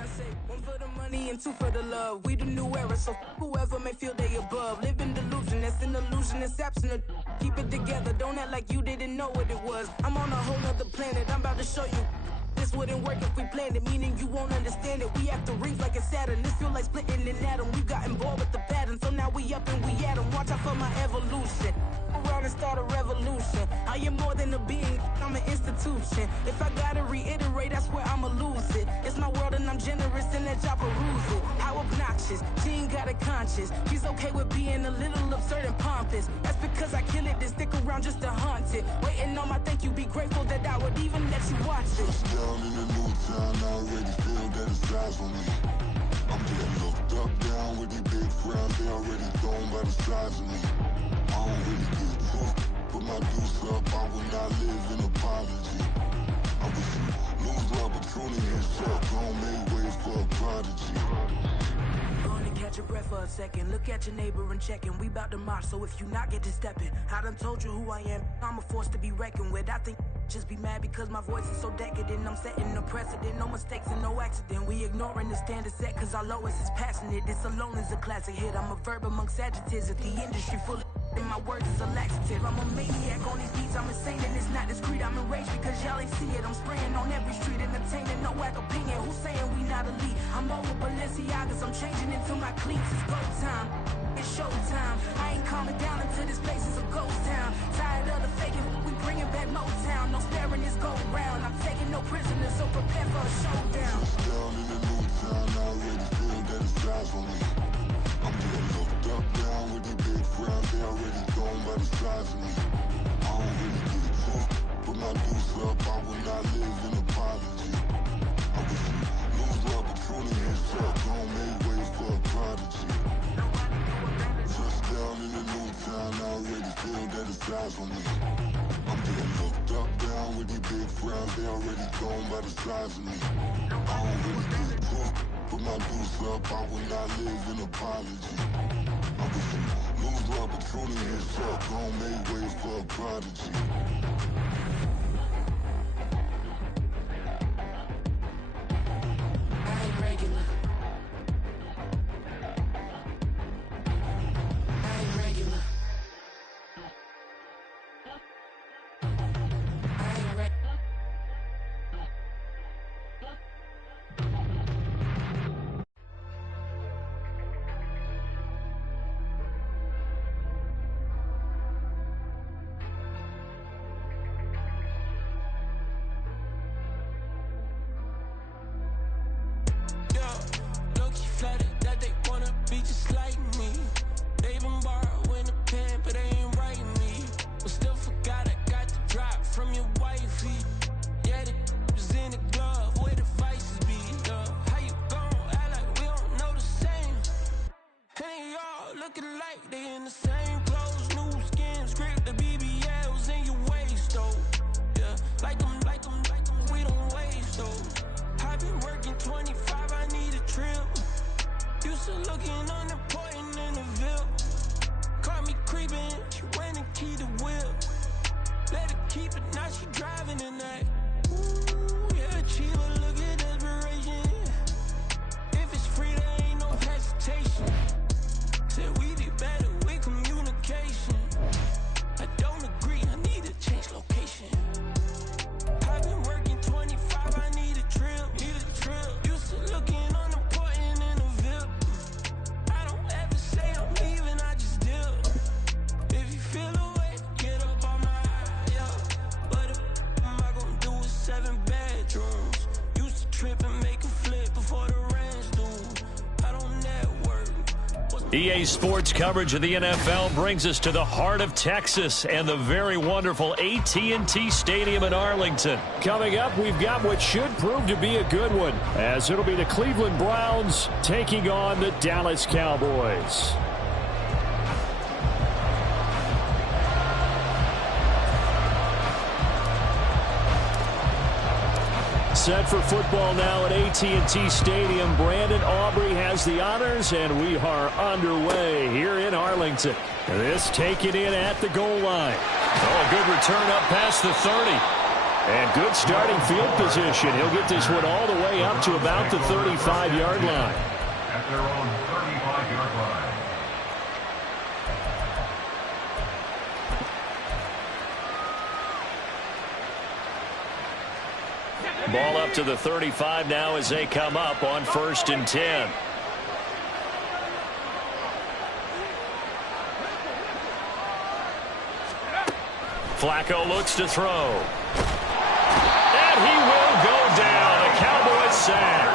I say one for the money and two for the love. We the new era, so whoever may feel they above. Live in delusion, that's an illusion, it's absent. Keep it together, don't act like you didn't know what it was. I'm on a whole nother planet, I'm about to show you. This wouldn't work if we planned it, meaning you won't understand it. We have to rings like a Saturn. This feel like splitting an atom. We got involved with the pattern, so now we up and we at 'em. Watch out for my evolution. Around and start a revolution. I am more than a being, I'm an institution. If I gotta reiterate, that's where I'ma lose it. It's my world and I'm generous and let y'all peruse it. How obnoxious, she ain't got a conscience. She's okay with being a little absurd and pompous. That's because I kill it, then stick around just to haunt it. Waiting on my thank you, be grateful that I would even let you watch it. Down in the new town, I already feel that it's eyes on me. I'm getting looked up, down with these big frowns, they already thrown by the size of me. I don't really get took, put my deuce up, I will not live in apology. I wish you lose the opportunity and shut, don't make way for a prodigy. Gonna catch your breath for a second. Look at your neighbor and check in. We bout to march, so if you not get to stepping. I done told you who I am. I'm a force to be reckoned with. I think just be mad because my voice is so decadent. I'm setting a precedent. No mistakes and no accident. We ignoring the standard set cause our lowest is passionate. This alone is a classic hit. I'm a verb amongst adjectives. If the industry full of and my words is a laxative. I'm a maniac on these beats. I'm insane and it's not discreet. I'm enraged because y'all ain't see it. I'm spraying on every street, entertaining no whack opinion. Who's saying we not elite? I'm over Balenciagas. I'm changing into my cleats. It's go time. It's showtime. I ain't calming down until this place is a ghost town. Tired of the faking. We bringing back Motown. No sparing this go round. I'm taking no prisoners, so prepare for a showdown. Down in the new town, I already feel that it's eyes on me. I'm getting looked up, down with these big frowns, they already thrown by the size of me. I don't really get took, put my deuce up, I will not live in apology. I wish you lose the opportunity and shut, don't make way for a prodigy. Touchdown in the new town, I already feel that it's eyes on me. I'm getting looked up, down with these big frowns, they already thrown by the size of me. I don't really get took, put my deuce up, I will not live in apology. I wish you lose the opportunity and shut, don't make way for a prodigy. I ain't regular. I ain't regular. I ain't regular. Flattered that they wanna be just like me. They been borrowing a pen, but they ain't writing me. But still forgot I got the drop from your wifey. Yeah, the was in the glove, where the vices be. How you gon' act like we don't know the same? Hey, y'all looking like they in the same clothes, new skins, grip the BBLs in your waist, though. Yeah, like them, we don't waste, though. I've been working 25, I need a trip. Used to looking unimportant in the Ville. Caught me creeping, she went and keyed the wheel. Let her keep it, now she driving in that. Ooh, yeah, achiever, look at desperation. If it's free, there ain't no hesitation. Said we be better with communication. I don't agree, I need to change location. I've been working 25, I need a trip. Used to looking unimportant in the Ville. I don't ever say I'm leaving, I just dip. If you feel away, get up on my But am I gonna do with 7 bedrooms? Used to trip and make a flip before the rent's due. I don't network. EA Sports coverage of the NFL brings us to the heart of Texas and the very wonderful AT&T Stadium in Arlington. Coming up, we've got what should prove to be a good one, as it'll be the Cleveland Browns taking on the Dallas Cowboys. Set for football now at AT&T Stadium. Brandon Aubrey has the honors, and we are underway here in Arlington. This taken in at the goal line. Oh, a good return up past the 30. And good starting field position. He'll get this one all the way up to about the 35-yard line. At their own 35-yard line. Ball up to the 35 now as they come up on 1st and 10. Flacco looks to throw. And he will go down. A Cowboys sack.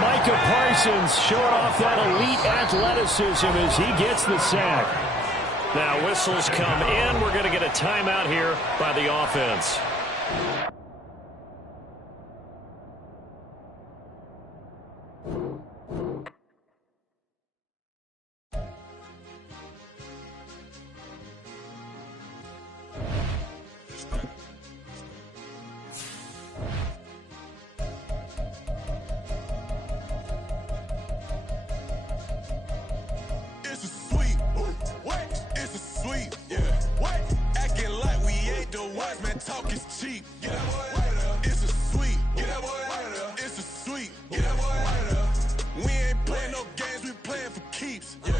Micah Parsons showing off that elite athleticism as he gets the sack. Now whistles come in. We're going to get a timeout here by the offense. Talk is cheap. Get that boy. It's a sweet. Get that boy. It's a sweet. Get that boy. We ain't playing no games. We playing for keeps. Yeah.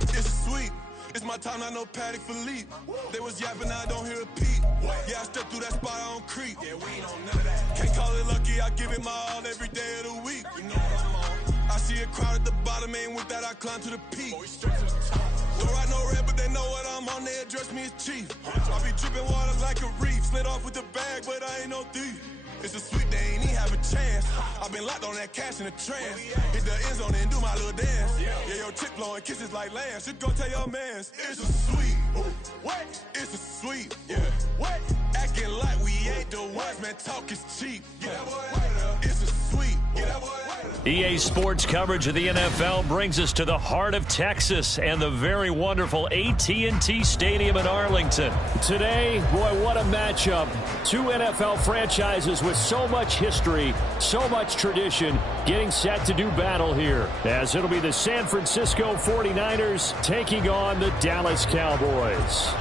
It's a sweet. It's my time. I know Patek Philippe. They was yapping. I don't hear a peep. Yeah, I step through that spot. I don't creep. Yeah, we ain't on none of that. Can't call it lucky. I give it my all every day of the week. You know what I'm on. I see a crowd at the bottom. Ain't with that. I climb to the peak. Don't write no red, but they know what I'm on. They address me as chief. I be dripping water like a reef. Slid off with the bag, but I ain't no thief. It's a sweet, they ain't even have a chance. I been locked on that cash in a trance. Hit the end zone and do my little dance. Yeah, your chick blowing kisses like lambs. You go tell your mans. It's a sweet. What? It's a sweet. Yeah. What? Acting like we ain't the ones, man. Talk is cheap. Yeah. It's a sweet. EA Sports coverage of the NFL brings us to the heart of Texas and the very wonderful AT&T Stadium in Arlington. Today, boy, what a matchup. Two NFL franchises with so much history, so much tradition, getting set to do battle here. As it'll be the San Francisco 49ers taking on the Dallas Cowboys.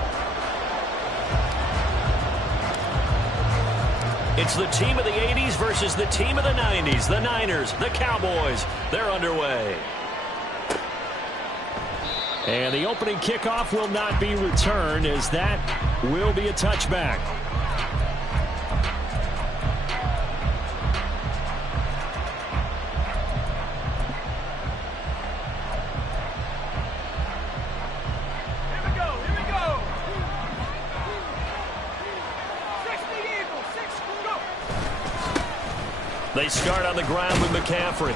It's the team of the 80s versus the team of the 90s. The Niners, the Cowboys, they're underway. And the opening kickoff will not be returned, as that will be a touchback. They start on the ground with McCaffrey.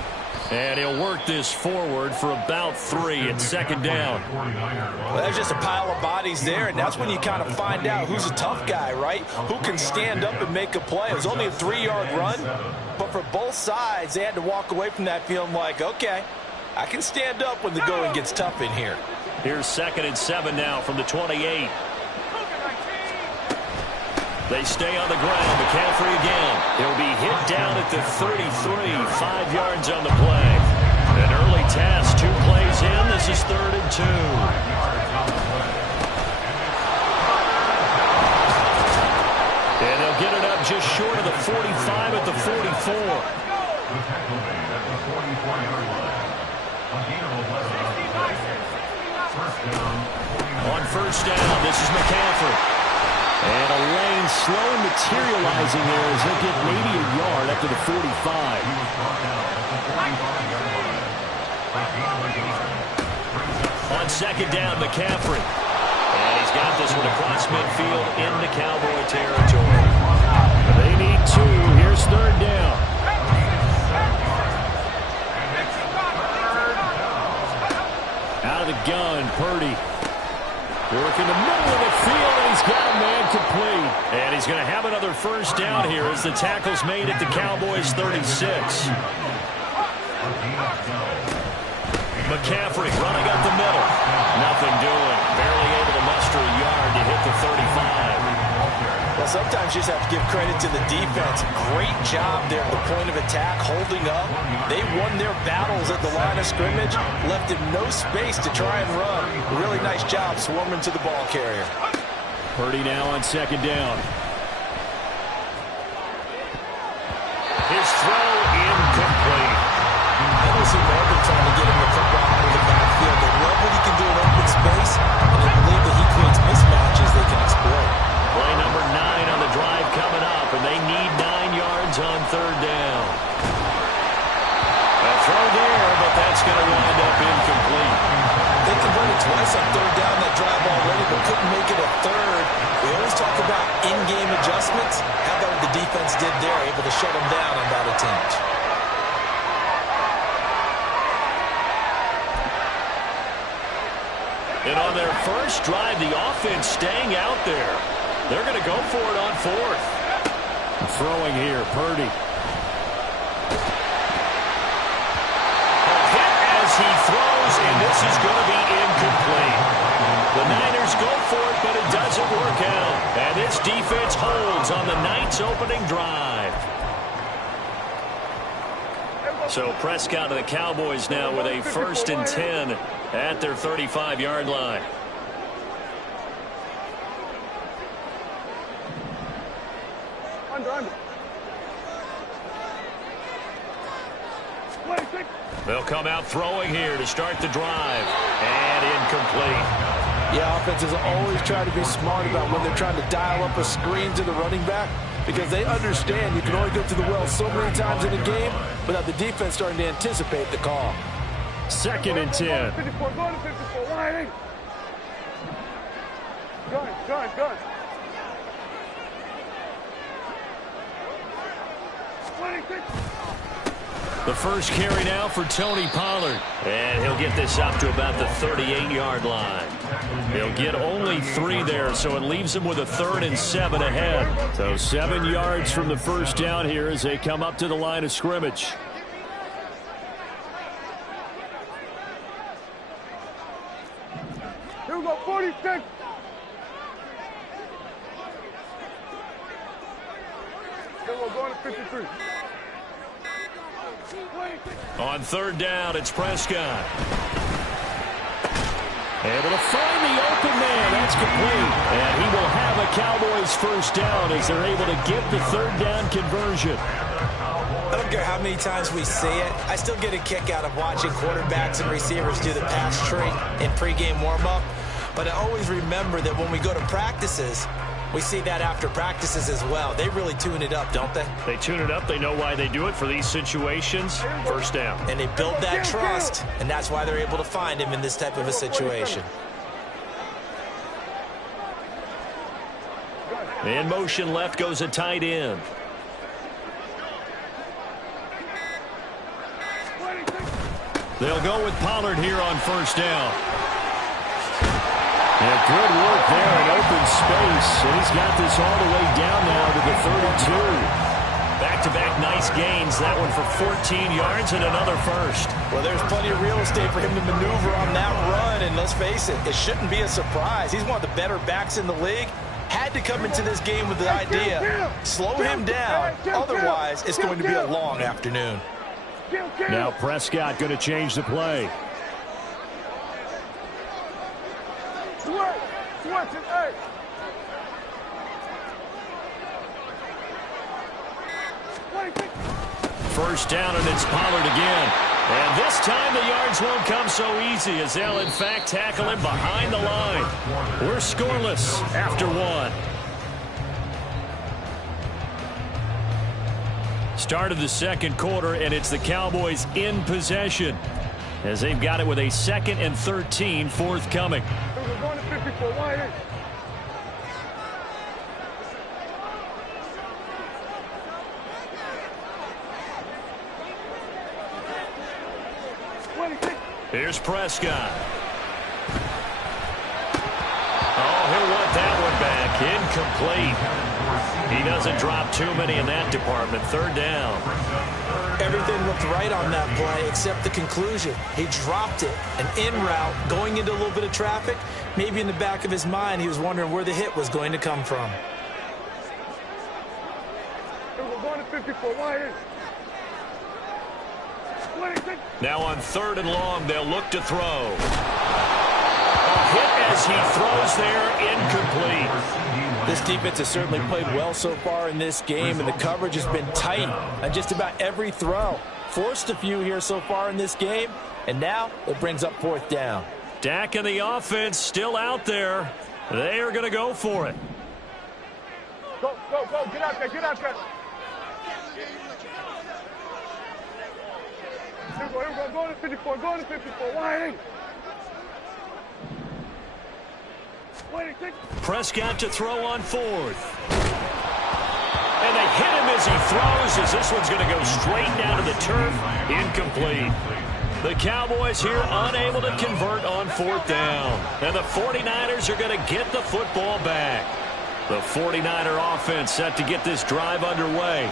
And he'll work this forward for about 3. It's 2nd down. Well, there's just a pile of bodies there, and that's when you kind of find out who's a tough guy, right? Who can stand up and make a play. It was only a 3-yard run, but for both sides, they had to walk away from that feeling like, okay, I can stand up when the going gets tough in here. Here's 2nd and 7 now from the 28. They stay on the ground. McCaffrey again. He'll be hit down at the 33. 5 yards on the play. An early task. 2 plays in. This is 3rd and 2. And they'll get it up just short of the 45 at the 44. On 1st down, this is McCaffrey. And a lane slowly materializing there as he'll get maybe a yard up to the 45. On 2nd down, McCaffrey. And he's got this one across midfield into Cowboy territory. They need 2. Here's 3rd down. Out of the gun, Purdy. Working the middle of the field, and he's got a man complete. And he's going to have another 1st down here as the tackle's made at the Cowboys' 36. McCaffrey running up the middle. Nothing doing. Barely able to muster a yard to hit the 35. Well, sometimes you just have to give credit to the defense. Great job there at the point of attack, holding up. They won their battles at the line of scrimmage, left him no space to try and run. Really nice job swarming to the ball carrier. Purdy now on 2nd down. play. Play number 9 on the drive coming up, and they need 9 yards on third down. A throw there, but that's going to wind up incomplete. They converted twice on third down that drive already, but couldn't make it a third. We always talk about in-game adjustments. How about what the defense did there, able to shut them down on that attempt. And on their first drive, the offense staying out there. They're going to go for it on fourth. Throwing here, Purdy. He throws, and this is going to be incomplete. The Niners go for it, but it doesn't work out. And this defense holds on the night's opening drive. So Prescott and the Cowboys now with a 1st and 10 at their 35-yard line. They'll come out throwing here to start the drive. And incomplete. Yeah, offenses always try to be smart about when they're trying to dial up a screen to the running back, because they understand you can only go to the well so many times in a game without the defense starting to anticipate the call. 2nd and 10. 54, go to 54, wide. Gun. The first carry now for Tony Pollard. And he'll get this up to about the 38-yard line. He'll get only 3 there, so it leaves him with a 3rd and 7 ahead. So 7 yards from the first down here as they come up to the line of scrimmage. Here we go, 46. Then we're going to 53. On third down, it's Prescott. Able to find the open man. That's complete. And he will have a Cowboys first down as they're able to get the third down conversion. I don't care how many times we see it. I still get a kick out of watching quarterbacks and receivers do the pass tree in pregame warm-up. But I always remember that when we go to practices, we see that after practices as well. They really tune it up, don't they? They tune it up. They know why they do it for these situations. First down. And they build that trust, and that's why they're able to find him in this type of a situation. In motion left goes a tight end. They'll go with Pollard here on first down. Yeah, good work there in open space. And he's got this all the way down now to the 32. Back-to-back nice gains. That one for 14 yards and another first. Well, there's plenty of real estate for him to maneuver on that run. And let's face it, it shouldn't be a surprise. He's one of the better backs in the league. Had to come into this game with the idea, slow him down. Otherwise, it's going to be a long afternoon. Now Prescott going to change the play. First down, and it's Pollard again. And this time the yards won't come so easy as they'll, in fact, tackle him behind the line. We're scoreless after 1. Start of the second quarter, and it's the Cowboys in possession as they've got it with a 2nd and 13 forthcoming. We're going to 54, wide. Here's Prescott. Oh, he'll want that one back. Incomplete. He doesn't drop too many in that department. Third down. Everything looked right on that play except the conclusion. He dropped it. An in route going into a little bit of traffic. Maybe in the back of his mind he was wondering where the hit was going to come from. We're going to 54, wide. Now on 3rd and long, they'll look to throw. A hit as he throws there, incomplete. This defense has certainly played well so far in this game, and the coverage has been tight on just about every throw. Forced a few here so far in this game, and now it brings up 4th down. Dak and the offense still out there. They are going to go for it. Go, get out there. Here we go. Go to 54. Why? Prescott to throw on fourth. And they hit him as he throws, as this one's going to go straight down to the turf. Incomplete. The Cowboys here unable to convert on fourth down. And the 49ers are going to get the football back. The 49er offense set to get this drive underway.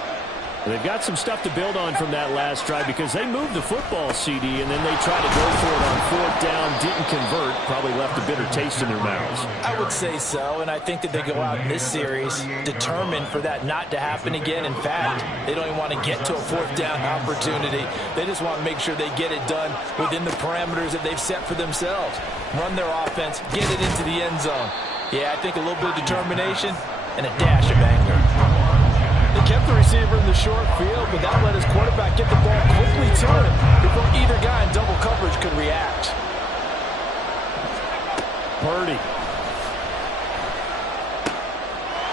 They've got some stuff to build on from that last drive because they moved the football, CD, and then they tried to go for it on fourth down, didn't convert, probably left a bitter taste in their mouths. I would say so, and I think that they go out in this series determined for that not to happen again. In fact, they don't even want to get to a fourth down opportunity. They just want to make sure they get it done within the parameters that they've set for themselves. Run their offense, get it into the end zone. Yeah, I think a little bit of determination and a dash of anger. They kept the receiver in the short field, but that let his quarterback get the ball quickly to him before either guy in double coverage could react. Purdy.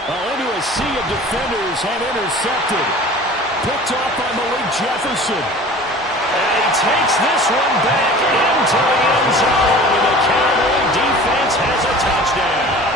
Into a sea of defenders and intercepted. Picked off by Malik Jefferson. And he takes this one back into the end zone. And the Cowboy defense has a touchdown.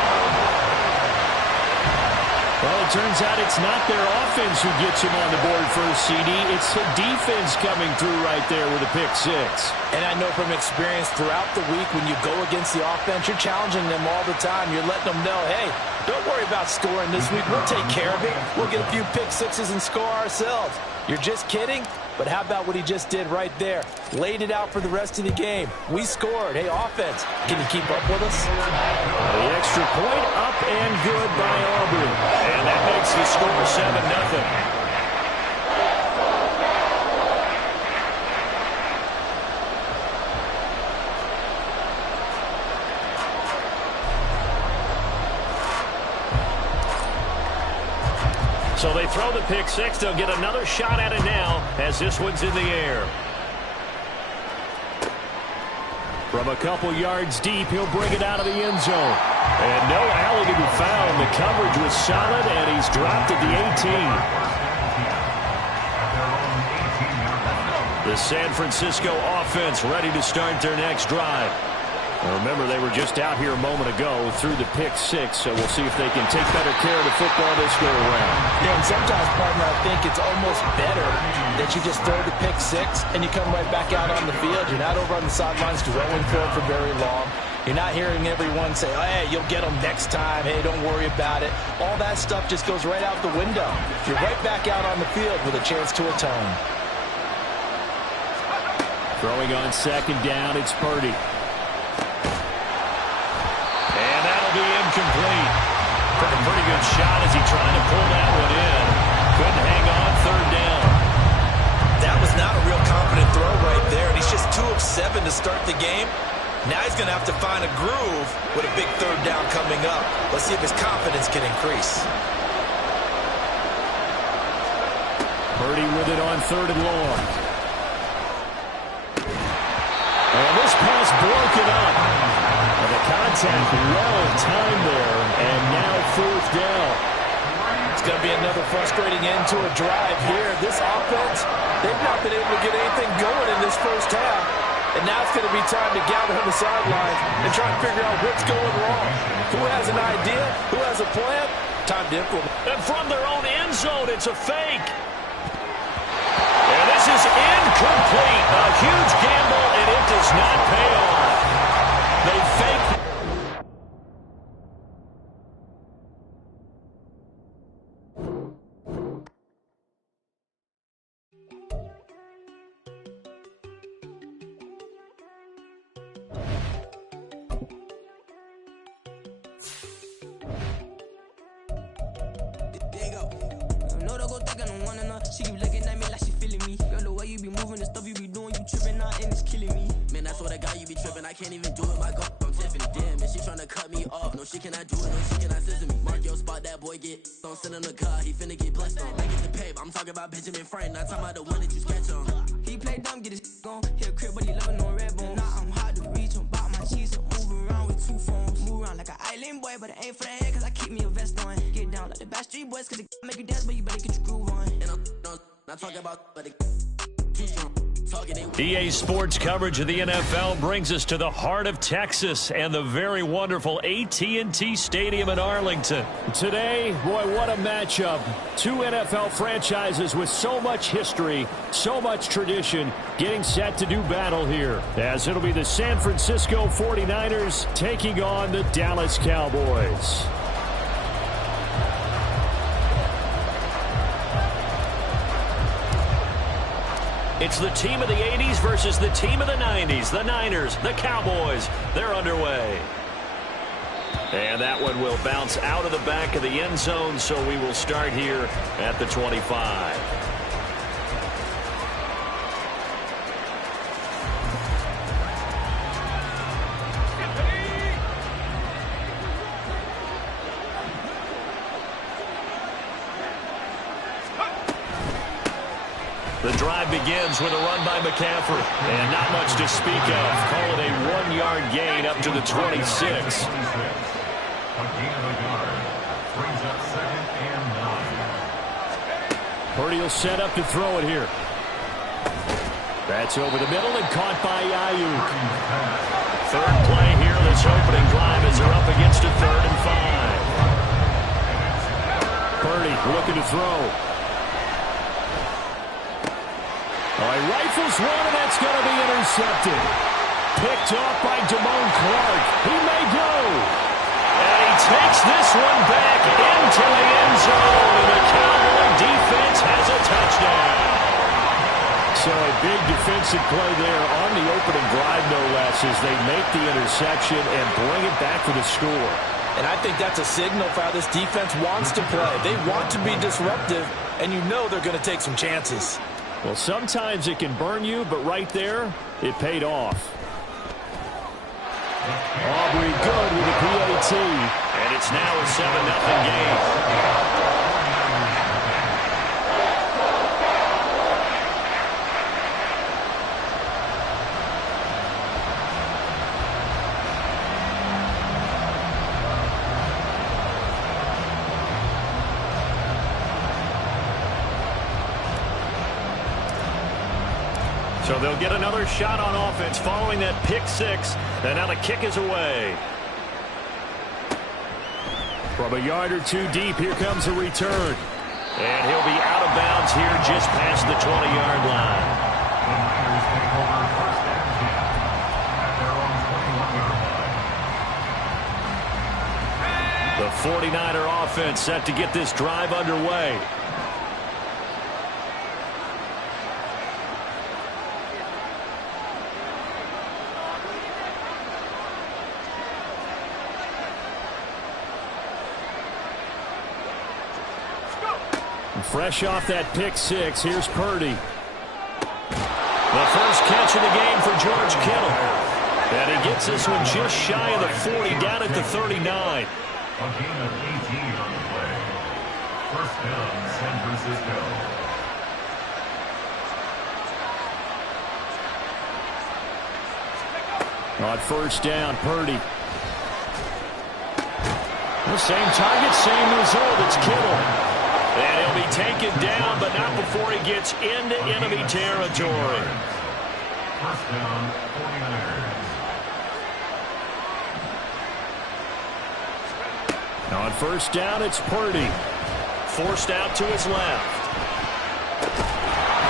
Well, it turns out it's not their offense who gets him on the board first, CD. It's the defense coming through right there with a pick six. And I know from experience throughout the week when you go against the offense, you're challenging them all the time. You're letting them know, hey, don't worry about scoring this week. We'll take care of it. We'll get a few pick sixes and score ourselves. You're just kidding? But how about what he just did right there? Laid it out for the rest of the game. We scored. Hey, offense, can you keep up with us? The extra point up and good by Aubrey. And that makes the score 7-0. So they throw the pick six. They'll get another shot at it now as this one's in the air. From a couple yards deep, he'll bring it out of the end zone. And no alley to be found. The coverage was solid, and he's dropped at the 18. The San Francisco offense ready to start their next drive. Now remember, they were just out here a moment ago through the pick six, so we'll see if they can take better care of the football this go around. Yeah, and sometimes, partner, I think it's almost better that you just throw the pick six and you come right back out on the field. You're not over on the sidelines dwelling for it for very long. You're not hearing everyone say, oh, hey, you'll get them next time. Hey, don't worry about it. All that stuff just goes right out the window. You're right back out on the field with a chance to atone. Throwing on second down, it's Purdy. And that'll be incomplete. Took a pretty good shot as he tried to pull that one in. Couldn't hang on third down. That was not a real confident throw right there, and he's just 2 of 7 to start the game. Now he's going to have to find a groove with a big third down coming up. Let's see if his confidence can increase. Purdy with it on third and long. And this pass broken up. And the contact well timed there, and now fourth down. It's going to be another frustrating end to a drive here. This offense, they've not been able to get anything going in this first half. And now it's going to be time to gather on the sidelines and try and figure out what's going wrong. Who has an idea? Who has a plan? Time to implement. And from their own end zone, it's a fake. And this is incomplete. A huge gamble, and it does not pay off. They fake. She keep looking at me like she feeling me. Girl, the way you be moving, the stuff you be doing, you tripping out and it's killing me. Man, I swear to God, you be tripping. I can't even do it. My girl, I'm Tiffany. Damn, and she tryna cut me off. No, she cannot do it. No, she cannot scissor me. Mark your spot, that boy get on. Sit in the car, he finna get blessed on. I get the pay, but I'm talking about Benjamin Frank. Not talking about the one that you sketch on. He play dumb, get his on. Hit a crib, but he loving on red bone. Now I'm hard to reach him. Bought my cheese, I'm moving around with 2 phones. Move around like an island boy, but it ain't for the head, cause I keep me a vest on. Get down like the bad street boy. West, cause it make you dance, but you better get your groove on. And I'm not talking about, but too strong. EA Sports coverage of the NFL brings us to the heart of Texas and the very wonderful AT&T Stadium in Arlington. Today, boy, what a matchup. Two NFL franchises with so much history, so much tradition, getting set to do battle here. As it'll be the San Francisco 49ers taking on the Dallas Cowboys. It's the team of the 80s versus the team of the 90s. The Niners, the Cowboys, they're underway. And that one will bounce out of the back of the end zone, so we will start here at the 25. The drive begins with a run by McCaffrey. And not much to speak of. Call it a 1-yard gain up to the 26. Purdy will set up to throw it here. That's over the middle and caught by Ayuk. Third play here, this opening drive as they're up against a 3rd and 5. Purdy looking to throw. All right, rifles one, and that's going to be intercepted. Picked off by Damone Clark. He may go. And he takes this one back into the end zone. And the Cowboy defense has a touchdown. So a big defensive play there on the opening drive, no less, as they make the interception and bring it back for the score. And I think that's a signal for how this defense wants to play. They want to be disruptive, and you know they're going to take some chances. Well, sometimes it can burn you, but right there, it paid off. Aubrey good with a PAT. And it's now a 7-0 game. So they'll get another shot on offense following that pick six. And now the kick is away. From a yard or two deep, here comes a return. And he'll be out of bounds here just past the 20-yard line. The 49er offense set to get this drive underway. Fresh off that pick six, here's Purdy. The first catch of the game for George Kittle. And he gets this one just shy of the 40, down at the 39. A gain of 18 on the play. First down, San Francisco. On first down, Purdy. The same target, same result. It's Kittle. And he'll be taken down, but not before he gets into enemy territory. First down, 49ers. On first down, it's Purdy. Forced out to his left.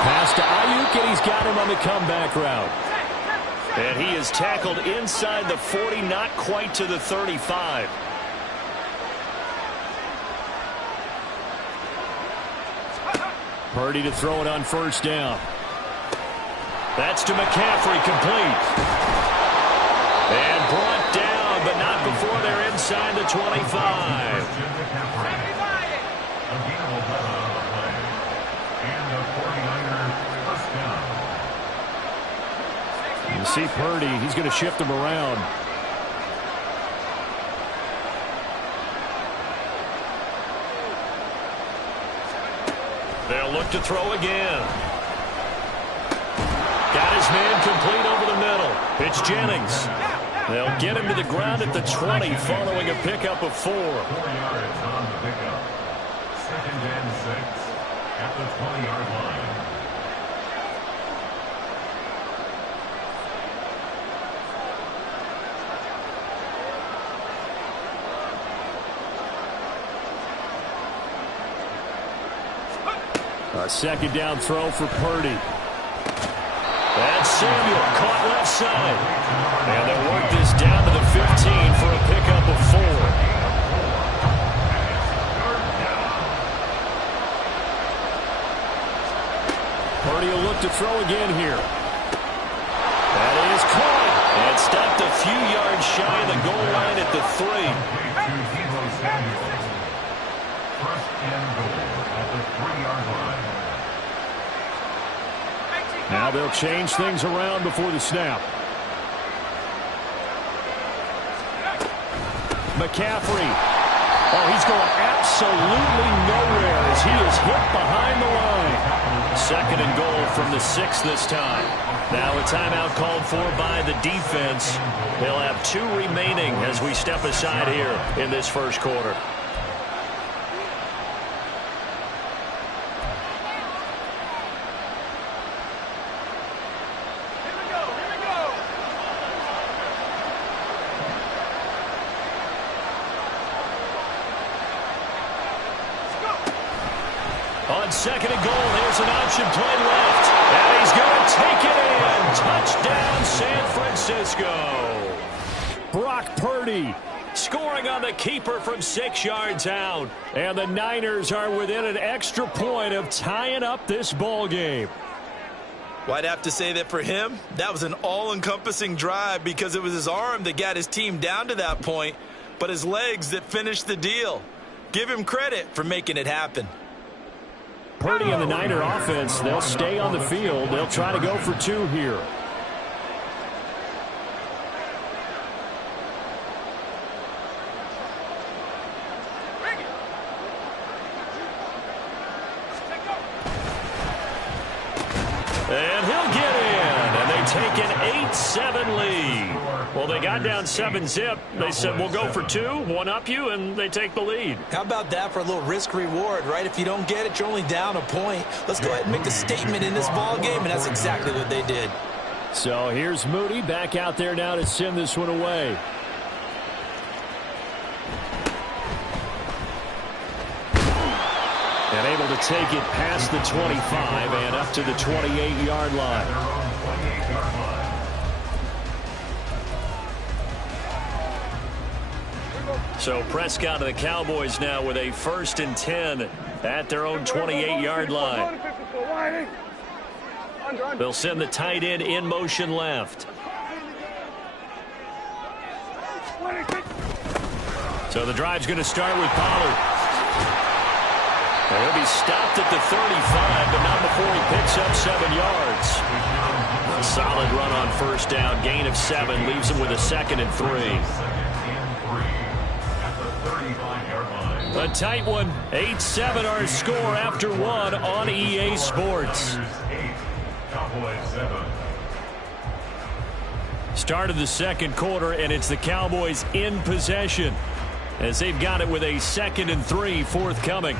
Pass to Ayuk, and he's got him on the comeback route. And he is tackled inside the 40, not quite to the 35. Purdy to throw it on first down. That's to McCaffrey, complete. And brought down, but not before they're inside the 25. You see Purdy, he's going to shift him around. They'll look to throw again. Got his man complete over the middle. It's Jennings. They'll get him to the ground at the 20 following a pickup of 4. 4 yards on the pickup. Second and 6 at the 20-yard line. A second down throw for Purdy. That's Samuel caught left side. And they'll work this down to the 15 for a pickup of 4. Purdy will look to throw again here. That is caught. And stopped a few yards shy of the goal line at the 3. First and goal at the 3-yard line. Now they'll change things around before the snap. McCaffrey. Oh, he's going absolutely nowhere as he is hit behind the line. Second and goal from the 6 this time. Now a timeout called for by the defense. They'll have 2 remaining as we step aside here in this first quarter. On second and goal, there's an option play left. And he's going to take it in. Touchdown, San Francisco. Brock Purdy scoring on the keeper from 6 yards out. And the Niners are within an extra point of tying up this ball game. Well, I'd have to say that for him, that was an all-encompassing drive because it was his arm that got his team down to that point, but his legs that finished the deal. Give him credit for making it happen. Purdy and the Niner offense, they'll stay on the field. They'll try to go for 2 here. And he'll get in, and they take an 8-7 lead. Well, they got down 7-zip. They said, we'll go for 2, one up you, and they take the lead. How about that for a little risk-reward, right? If you don't get it, you're only down a point. Let's go ahead and make a statement in this ball game, and that's exactly what they did. So here's Moody back out there now to send this one away. And able to take it past the 25 and up to the 28-yard line. So Prescott and the Cowboys now with a 1st and 10 at their own 28-yard line. They'll send the tight end in motion left. So the drive's going to start with Pollard. And he'll be stopped at the 35, but not before he picks up 7 yards. A solid run on first down. Gain of 7 leaves him with a 2nd and 3. A tight one. 8-7 our score after 1 on EA Sports. Start of the second quarter, and it's the Cowboys in possession as they've got it with a 2nd and 3 forthcoming.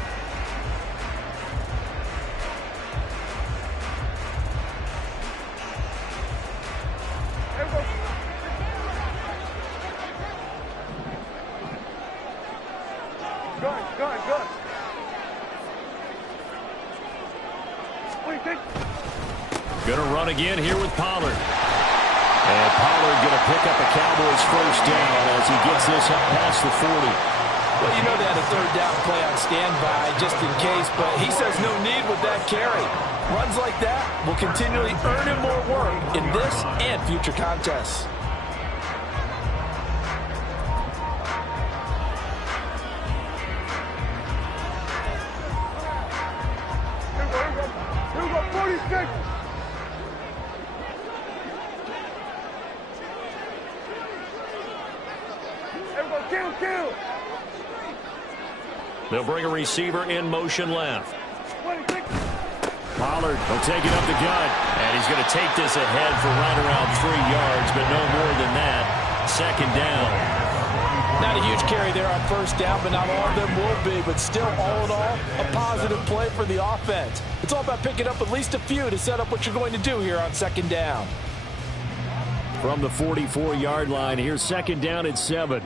Going to run again here with Pollard. And Pollard going to pick up a Cowboys first down as he gets this up past the 40. Well, you know they had a 3rd down play on standby just in case, but he says no need with that carry. Runs like that will continually earn him more work in this and future contests. Here we go, 46. Kill. They'll bring a receiver in motion left. Pollard will take it up the gut. And he's going to take this ahead for right around 3 yards, but no more than that. 2nd down. Not a huge carry there on first down, but not all of them will be. But still, all in all, a positive play for the offense. It's all about picking up at least a few to set up what you're going to do here on second down. From the 44-yard line, here's second down at 7.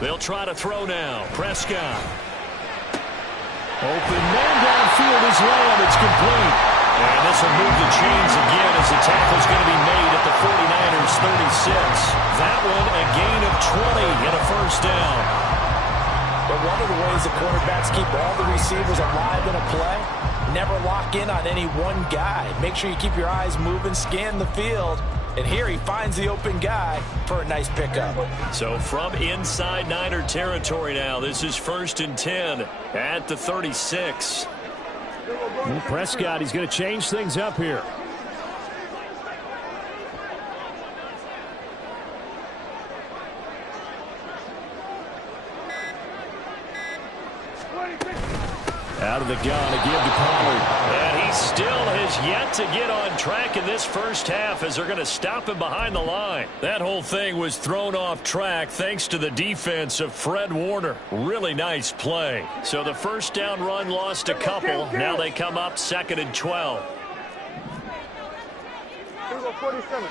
They'll try to throw now. Prescott. Open man downfield is Lamb. It's complete. And this will move the chains again as the tackle's going to be made at the 49ers 36. That one a gain of 20 and a first down. But one of the ways the quarterbacks keep all the receivers alive in a play, never lock in on any one guy. Make sure you keep your eyes moving, scan the field. And here he finds the open guy for a nice pickup. So from inside Niner territory now, this is 1st and 10 at the 36. Well, Prescott, he's going to change things up here. Out of the gun, a give to Pollard. And he still has yet to get on track in this first half as they're going to stop him behind the line. That whole thing was thrown off track thanks to the defense of Fred Warner. Really nice play. So the first down run lost a couple. Now they come up 2nd and 12. Here we go, 47.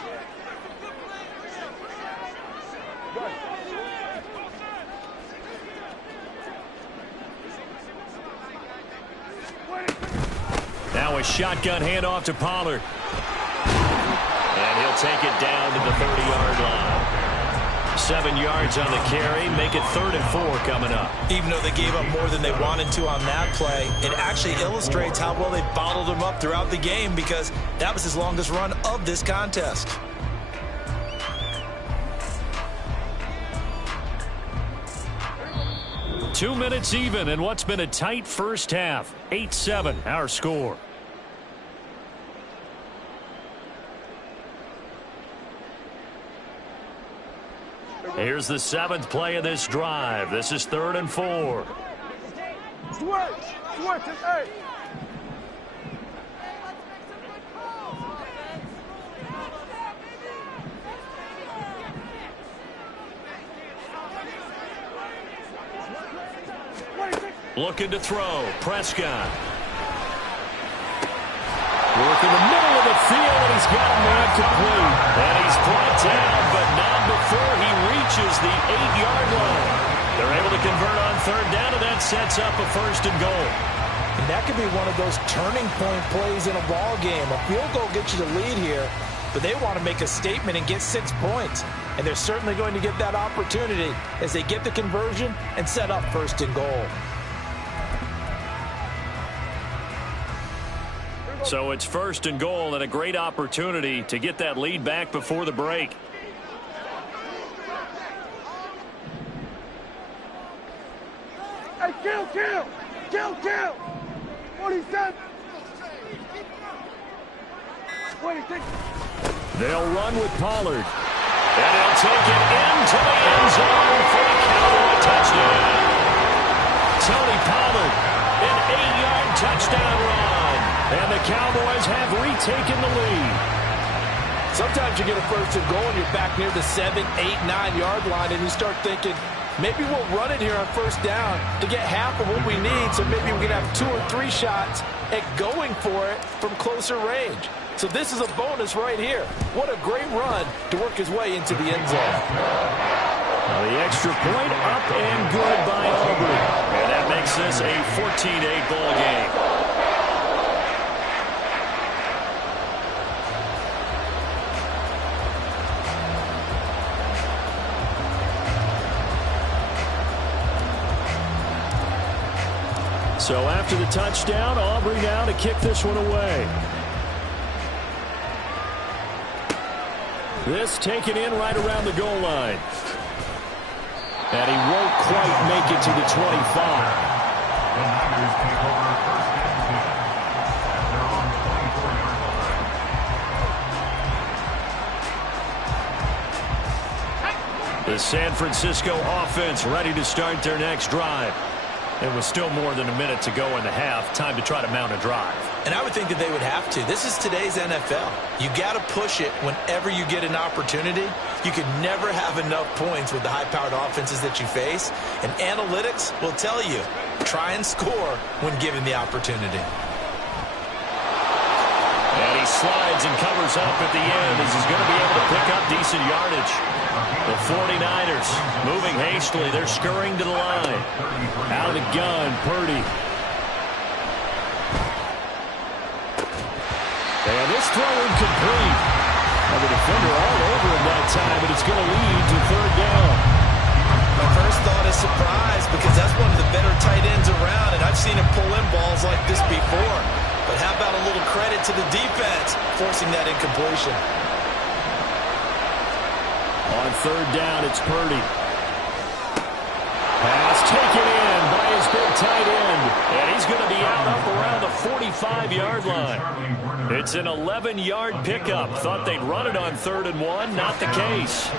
Now a shotgun handoff to Pollard. And he'll take it down to the 30-yard line. 7 yards on the carry. Make it 3rd and 4 coming up. Even though they gave up more than they wanted to on that play, it actually illustrates how well they bottled him up throughout the game because that was his longest run of this contest. Two minutes even in what's been a tight first half. 8-7 our score. Here's the 7th play of this drive. This is 3rd and 4. Switch, and 8. Looking to throw. Prescott. Work in the middle of the field, and he's got a man complete. And he's brought down, but not before he reaches the 8-yard line. They're able to convert on 3rd down, and that sets up a 1st and goal. And that could be one of those turning point plays in a ball game. A field goal gets you the lead here, but they want to make a statement and get 6 points. And they're certainly going to get that opportunity as they get the conversion and set up 1st and goal. So it's 1st and goal and a great opportunity to get that lead back before the break. Hey, kill! 47. 26. They'll run with Pollard. And he'll take it into the end zone for a Cowboy touchdown. Tony Pollard, an 8-yard touchdown run. And the Cowboys have retaken the lead. Sometimes you get a 1st and goal and you're back near the 7, 8, 9-yard line and you start thinking, maybe we'll run it here on 1st down to get half of what we need, so maybe we can have 2 or 3 shots at going for it from closer range. So this is a bonus right here. What a great run to work his way into the end zone. Well, the extra point up and good by Aubrey. And that makes this a 14-8 ball game. So after the touchdown, Aubrey now to kick this one away. This taken in right around the goal line. And he won't quite make it to the 25. The Niners take over 1st and 10 at their own 24-yard line. The San Francisco offense ready to start their next drive. It was still more than a minute to go in the half. Time to try to mount a drive. And I would think that they would have to. This is today's NFL. You got to push it whenever you get an opportunity. You could never have enough points with the high-powered offenses that you face. And analytics will tell you, try and score when given the opportunity. And he slides and covers up at the end as he's going to be able to pick up decent yardage. The 49ers moving hastily. They're scurrying to the line. Out of the gun, Purdy. And this throw incomplete. And the defender all over him that time, but it's going to lead to third down. My first thought is surprise because that's one of the better tight ends around, and I've seen him pull in balls like this before. But how about a little credit to the defense forcing that incompletion? On third down, it's Purdy. Pass taken in by his big tight end. And he's going to be out up around the 45-yard line. It's an 11-yard pickup. Thought they'd run it on 3rd and 1. Not the case.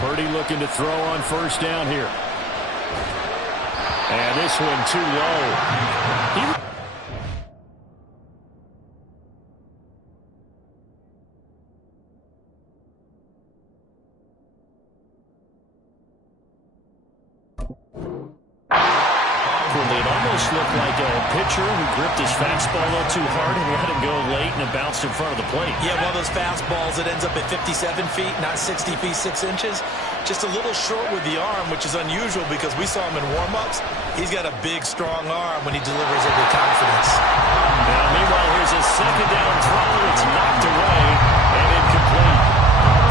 Purdy looking to throw on first down here. And this one too low. It almost looked like a pitcher who gripped his fastball a little too hard and let it go late, and it bounced in front of the plate. Yeah, one of those fastballs that ends up at 57 feet, not 60 feet 6 inches. Just a little short with the arm, which is unusual because we saw him in warm-ups. He's got a big, strong arm when he delivers it with confidence. Now, meanwhile, here's a second down throw. It's knocked away and incomplete.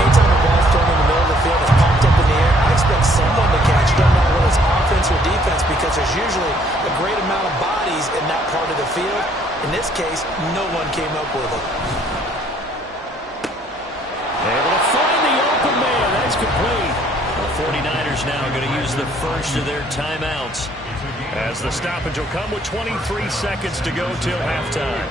Anytime the ball's thrown in the middle of the field, it's pumped up in the air, I expect someone to catch it. Don't know whether it's offense or defense because there's usually a great amount of bodies in that part of the field. In this case, no one came up with it. Able to find the open man. That's complete. The 49ers now going to use the first of their timeouts as the stoppage will come with 23 seconds to go till halftime.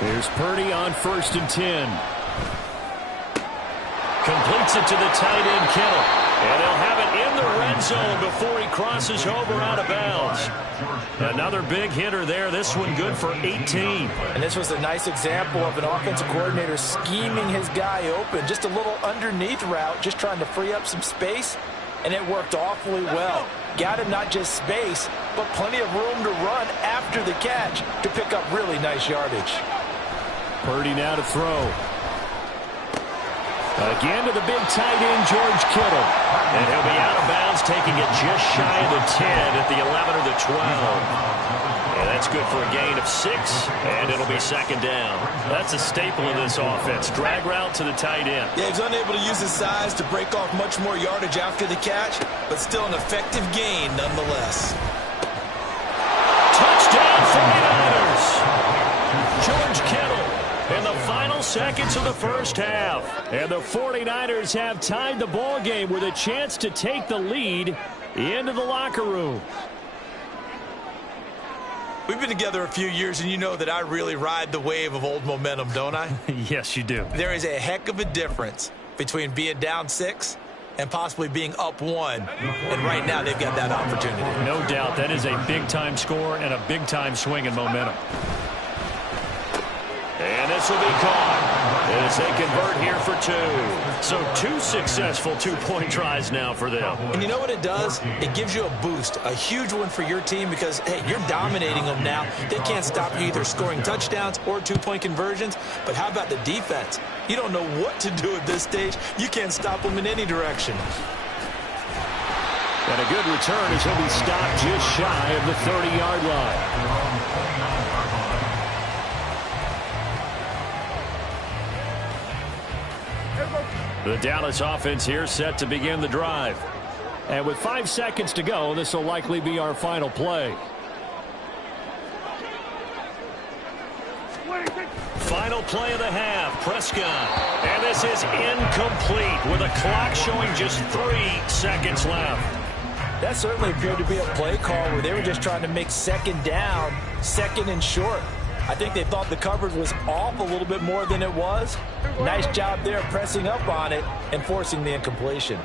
Here's Purdy on 1st and 10. Completes it to the tight end, Kittle. And they'll have it in the red zone before he crosses over out of bounds. Another big hitter there. This one good for 18. And this was a nice example of an offensive coordinator scheming his guy open. Just a little underneath route, just trying to free up some space. And it worked awfully well. Got him not just space, but plenty of room to run after the catch to pick up really nice yardage. Purdy now to throw. Again to the big tight end, George Kittle. And he'll be out of bounds, taking it just shy of the 10 at the 11 or the 12. And that's good for a gain of 6, and it'll be second down. That's a staple of this offense. Drag route to the tight end. Yeah, he's unable to use his size to break off much more yardage after the catch, but still an effective gain nonetheless. Touchdown 49ers! George Kittle in the final seconds of the first half. And the 49ers have tied the ball game with a chance to take the lead into the locker room. We've been together a few years, and you know that I really ride the wave of old momentum, don't I? Yes, you do. There is a heck of a difference between being down 6 and possibly being up 1. And right now, they've got that opportunity. No doubt. That is a big-time score and a big-time swing in momentum. And this will be caught as they convert here for 2. So 2 successful two-point tries now for them. And you know what it does? It gives you a boost, a huge one for your team because, hey, you're dominating them now. They can't stop you either scoring touchdowns or two-point conversions. But how about the defense? You don't know what to do at this stage. You can't stop them in any direction. And a good return as he'll be stopped just shy of the 30-yard line. The Dallas offense here set to begin the drive. And with 5 seconds to go, this will likely be our final play. Final play of the half, Prescott. And this is incomplete with a clock showing just 3 seconds left. That certainly appeared to be a play call where they were just trying to make second down, second and short. I think they thought the coverage was off a little bit more than it was. Nice job there pressing up on it and forcing the incompletion.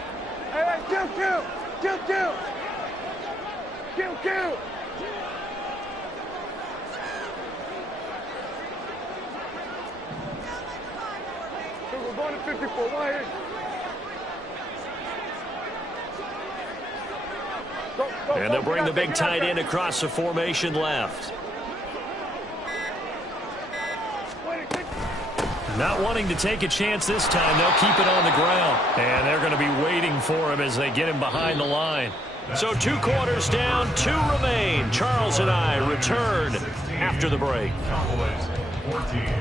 Hey, kill. We're going to 54. Why here? And they'll bring the big tight end across the formation left. Not wanting to take a chance this time, they'll keep it on the ground. And they're going to be waiting for him as they get him behind the line. So 2 quarters down, 2 remain. Charles and I return after the break. Cowboys 14.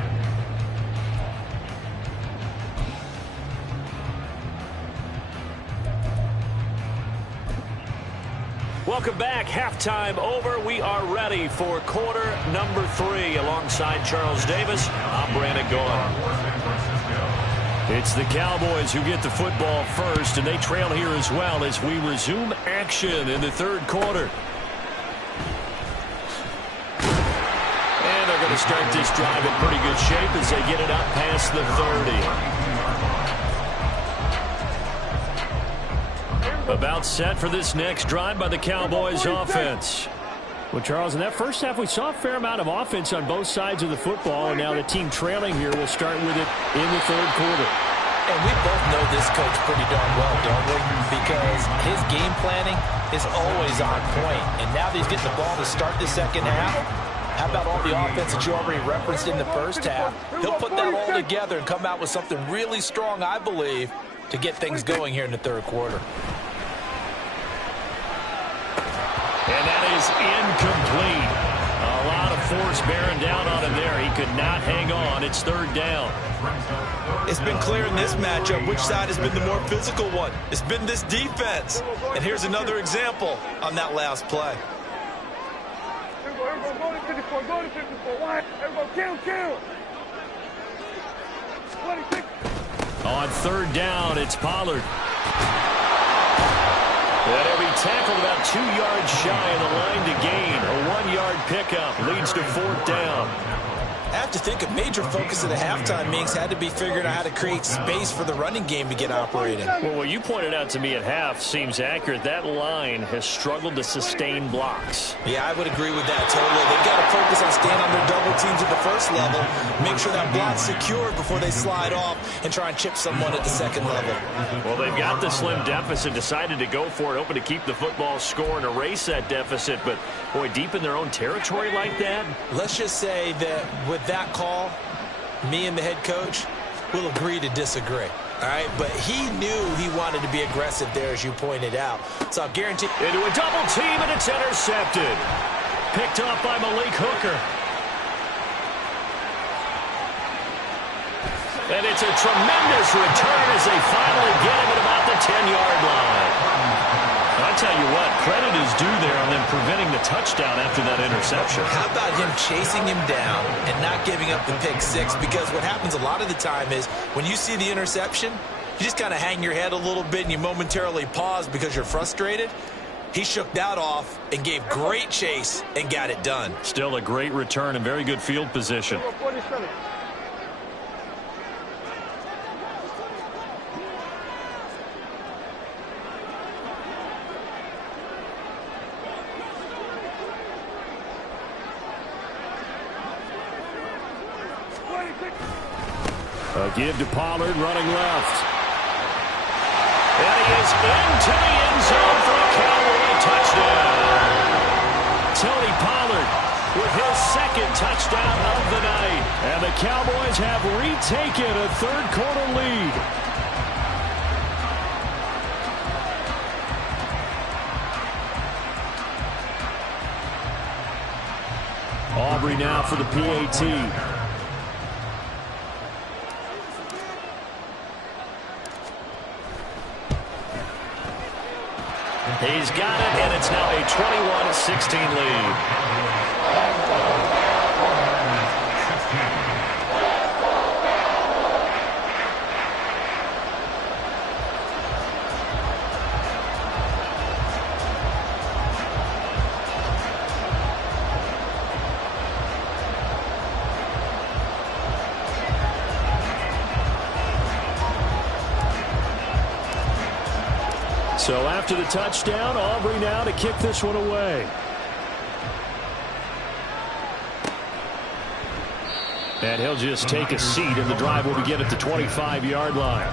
Welcome back. Halftime over. We are ready for quarter number 3. Alongside Charles Davis, I'm Brandon Gaughan. It's the Cowboys who get the football first, and they trail here as well as we resume action in the 3rd quarter. And they're going to start this drive in pretty good shape as they get it up past the 30. About set for this next drive by the Cowboys offense. Well, Charles, in that first half, we saw a fair amount of offense on both sides of the football, and now the team trailing here will start with it in the 3rd quarter. And we both know this coach pretty darn well, don't we? Because his game planning is always on point. And now that he's getting the ball to start the second half, how about all the offense that you already referenced in the first half? He'll put that all together and come out with something really strong, I believe, to get things going here in the 3rd quarter. And that is incomplete. A lot of force bearing down on him there. He could not hang on. It's 3rd down. It's been clear in this matchup which side has been the more physical one. It's been this defense. And here's another example on that last play. Go to 54. Why? Everybody kill. 26. On 3rd down, it's Pollard. And he'll be tackled about 2 yards shy of the line to gain. A 1-yard pickup leads to 4th down. I have to think a major focus of the halftime meetings had to be figuring out how to create space for the running game to get operating. Well, what you pointed out to me at half seems accurate. That line has struggled to sustain blocks. Yeah, I would agree with that totally. They've got to focus on staying on their double teams at the first level, make sure that block's secured before they slide off and try and chip someone at the second level. Well, they've got the slim deficit, decided to go for it, hoping to keep the football score and erase that deficit. But, boy, deep in their own territory like that? Let's just say that with that call, me and the head coach will agree to disagree. All right, but he knew he wanted to be aggressive there, as you pointed out. So I'll guarantee... Into a double team, and it's intercepted. Picked off by Malik Hooker. And it's a tremendous return as they finally get him at about the 10-yard line. I tell you what, credit is due there on them preventing the touchdown after that interception. How about him chasing him down and not giving up the pick six? Because what happens a lot of the time is when you see the interception, you just kind of hang your head a little bit and you momentarily pause because you're frustrated. He shook that off and gave great chase and got it done. Still a great return and very good field position. 47. A give to Pollard, running left. And he is into the end zone for a Cowboy touchdown. Tony Pollard with his second touchdown of the night. And the Cowboys have retaken a third-quarter lead. Aubrey now for the PAT. He's got it, and it's now a 21-16 lead. So after the touchdown, Aubrey now to kick this one away. And he'll just take a seat, and the drive will begin at the 25-yard line.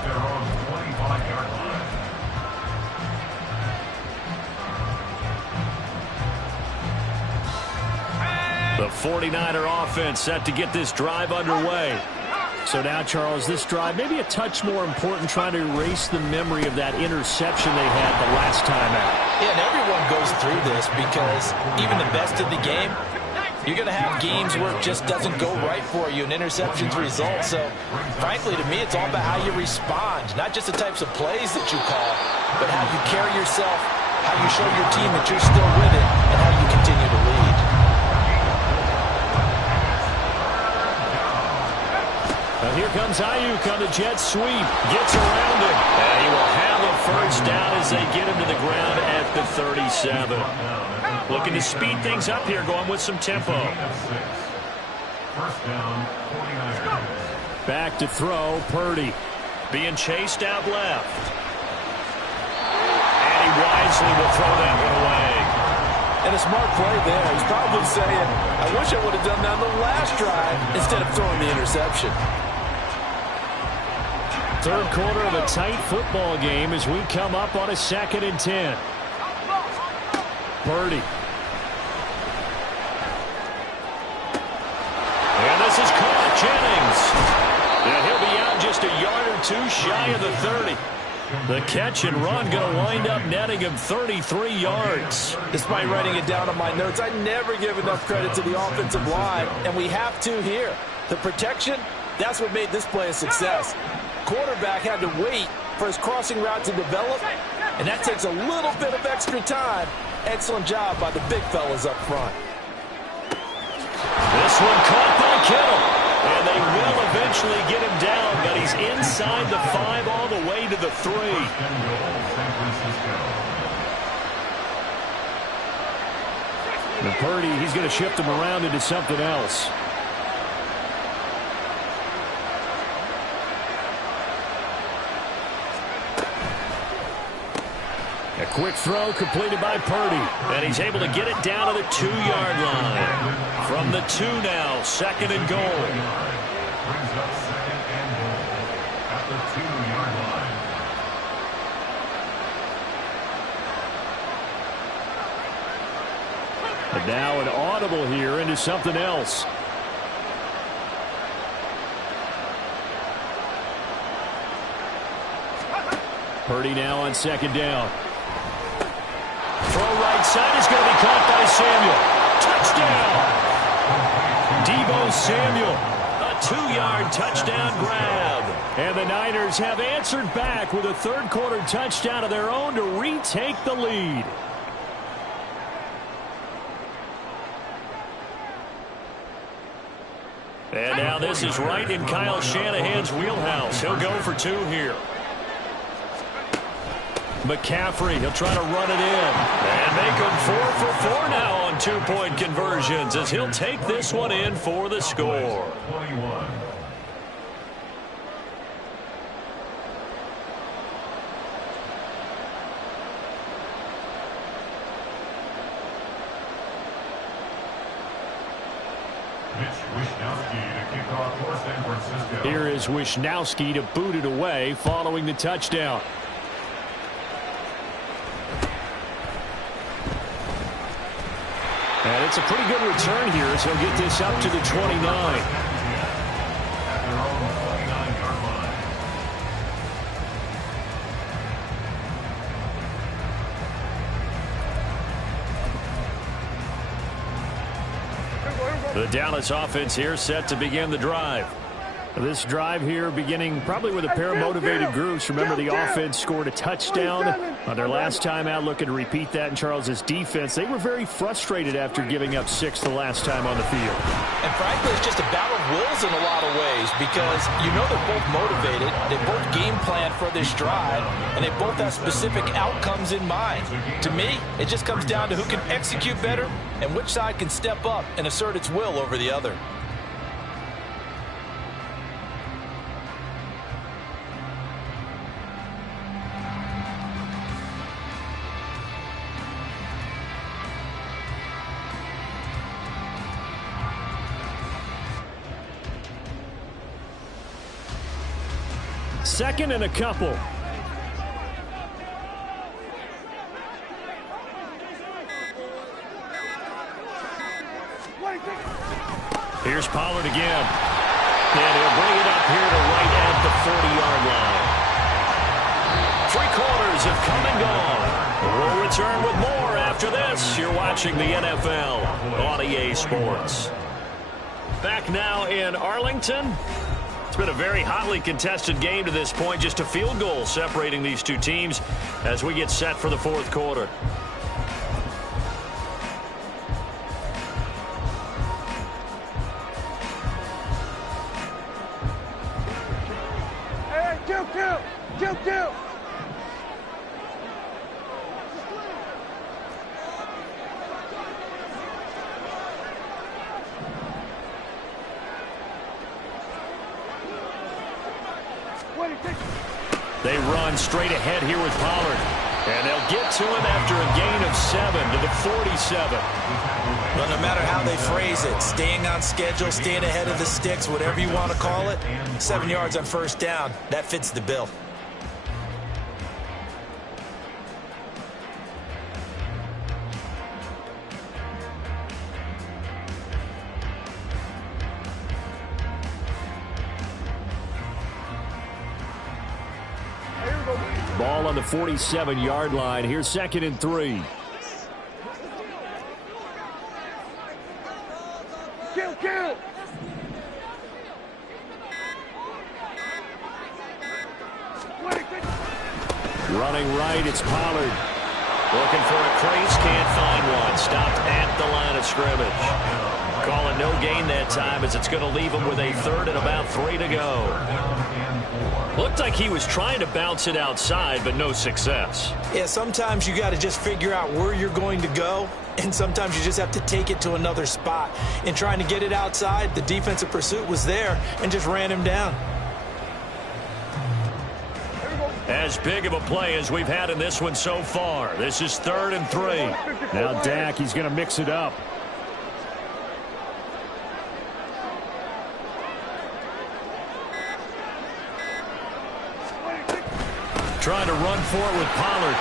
The 49er offense set to get this drive underway. So now, Charles, this drive maybe a touch more important, trying to erase the memory of that interception they had the last time out. Yeah, and everyone goes through this because even the best of the game, you're going to have games where it just doesn't go right for you, and interceptions result. So, frankly, to me, it's all about how you respond, not just the types of plays that you call, but how you carry yourself, how you show your team that you're still with it, and how you continue to lead. Here comes Ayuk on the jet sweep. Gets around him. And he will have a first down as they get him to the ground at the 37. Looking to speed things up here, going with some tempo. First down, 49ers. Back to throw, Purdy. Being chased out left. And he wisely will throw that one away. And a smart play there. He's probably saying, I wish I would have done that on the last drive instead of throwing the interception. Third quarter of a tight football game as we come up on a 2nd and 10. Purdy. And this is caught. Jennings. And he'll be out just a yard or two shy of the 30. The catch and run going to wind up netting him 33 yards. Despite writing it down on my notes, I never give enough credit to the offensive line, and we have to here. The protection, that's what made this play a success. Quarterback had to wait for his crossing route to develop, and that takes a little bit of extra time. Excellent job by the big fellas up front. This one caught by Kittle. And they will eventually get him down, but he's inside the 5 all the way to the 3. And Purdy, he's going to shift him around into something else. A quick throw completed by Purdy. And he's able to get it down to the 2-yard line. From the 2 now, 2nd and goal. Brings up 2nd and goal at the 2-yard line. And now an audible here into something else. Purdy now on 2nd down. Throw right side is going to be caught by Samuel. Touchdown! Deebo Samuel. A 2-yard touchdown grab. And the Niners have answered back with a third-quarter touchdown of their own to retake the lead. And now this is right in Kyle Shanahan's wheelhouse. He'll go for 2 here. McCaffrey, he'll try to run it in. And make him 4 for 4 now on 2-point conversions as he'll take this one in for the score. 21. Here is Wishnowski to boot it away following the touchdown. And it's a pretty good return here as he'll get this up to the 29. The Dallas offense here set to begin the drive. This drive here beginning probably with a pair of motivated groups. Remember, the offense scored a touchdown on their last time out, looking to repeat that in Charles's defense. They were very frustrated after giving up 6 the last time on the field. And frankly, it's just a battle of wills in a lot of ways because you know they're both motivated. They both game plan for this drive, and they both have specific outcomes in mind. To me, it just comes down to who can execute better and which side can step up and assert its will over the other. 2nd and a couple. Here's Pollard again. And he'll bring it up here to right at the 40-yard line. 3 quarters have come and gone. We'll return with more after this. You're watching the NFL on EA Sports. Back now in Arlington. It's been a very hotly contested game to this point. Just a field goal separating these two teams as we get set for the 4th quarter. Kill. They run straight ahead here with Pollard. And they'll get to him after a gain of 7 to the 47. Well, no matter how they phrase it, staying on schedule, staying ahead of the sticks, whatever you want to call it, 7 yards on 1st down, that fits the bill. Ball on the 47-yard line. Here's 2nd and 3. Kill. Running right, it's Pollard. Looking for a crease, can't find one. Stopped at the line of scrimmage. Call it no gain that time as it's going to leave him with a 3rd and about 3 to go. Looked like he was trying to bounce it outside, but no success. Yeah, sometimes you got to just figure out where you're going to go, and sometimes you just have to take it to another spot. In trying to get it outside, the defensive pursuit was there and just ran him down. As big of a play as we've had in this one so far. This is 3rd and 3. Now Dak, he's going to mix it up. Trying to run for it with Pollard.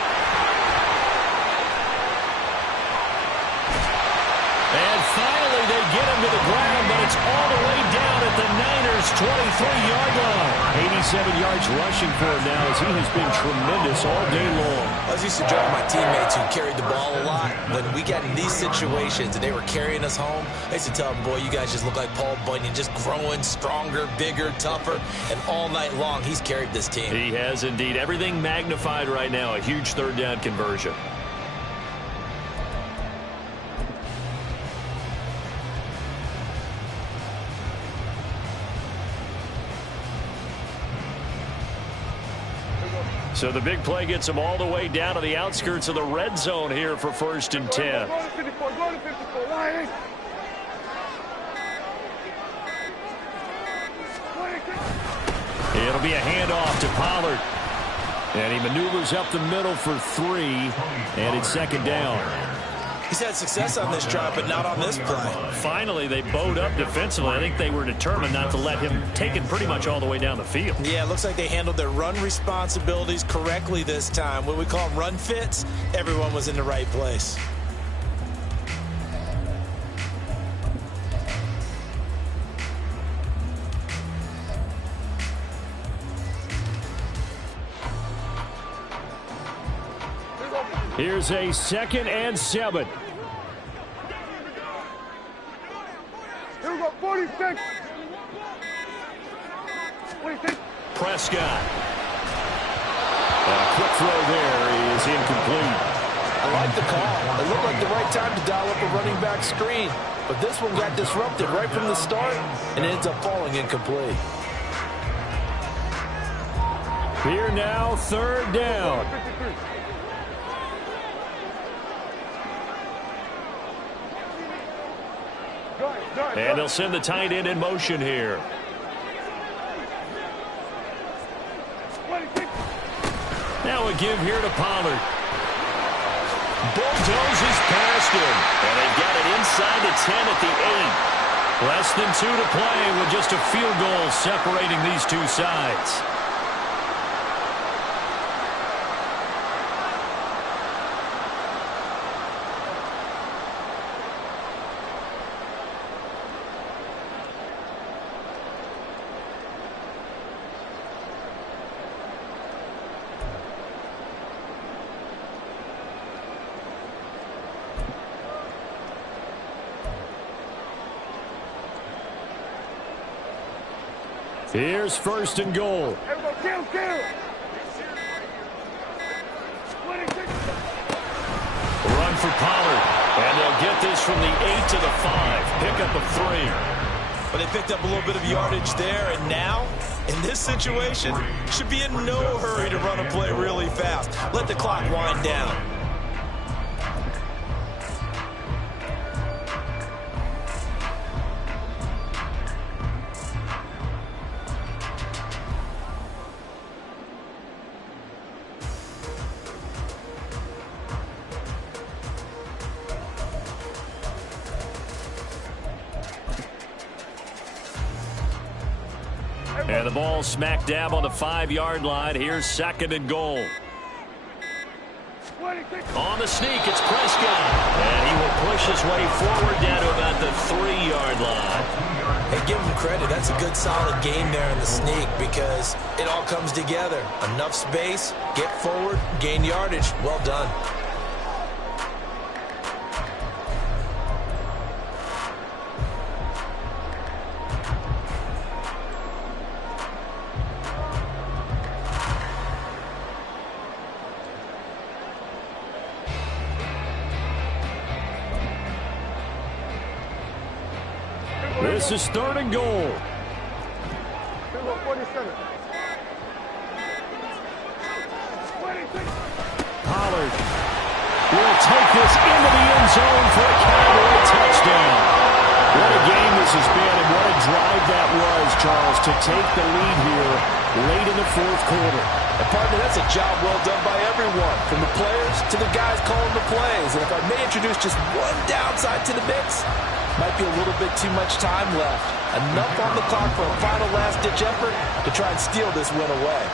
And finally they get him to the ground, but it's all the way down at the Niners' 23-yard line. 87 yards rushing for him now as he has been tremendous all day long. I was used to joke with my teammates who carried the ball a lot. When we got in these situations and they were carrying us home, I used to tell them, boy, you guys just look like Paul Bunyan, just growing stronger, bigger, tougher, and all night long he's carried this team. He has indeed. Everything magnified right now. A huge 3rd down conversion. So the big play gets him all the way down to the outskirts of the red zone here for 1st and 10. Go to 54. Line. It'll be a handoff to Pollard. And he maneuvers up the middle for 3. And it's 2nd down. He's had success on this drive, but not on this play. Finally, they bowed up defensively. I think they were determined not to let him take it pretty much all the way down the field. Yeah, it looks like they handled their run responsibilities correctly this time. What we call them run fits, everyone was in the right place. Here's a 2nd and 7. Here we go, 46. Prescott. A quick throw there is incomplete. I like the call. It looked like the right time to dial up a running back screen. But this one got disrupted right from the start and ends up falling incomplete. Here now, 3rd down. And they'll send the tight end in motion here. Now a give here to Pollard. Bulldozes past him. And they've got it inside the 10 at the 8. Less than 2 to play with just a field goal separating these two sides. Here's first and goal. Everybody, kill. Run for Pollard. And they'll get this from the 8 to the 5. Pickup of 3. But they picked up a little bit of yardage there, and now, in this situation, should be in no hurry to run a play really fast. Let the clock wind down. And the ball smack dab on the 5-yard line. Here's second and goal. On the sneak, it's Prescott. And he will push his way forward down to about the 3-yard line. Hey, give him credit. That's a good, solid game there in the sneak because it all comes together. Enough space, get forward, gain yardage. Well done. This is third and goal. Pollard will take this into the end zone for a Cowboy touchdown. What a game this has been, and what a drive that was, Charles, to take the lead here late in the fourth quarter. And partner, that's a job well done by everyone, from the players to the guys calling the plays. And if I may introduce just one downside to the mix, might be a little bit too much time left. Enough on the clock for a final last-ditch effort to try and steal this win away.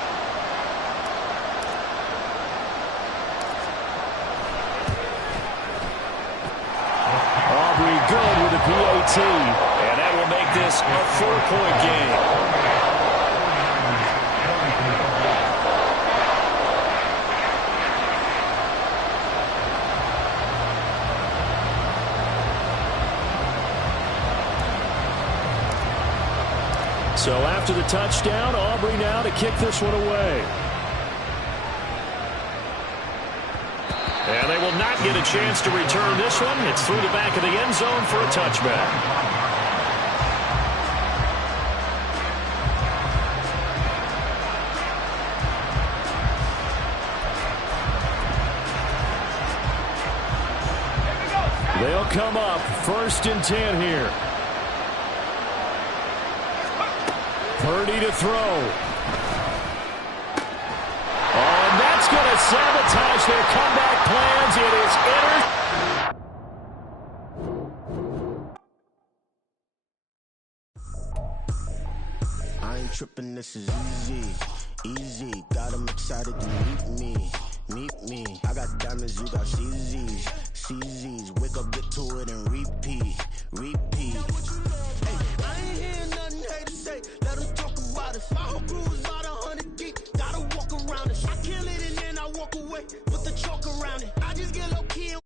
Aubrey good with a PAT. And that will make this a 4-point game. So after the touchdown, Aubrey now to kick this one away. And they will not get a chance to return this one. It's through the back of the end zone for a touchback. They'll come up 1st and 10 here. Purdy to throw. Oh, and that's going to sabotage their comeback plans. It is I ain't tripping, this is easy. Got them excited to meet me. I got diamonds, you got CZs. Wake up, get to it, and repeat. Hey, I ain't hearing nothing haters say. Let them talk about us. My whole crew is about 100 deep. Gotta walk around it. I kill it and then I walk away. Put the chalk around it. I just get low key.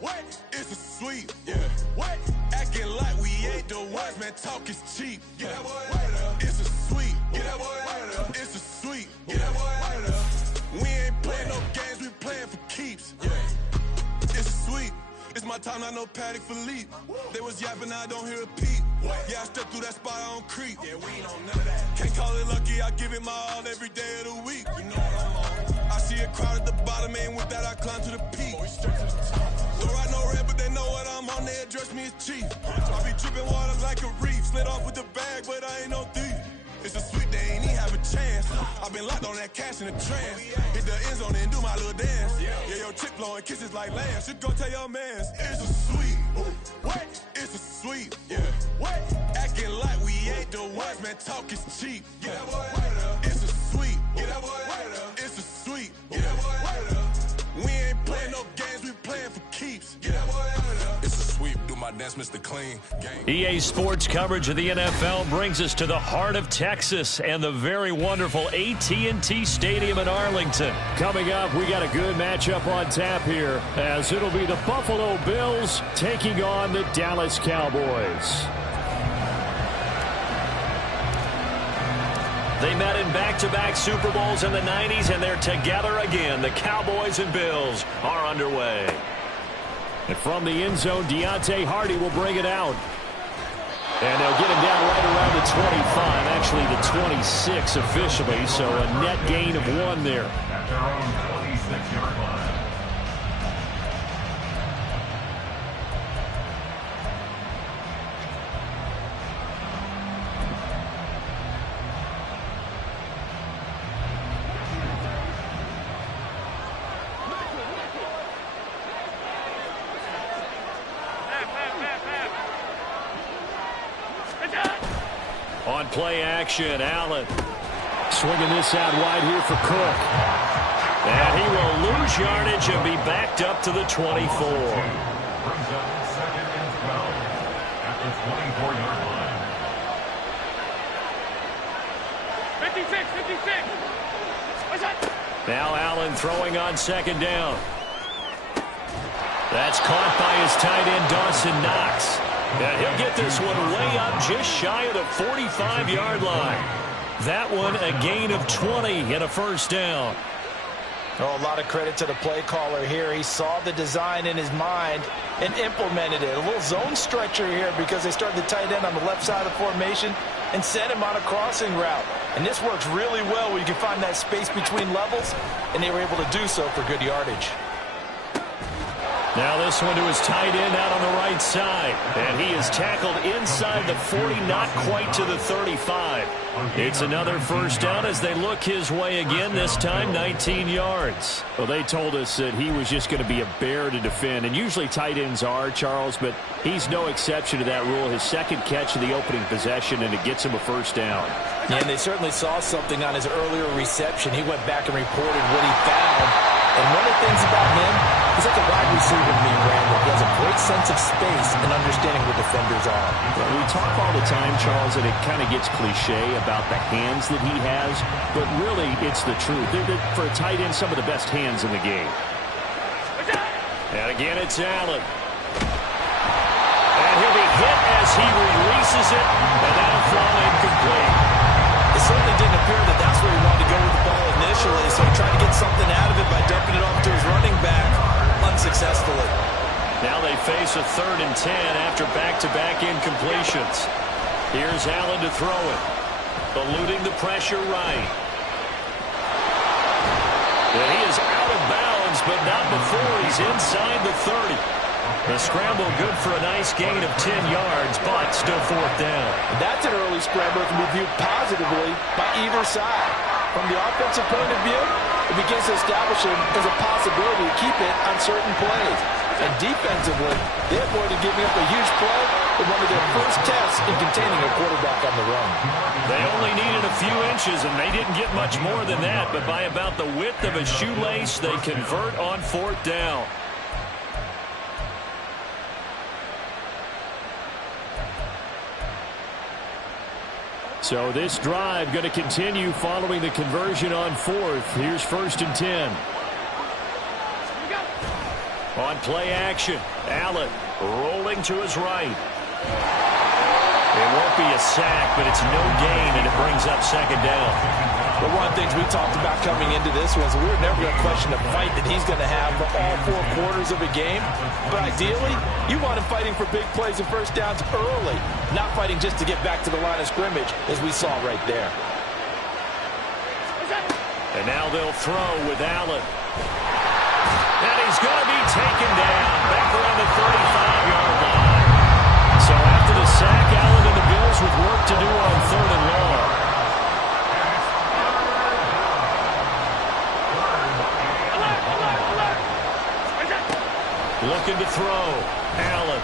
What? It's a sweep. Yeah. What? Acting like we ain't the ones, man. Talk is cheap. Get that boy. It's a sweep. Get that boy. It's a sweep. Get that boy. We ain't playing no games, we playing for keeps. Yeah. It's a sweep. It's my time, not no Paddock Philippe. They was yapping, I don't hear a peep. Yeah, I step through that spot, I don't creep. Yeah, we ain't on none of that. Can't call it lucky, I give it my all every day of the week. You know what I'm on. I see a crowd at the bottom, and with that I climb to the peak. Don't ride no red, but they know what I'm on, they address me as chief. I be dripping water like a reef. Slid off with the bag, but I ain't no thief. It's a sweet, they ain't even have a chance. I've been locked on that cash in a trance. Hit the end zone and do my little dance. Yeah, your chick blowing kisses like lambs. Should go tell your mans. It's a sweet. What? It's a sweet. Yeah. What? Acting like we ain't the ones, man. Talk is cheap. Get that boy. It's a sweet. Get that boy. It's a sweet. Get that boy. We ain't playing no games, we playing for keeps. Get that boy. It's a sweep. Do my dance, Mr. Clean. EA Sports coverage of the NFL brings us to the heart of Texas and the very wonderful AT&T Stadium in Arlington. Coming up, we got a good matchup on tap here, as it'll be the Buffalo Bills taking on the Dallas Cowboys. They met in back-to-back Super Bowls in the 90s, and they're together again. The Cowboys and Bills are underway. And from the end zone, Deontay Hardy will bring it out. And they'll get him down right around the 25, actually the 26 officially, so a net gain of 1 there. At their own 26-yard line. On play action, Allen swinging this out wide here for Cook. And he will lose yardage and be backed up to the 24. Brings up 2nd and 12 at the 24-yard line. 56. Now Allen throwing on 2nd down. That's caught by his tight end, Dawson Knox. And he'll get this one way up just shy of the 45-yard line. That one a gain of 20 and a first down. Oh, a lot of credit to the play caller here. He saw the design in his mind and implemented it. A little zone stretcher here because they started the tight end on the left side of the formation and sent him on a crossing route. And this works really well where you can find that space between levels, and they were able to do so for good yardage. Now this one to his tight end out on the right side. And he is tackled inside the 40, not quite to the 35. It's another first down as they look his way again, this time 19 yards. Well, they told us that he was just going to be a bear to defend. And usually tight ends are, Charles, but he's no exception to that rule. His second catch of the opening possession, and it gets him a first down. Yeah, and they certainly saw something on his earlier reception. He went back and reported what he found. And one of the things about him, he's like a wide receiver to me, Randall. He has a great sense of space and understanding where defenders are. We talk all the time, Charles, and it kind of gets cliche about the hands that he has, but really it's the truth. They're, for a tight end, some of the best hands in the game. And again, it's Allen. And he'll be hit as he releases it, and that'll fall incomplete. It certainly didn't appear that that's where he wanted to go with the ball initially, so he tried to get something out of it by dumping it off to his running back unsuccessfully. Now they face a 3rd and 10 after back-to-back incompletions. Here's Allen to throw it. Eluding the pressure right. And he is out of bounds, but not before he's inside the 30. The scramble good for a nice gain of 10 yards, but still 4th down. That's an early scramble that can be viewed positively by either side. From the offensive point of view, it begins to establish him as a possibility to keep it on certain plays. And defensively, they avoided giving up a huge play in one of their first tests in containing a quarterback on the run. They only needed a few inches, and they didn't get much more than that, but by about the width of a shoelace, they convert on 4th down. So this drive going to continue following the conversion on 4th. Here's 1st and 10. On play action, Allen rolling to his right. It won't be a sack, but it's no gain, and it brings up second down. Well, one of the things we talked about coming into this was we were never going to question the fight that he's going to have for all 4 quarters of a game. But ideally, you want him fighting for big plays and first downs early, not fighting just to get back to the line of scrimmage, as we saw right there. And now they'll throw with Allen. And he's going to be taken down back around the 35-yard line. So after the sack, Allen and the Bills with work to do on 3rd and long. Looking to throw. Allen.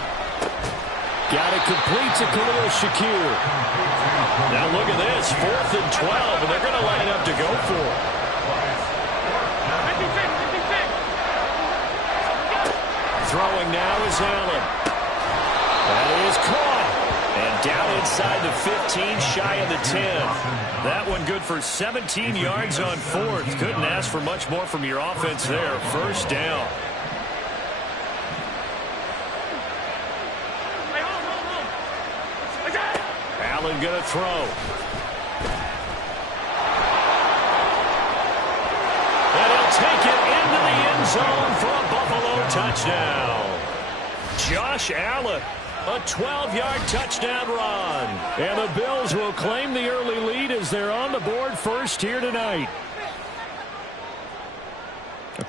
Got it complete to Kool Shakir. Now look at this. 4th and 12, and they're going to line up to go for it. Throwing now is Allen. That is caught. And down inside the 15, shy of the 10. That one good for 17 yards on 4th. Couldn't ask for much more from your offense there. First down. Allen going to throw. And he'll take it into the end zone for a Buffalo touchdown. Josh Allen, a 12-yard touchdown run. And the Bills will claim the early lead as they're on the board first here tonight.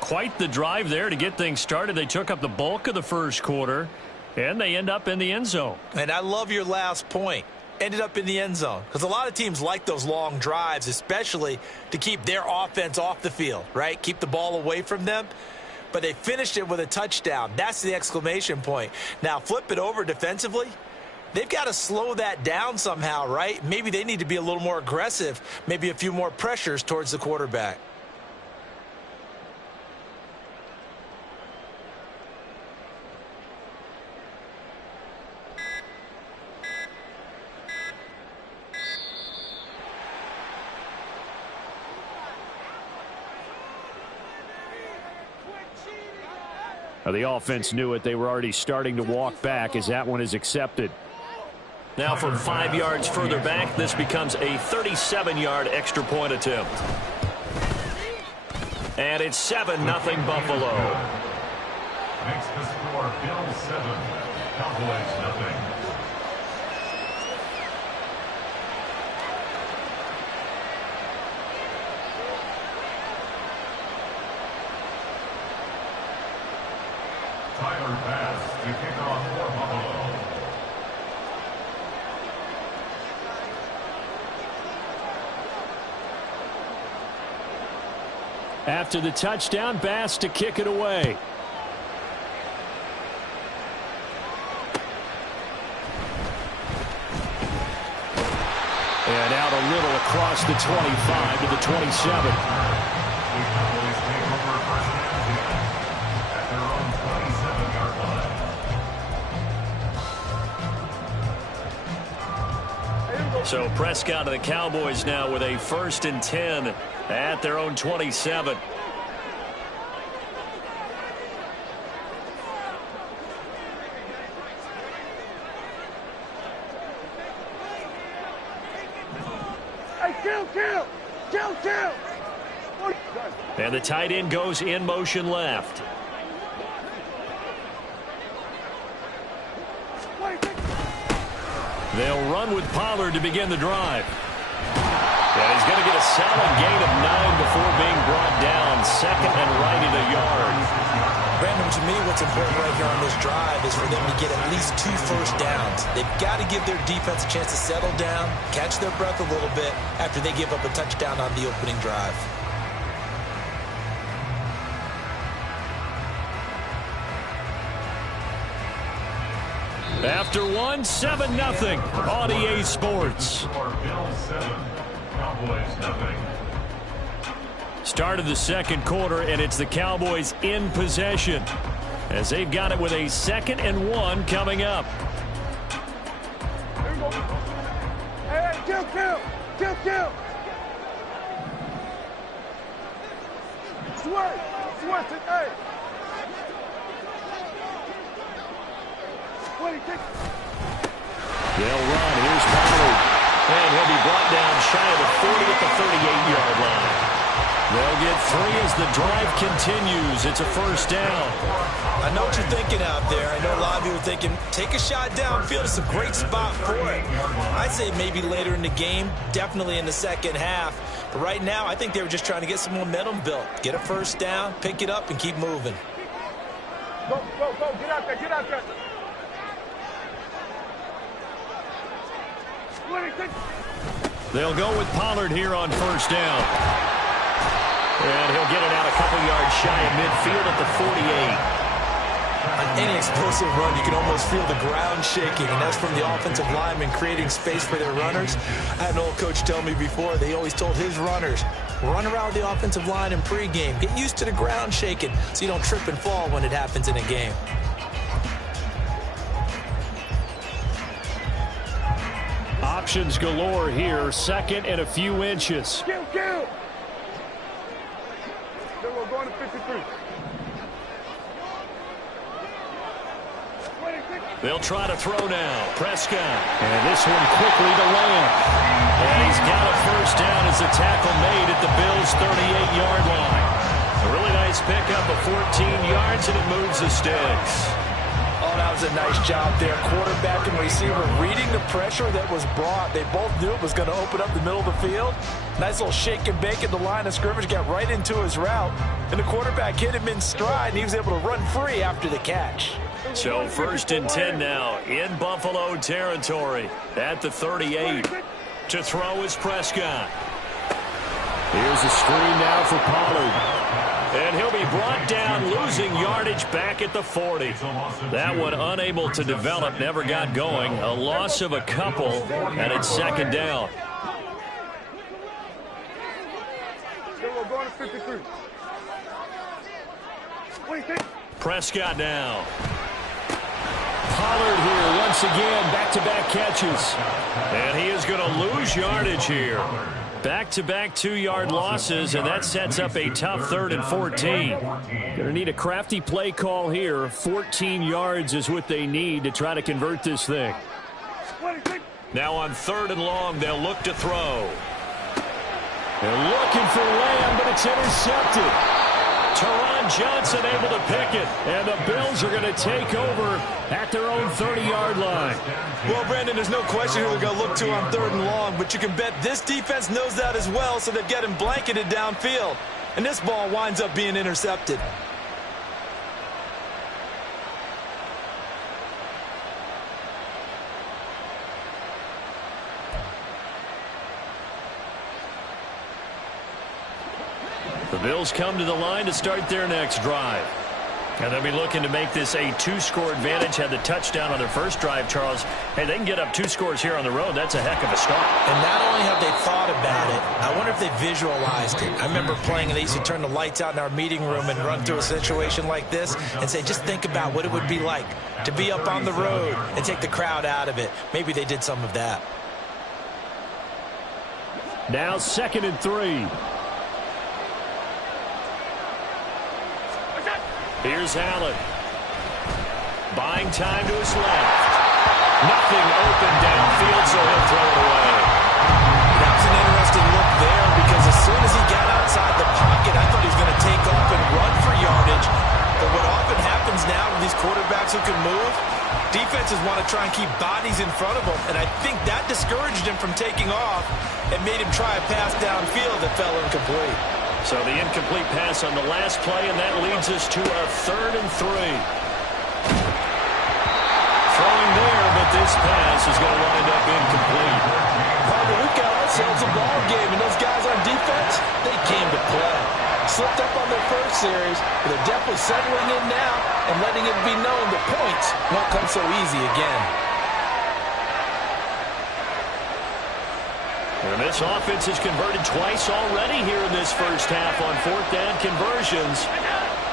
Quite the drive there to get things started. They took up the bulk of the first quarter, and they end up in the end zone. And I love your last point. Ended up in the end zone, because a lot of teams like those long drives, especially to keep their offense off the field, right? Keep the ball away from them. But they finished it with a touchdown. That's the exclamation point. Now flip it over defensively. They've got to slow that down somehow, right? Maybe they need to be a little more aggressive, maybe a few more pressures towards the quarterback. The offense knew it. They were already starting to walk back as that one is accepted. Now from 5 yards further back, this becomes a 37-yard extra point attempt. And it's 7-0 Buffalo. Makes the score Bills 7, Cowboys 0. Tyler Bass to kick off for Buffalo. After the touchdown, Bass to kick it away. And out a little across the 25 to the 27. The Cowboys take over first and 10 at their own 27-yard line. So Prescott and the Cowboys now with a 1st and 10 at their own 27. Kill! And the tight end goes in motion left. They'll run with Pollard to begin the drive. And he's going to get a solid gain of 9 before being brought down. 2nd and right at a yard. Brandon, to me, what's important right here on this drive is for them to get at least 2 first downs. They've got to give their defense a chance to settle down, catch their breath a little bit after they give up a touchdown on the opening drive. After one, 7-0 on EA Sports. Bills 7, Cowboys 0. Start of the second quarter, and it's the Cowboys in possession as they've got it with a 2nd and 1 coming up. Hey, kill! Sweat it, hey! They'll run. Here's Pollard. And he'll be brought down shy of the 40 at the 38-yard line. They'll get 3 as the drive continues. It's a first down. I know what you're thinking out there. I know a lot of you are thinking, take a shot downfield. It's a great spot for it. I'd say maybe later in the game, definitely in the second half. But right now, I think they were just trying to get some momentum built. Get a first down, pick it up, and keep moving. Go, go, go. Get out there, get out there. They'll go with Pollard here on first down. And he'll get it out a couple yards shy of midfield at the 48. On any explosive run, you can almost feel the ground shaking, and that's from the offensive linemen creating space for their runners. I had an old coach tell me before, they always told his runners, run around the offensive line in pregame. Get used to the ground shaking so you don't trip and fall when it happens in a game. Options galore here. Second and a few inches. Kill, kill. Then we're going to 53. They'll try to throw now. Prescott. And this one quickly to Lamb. And he's got a first down as a tackle made at the Bills' 38-yard line. A really nice pickup of 14 yards, and it moves the sticks. Oh, that was a nice job there. Quarterback and receiver reading the pressure that was brought. They both knew it was going to open up the middle of the field. Nice little shake and bake at the line of scrimmage. Got right into his route. And the quarterback hit him in stride, and he was able to run free after the catch. So 1st and 10 now in Buffalo territory at the 38. To throw is Prescott. Here's a screen now for Pollard. And he'll be brought down, losing yardage back at the 40. That one unable to develop, never got going. A loss of a couple, and it's second down. We're going to 53. Prescott now. Pollard here once again, back-to-back catches. And he is going to lose yardage here. Back-to-back 2-yard losses, and that sets up a tough 3rd and 14. Going to need a crafty play call here. 14 yards is what they need to try to convert this thing. Now on 3rd and long, they'll look to throw. They're looking for Lamb, but it's intercepted. Teron Johnson able to pick it, and the Bills are going to take over at their own 30-yard line. Well, Brandon, there's no question who they're going to look to on 3rd and long, but you can bet this defense knows that as well, so they've got him blanketed downfield. And this ball winds up being intercepted. The Bills come to the line to start their next drive. And they'll be looking to make this a 2-score advantage. Had the touchdown on their first drive, Charles. Hey, they can get up 2 scores here on the road. That's a heck of a start. And not only have they thought about it, I wonder if they visualized it. I remember playing, and they used to turn the lights out in our meeting room and run through a situation like this and say, just think about what it would be like to be up on the road and take the crowd out of it. Maybe they did some of that. Now 2nd and 3. Here's Allen. Buying time to his left. Nothing open downfield, so he'll throw it away. That was an interesting look there because as soon as he got outside the pocket, I thought he was going to take off and run for yardage. But what often happens now with these quarterbacks who can move, defenses want to try and keep bodies in front of them. And I think that discouraged him from taking off and made him try a pass downfield that fell incomplete. So the incomplete pass on the last play, and that leads us to a 3rd and 3. Throwing there, but this pass is going to wind up incomplete. Harvey, we've got ourselves a ball game, and those guys on defense, they came to play. Slipped up on their first series, but they're definitely settling in now and letting it be known that points won't come so easy again. And this offense has converted twice already here in this first half on 4th down conversions.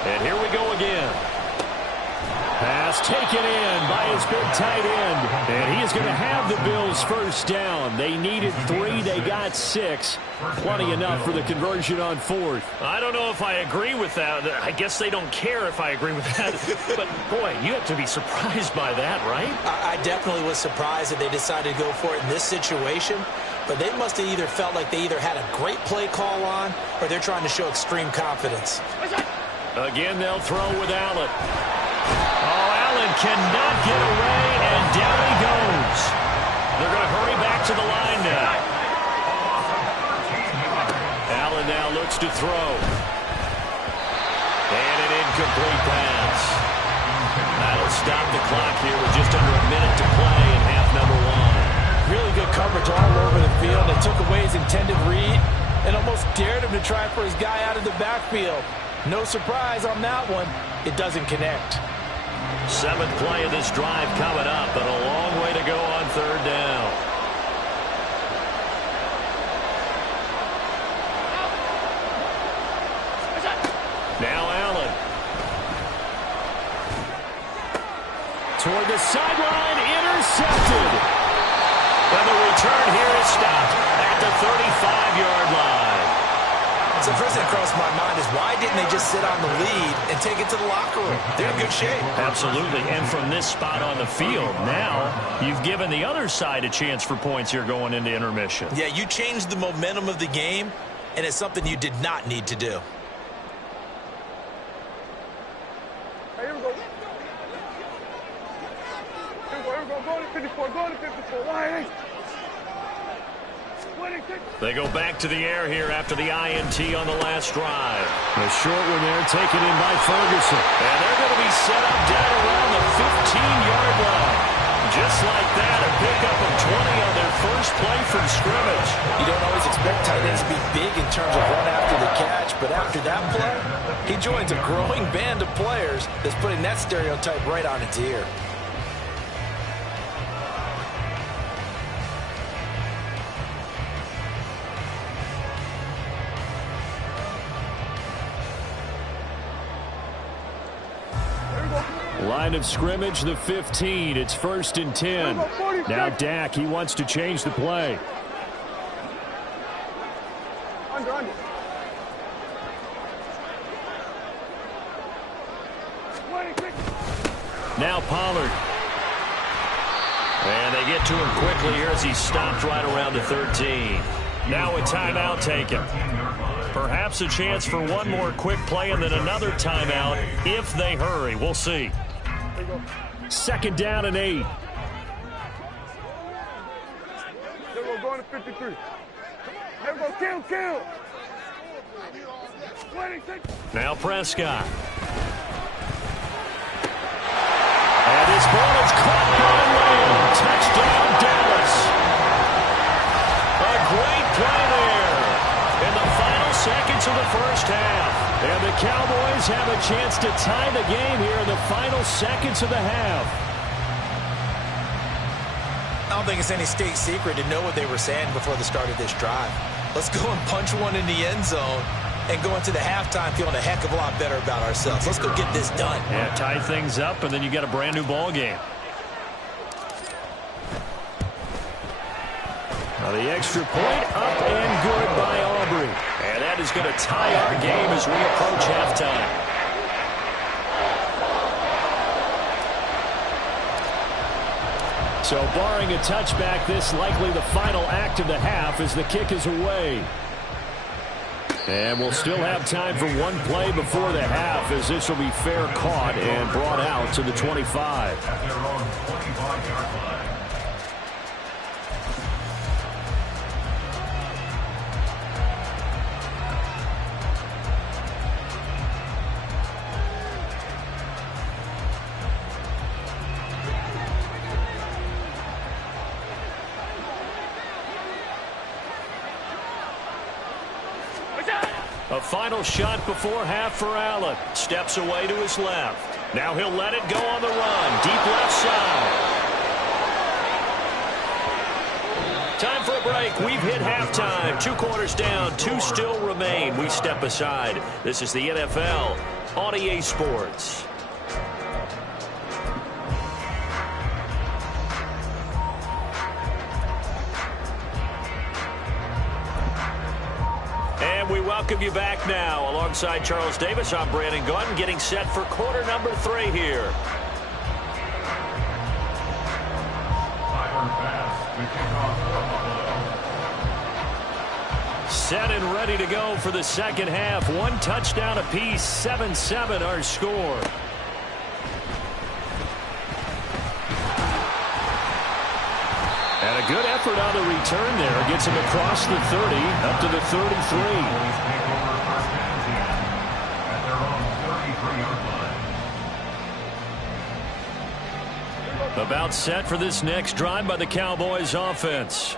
And here we go again. Pass Pass taken in by his big tight end. And he is going to have the Bills first down. They needed 3. They got 6. Plenty enough for the conversion on 4th. I don't know if I agree with that. I guess they don't care if I agree with that. But, boy, you have to be surprised by that, right? I definitely was surprised that they decided to go for it in this situation. But they must have either felt like they either had a great play call on or they're trying to show extreme confidence. Again, they'll throw with Allen. Oh, Allen cannot get away, and down he goes. They're going to hurry back to the line now. Allen now looks to throw. And an incomplete pass. That'll stop the clock here with just under a minute to play in half number 1. Really good coverage all over the field. They took away his intended read and almost dared him to try for his guy out of the backfield. No surprise on that one. It doesn't connect. 7th play of this drive coming up, and a long way to go on 3rd down. Now Allen. Toward the sideline, intercepted. And the return here is stopped at the 35-yard line. So the first thing that crossed my mind is why didn't they just sit on the lead and take it to the locker room? They're in good shape. Absolutely, and from this spot on the field, now you've given the other side a chance for points here going into intermission. Yeah, you changed the momentum of the game, and it's something you did not need to do. Hey, here we go. Here we go. Go to 54. Go to 54. Why? They go back to the air here after the INT on the last drive. A short one there taken in by Ferguson. And they're going to be set up down around the 15-yard line. Just like that, a pickup of 20 on their first play from scrimmage. You don't always expect tight ends to be big in terms of run after the catch, but after that play, he joins a growing band of players that's putting that stereotype right on its ear. Line of scrimmage, the 15. It's 1st and 10. Now Dak, he wants to change the play. Under. Now Pollard. And they get to him quickly here as he stopped right around the 13. Now a timeout taken. Perhaps a chance for one more quick play and then another timeout if they hurry. We'll see. 2nd down and 8. There we go, going to 53. There we go, kill. 26. Now Prescott. And his ball is caught by Lamb. Touchdown, Dallas. A great play there in the final seconds of the first half. And the Cowboys have a chance to tie the game here in the final seconds of the half. I don't think it's any state secret to know what they were saying before the start of this drive. Let's go and punch one in the end zone and go into the halftime feeling a heck of a lot better about ourselves. Let's go get this done. Yeah, tie things up, and then you got a brand new ball game. Now the extra point up and good by Aubrey. And that is going to tie our game as we approach halftime. So barring a touchback, this likely the final act of the half as the kick is away. And we'll still have time for one play before the half as this will be fair caught and brought out to the 25. At their own 25-yard line. A final shot before half for Allen. Steps away to his left. Now he'll let it go on the run. Deep left side. Time for a break. We've hit halftime. 2 quarters down. 2 still remain. We step aside. This is the NFL on EA Sports. welcome you back now. Alongside Charles Davis, I'm Brandon Gunn, getting set for quarter number 3 here. Set and ready to go for the second half. 1 touchdown apiece, 7-7 our score. And a good effort on the return there. Gets him across the 30, up to the 33. About set for this next drive by the Cowboys offense.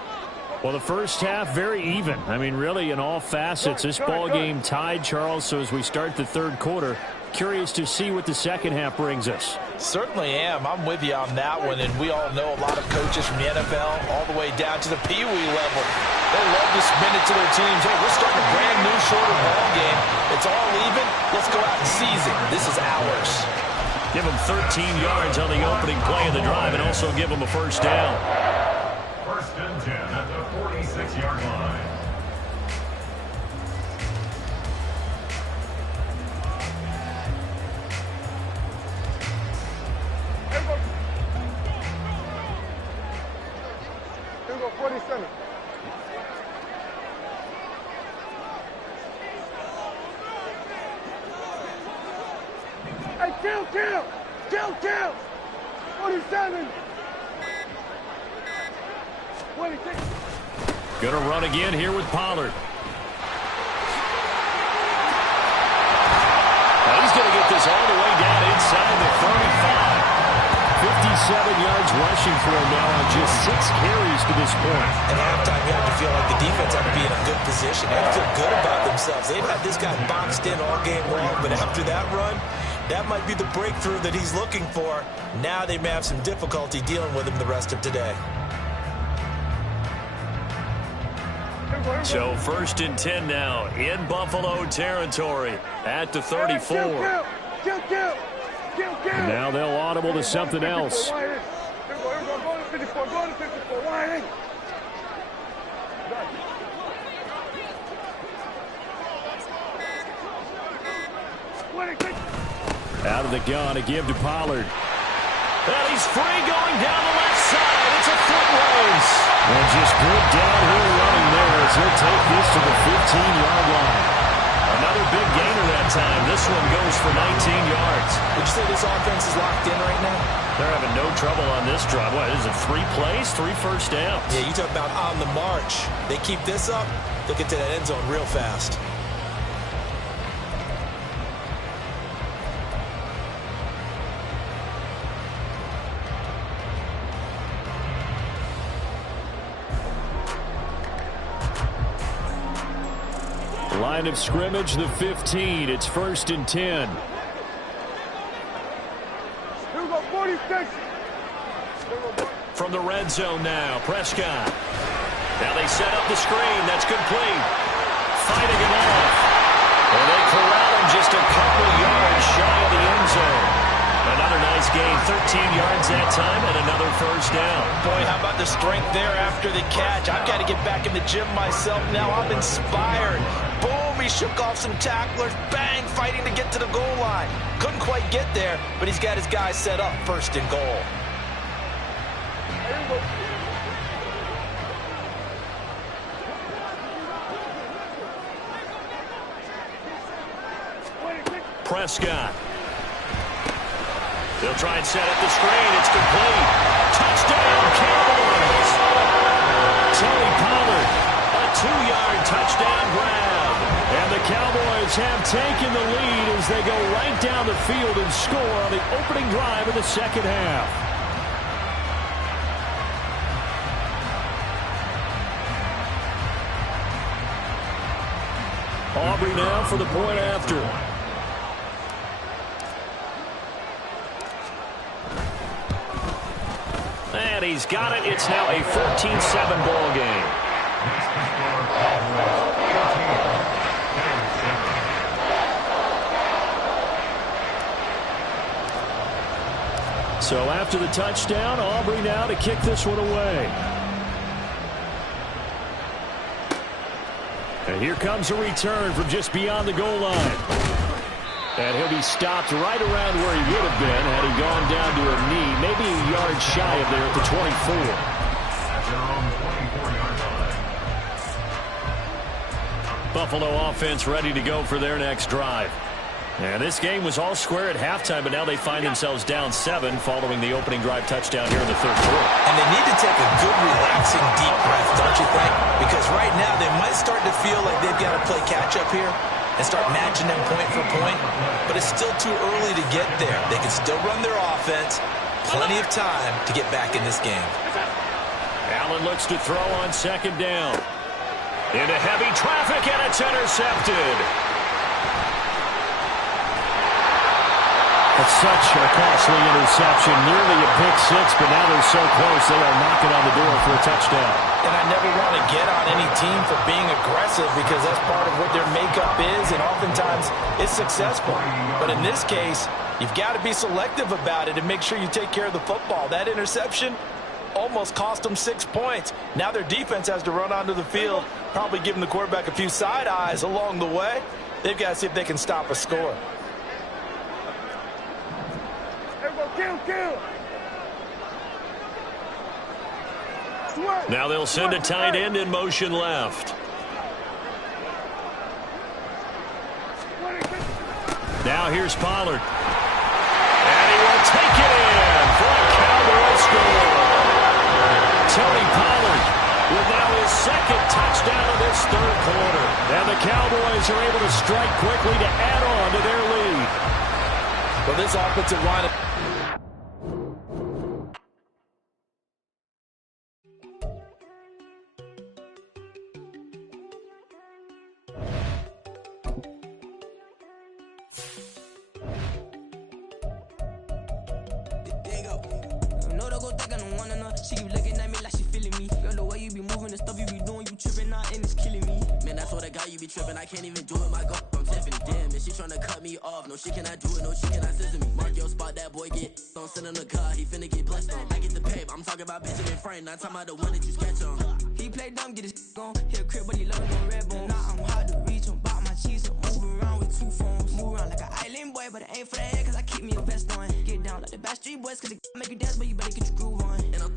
Well, the first half, very even. I mean, really, in all facets, this ball game tied, Charles. So as we start the third quarter, curious to see what the second half brings us. Certainly am. I'm with you on that one. And we all know a lot of coaches from the NFL all the way down to the Pee Wee level. They love to spin it to their teams. Hey, we're starting a brand new, shorter ball game. It's all even. Let's go out and seize it. This is ours. Give them 13 yards on the opening play of the drive and also give them a first down. First and 10 at the 46-yard line. Here we go, 47. Hey, kill! 47! 26. Going to run again here with Pollard. Now he's going to get this all the way down inside the 35. 57 yards rushing for him now on just 6 carries to this point. At halftime, you have to feel like the defense had to be in a good position. They have to feel good about themselves. They've had this guy boxed in all game long, but after that run, that might be the breakthrough that he's looking for. Now they may have some difficulty dealing with him the rest of today. So first and 10 now in Buffalo territory at the 34. And now they'll audible to something else. Go to 54, go to 54, wide. Out of the gun to give to Pollard. And he's free going down the left side. It's a foot race. And just good downhill running there as he'll take this to the 15-yard line. Another big gainer that time. This one goes for 19 yards. Would you say this offense is locked in right now? They're having no trouble on this drive. What is it, 3 plays, 3 first downs? Yeah, you talk about on the march. They keep this up, they'll get to that end zone real fast. Line of scrimmage, the 15. It's first and 10. Here we go, 46. From the red zone now, Prescott. Now they set up the screen. That's complete. Fighting him off. And they corral him just a couple yards shy of the end zone. Another nice gain, 13 yards that time, and another first down. Boy, how about the strength there after the catch? I've got to get back in the gym myself now. I'm inspired. Boom, he shook off some tacklers. Bang, fighting to get to the goal line. Couldn't quite get there, but he's got his guys set up first and goal. Prescott. They'll try and set up the screen. It's complete. Touchdown, Cowboys. Tony Pollard, a 2-yard touchdown grab. And the Cowboys have taken the lead as they go right down the field and score on the opening drive of the second half. Aubrey now for the point after. And he's got it. It's now a 14-7 ball game. So after the touchdown, Aubrey now to kick this one away. And here comes a return from just beyond the goal line. And he'll be stopped right around where he would have been had he gone down to a knee, maybe a yard shy of there at the 24. At their own 24-yard line. Buffalo offense ready to go for their next drive. And this game was all square at halftime, but now they find themselves down 7 following the opening drive touchdown here in the third quarter. And they need to take a good, relaxing, deep breath, don't you think? Because right now they might start to feel like they've got to play catch-up here and start matching them point for point, but it's still too early to get there. They can still run their offense. Plenty of time to get back in this game. Allen looks to throw on second down. Into heavy traffic, and it's intercepted. It's such a costly interception, nearly a pick six, but now they're so close they are knocking on the door for a touchdown. And I never want to get on any team for being aggressive because that's part of what their makeup is, and oftentimes it's successful. But in this case, you've got to be selective about it and make sure you take care of the football. That interception almost cost them 6 points. Now their defense has to run onto the field, probably giving the quarterback a few side eyes along the way. They've got to see if they can stop a score. Kill. Now they'll send a tight end in motion left. Now here's Pollard. And he will take it in for a Cowboy score. Tony Pollard with now his second touchdown of this third quarter. And the Cowboys are able to strike quickly to add on to their lead. Well, this offensive line... She keep looking at me like she feeling me. Girl, the way you be moving and stuff you be doing, you tripping out and it's killing me. Man, that's what I got, you be tripping. I can't even do it, my girl. I'm Tiffany. Damn, and she tryna cut me off. No, she cannot do it, no, she cannot scissor me. Mark your spot, that boy get don't sit in the car, he finna get blessed on. I get the paper, I'm talking about Benjamin Franklin, not talking about the one that you sketch on. He play dumb, get his on. Hit a crib, but he love it on red bone. Now I'm hard to reach, I'm bout my cheese, I'm moving around with 2 phones. Move around like an island boy, but it ain't for the head, cause I keep me a vest on. Get down like the Backstreet Boys, cause it make you dance, but you better get your groove on. And I'm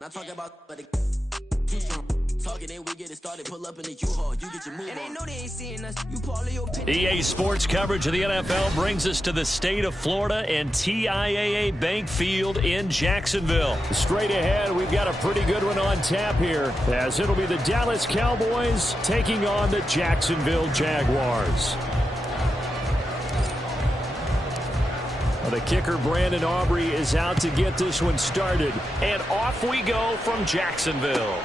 not talking about, but it too strong. Talking, then we get it started. Pull up in the U-Haul. You get your move on. And they know they ain't seeing us. You pull your pin. EA Sports coverage of the NFL brings us to the state of Florida and TIAA Bank Field in Jacksonville. Straight ahead, we've got a pretty good one on tap here, as it'll be the Dallas Cowboys taking on the Jacksonville Jaguars. The kicker, Brandon Aubrey, is out to get this one started. And off we go from Jacksonville.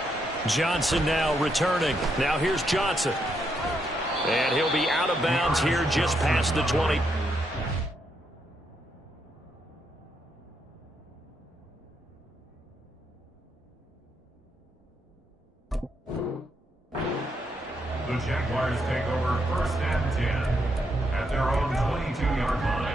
Johnson now returning. Now here's Johnson. And he'll be out of bounds here just past the 20. The Jaguars take over 1st and 10 at their own 22-yard line.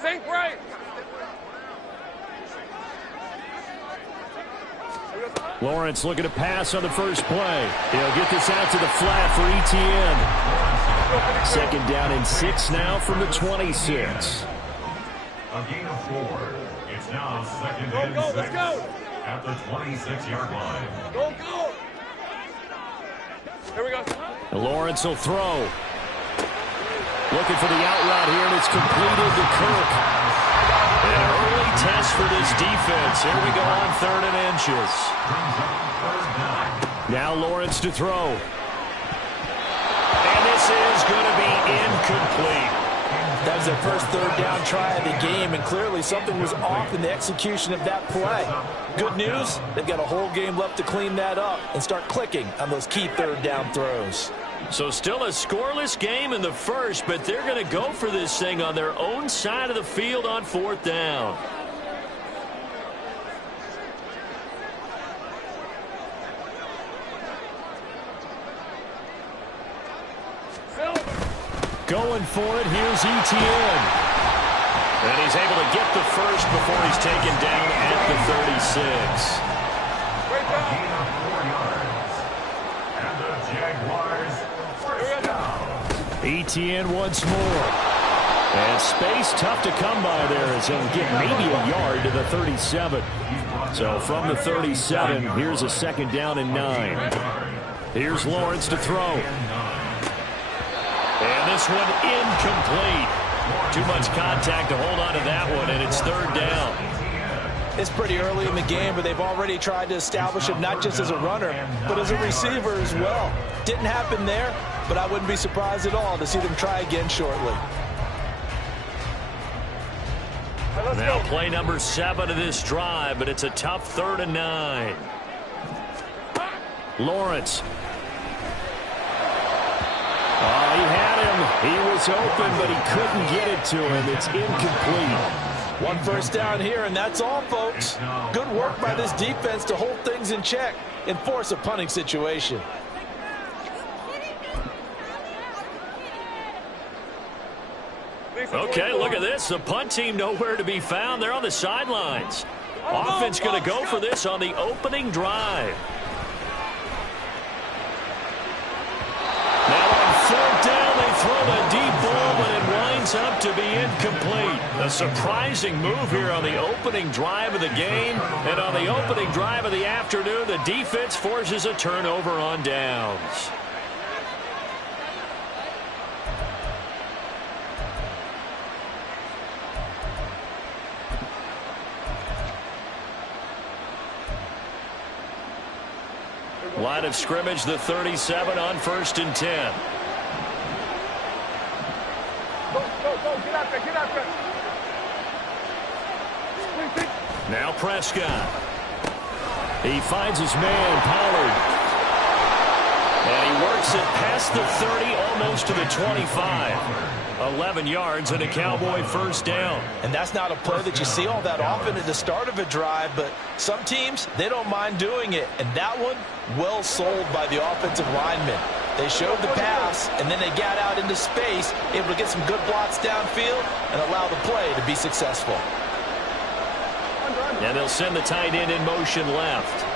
Think right. Lawrence looking to pass on the first play. He'll get this out to the flat for ETN. Second down and 6 now from the 26. A gain of 4. It's now 2nd and 6 let's go. at the 26-yard line. Go. Here we go. And Lawrence will throw. Looking for the out route here, and it's completed to Kirk. An early test for this defense. Here we go on 3rd and inches. Now Lawrence to throw. And this is going to be incomplete. That was their first 3rd down try of the game, and clearly something was off in the execution of that play. Good news, they've got a whole game left to clean that up and start clicking on those key 3rd down throws. So still a scoreless game in the first, but they're going to go for this thing on their own side of the field on 4th down. Going for it. Here's Etienne. And he's able to get the first before he's taken down at the 36. Great job. Gain of 4 yards. And the Jaguars first down. Etienne once more. And space tough to come by there as he'll get maybe a yard to the 37. So from the 37, here's a second down and 9. Here's Lawrence to throw. And this one incomplete. Too much contact to hold on to that one, and it's third down. It's pretty early in the game, but they've already tried to establish him not just as a runner, but as a receiver as well. Didn't happen there, but I wouldn't be surprised at all to see them try again shortly. Now play number 7 of this drive, but it's a tough 3rd and 9. Lawrence. Oh, he had him. He was open, but he couldn't get it to him. It's incomplete. One first down here, and that's all, folks. Good work by this defense to hold things in check and force a punting situation. Okay, look at this. The punt team nowhere to be found. They're on the sidelines. Offense going to go for this on the opening drive. Now on 4th down, they throw the deep ball, but it winds up to be incomplete. A surprising move here on the opening drive of the game. And on the opening drive of the afternoon, the defense forces a turnover on downs. Line of scrimmage, the 37 on 1st and 10. Go, get out there. Now Prescott. He finds his man, Pollard. And he works it past the 30, almost to the 25. 11 yards and a Cowboy first down. And that's not a play that you see all that often at the start of a drive, but some teams, they don't mind doing it. And that one, well sold by the offensive lineman. They showed the pass, and then they got out into space, able to get some good blocks downfield and allow the play to be successful. And they'll send the tight end in motion left.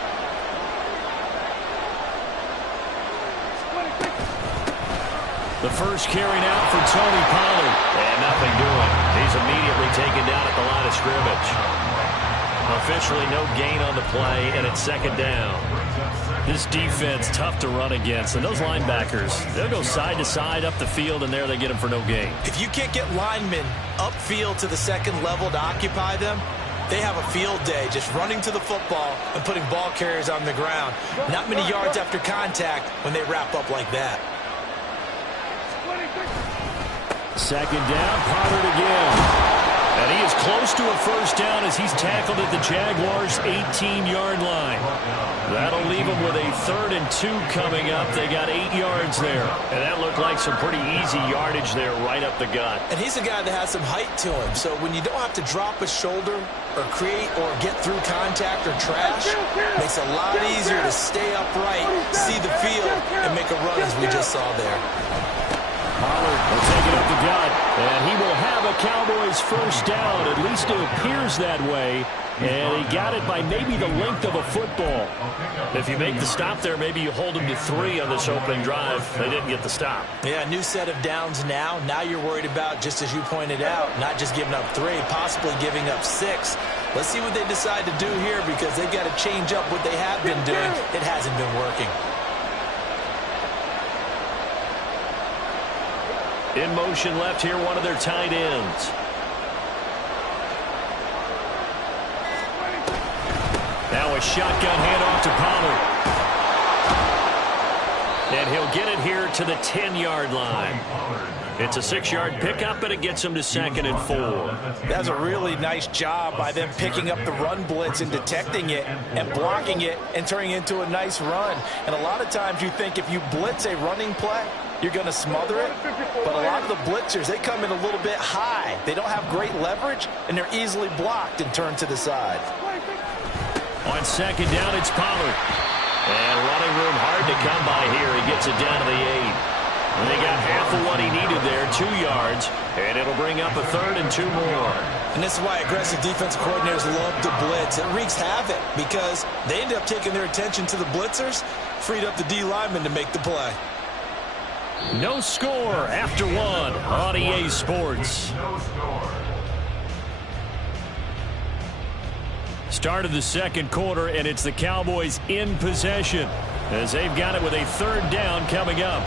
The first carry now for Tony Pollard. And nothing doing. He's immediately taken down at the line of scrimmage. Officially no gain on the play, and it's second down. This defense, tough to run against. And those linebackers, they'll go side to side up the field, and there they get them for no gain. If you can't get linemen upfield to the second level to occupy them, they have a field day just running to the football and putting ball carriers on the ground. Not many yards after contact when they wrap up like that. Second down, Pollard again. And he is close to a first down as he's tackled at the Jaguars' 18-yard line. That'll leave him with a 3rd and 2 coming up. They got 8 yards there. And that looked like some pretty easy yardage there right up the gut. And he's a guy that has some height to him. So when you don't have to drop a shoulder or create or get through contact or trash, makes it a lot easier to stay upright, see the field, and make a run as we just saw there. Pollard will take it up the gut, and he will have a Cowboys first down. At least it appears that way. And he got it by maybe the length of a football. If you make the stop there, maybe you hold him to 3 on this opening drive. They didn't get the stop. Yeah, new set of downs now. Now you're worried about, just as you pointed out, not just giving up 3, possibly giving up 6. Let's see what they decide to do here, because they've got to change up what they have been doing. It hasn't been working. In motion left here, one of their tight ends. Now a shotgun handoff to Pollard. And he'll get it here to the 10-yard line. It's a 6-yard pickup, and it gets him to 2nd and 4. That's a really nice job by them picking up the run blitz and detecting it and blocking it and turning it into a nice run. And a lot of times you think if you blitz a running play, you're going to smother it. But a lot of the blitzers, they come in a little bit high. They don't have great leverage, and they're easily blocked and turned to the side. On 2nd down, it's Pollard. And running room hard to come by here. He gets it down to the 8. And they got half of what he needed there, 2 yards, and it'll bring up a 3rd and 2 more. And this is why aggressive defensive coordinators love to blitz. It wreaks havoc because they end up taking their attention to the blitzers, freed up the D lineman to make the play. No score after 1 on EA Sports. No score. Start of the second quarter, and it's the Cowboys in possession as they've got it with a 3rd down coming up.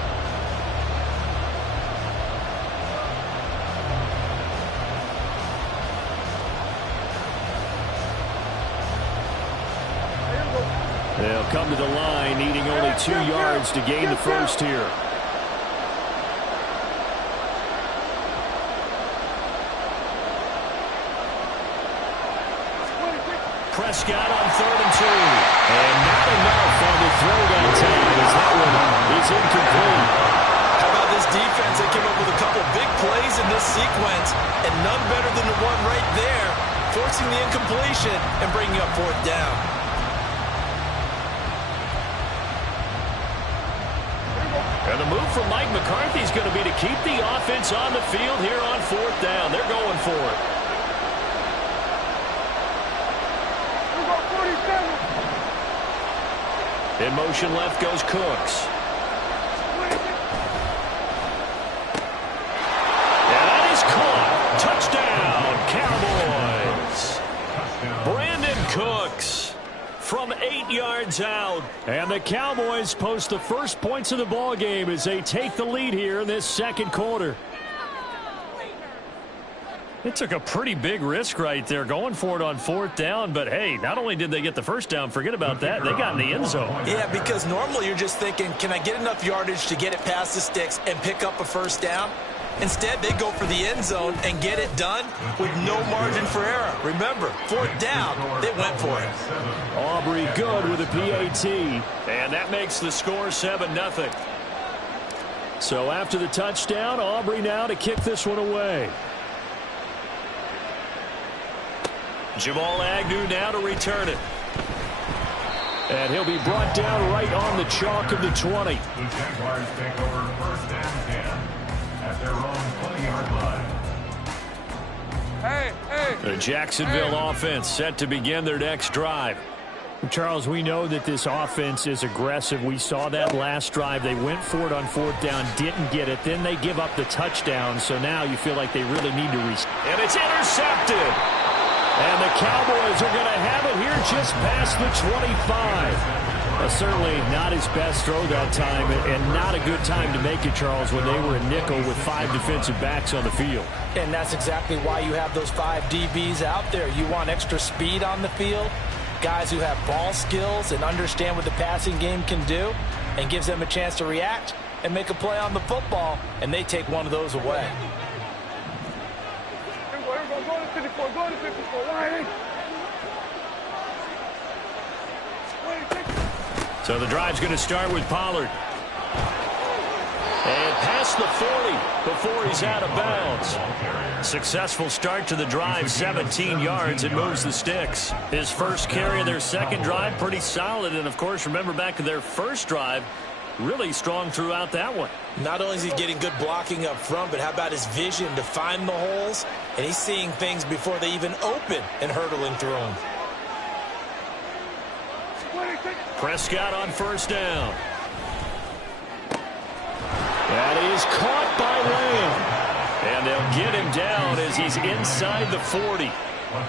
They'll come to the line, needing only 2 yards to gain the first here. Prescott on 3rd and 2. And not enough on the throw that time as that one is incomplete. How about this defense? They came up with a couple big plays in this sequence, and none better than the one right there, forcing the incompletion and bringing up 4th down. And the move from Mike McCarthy is going to be to keep the offense on the field here on 4th down. They're going for it. In motion left goes Cooks. And that is caught. Touchdown, Cowboys. Brandon Cooks from 8 yards out. And the Cowboys post the first points of the ball game as they take the lead here in this second quarter. It took a pretty big risk right there going for it on 4th down, but hey, not only did they get the first down, forget about that, they got in the end zone. Yeah, because normally you're just thinking, can I get enough yardage to get it past the sticks and pick up a first down? Instead, they go for the end zone and get it done with no margin for error. Remember, 4th down, they went for it. Aubrey good with a PAT, and that makes the score 7-0. So after the touchdown, Aubrey now to kick this one away. Jamal Agnew now to return it. And he'll be brought down right on the chalk of the 20. The Jaguars take over 1st and 10 at their own 20-yard line. The Jacksonville offense set to begin their next drive. Charles, we know that this offense is aggressive. We saw that last drive. They went for it on 4th down, didn't get it. Then they give up the touchdown. So now you feel like they really need to And it's intercepted. And the Cowboys are going to have it here just past the 25. Certainly not his best throw that time, and not a good time to make it, Charles, when they were a nickel with 5 defensive backs on the field. And that's exactly why you have those 5 DBs out there. You want extra speed on the field, guys who have ball skills and understand what the passing game can do, and gives them a chance to react and make a play on the football, and they take one of those away. Go to 54. So the drive's going to start with Pollard. And past the 40 before he's out of bounds. Successful start to the drive, 17 yards, and moves the sticks. His first carry of their second drive, pretty solid. And, of course, remember back to their first drive, really strong throughout that one. Not only is he getting good blocking up front, but how about his vision to find the holes? And he's seeing things before they even open and hurdling through them. Prescott on 1st down. That is caught by Lamb. And they'll get him down as he's inside the 40.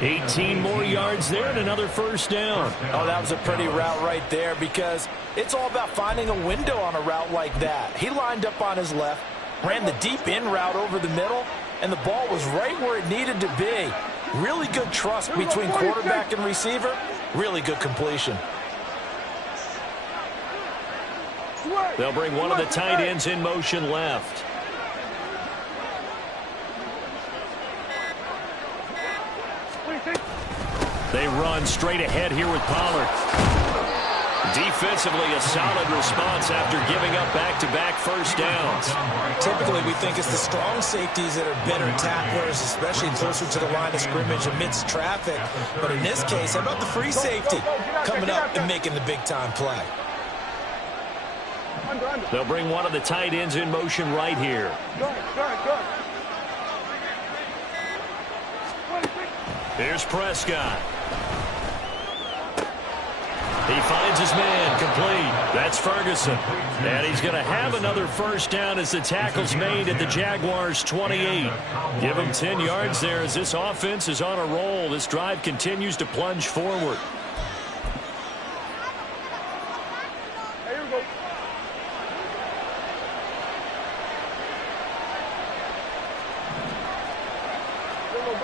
18 more yards there and another 1st down. Oh, that was a pretty route right there because it's all about finding a window on a route like that. He lined up on his left, ran the deep in route over the middle, and the ball was right where it needed to be. Really good trust between quarterback and receiver. Really good completion. They'll bring one of the tight ends in motion left. They run straight ahead here with Pollard. Defensively, a solid response after giving up back-to-back 1st downs. Typically, we think it's the strong safeties that are better tacklers, especially closer to the line of scrimmage amidst traffic. But in this case, how about the free safety coming up and making the big-time play? They'll bring one of the tight ends in motion right here. Here's Prescott. He finds his man, complete. That's Ferguson. And he's going to have another first down as the tackle's made at the Jaguars' 28. Give him 10 yards there as this offense is on a roll. This drive continues to plunge forward.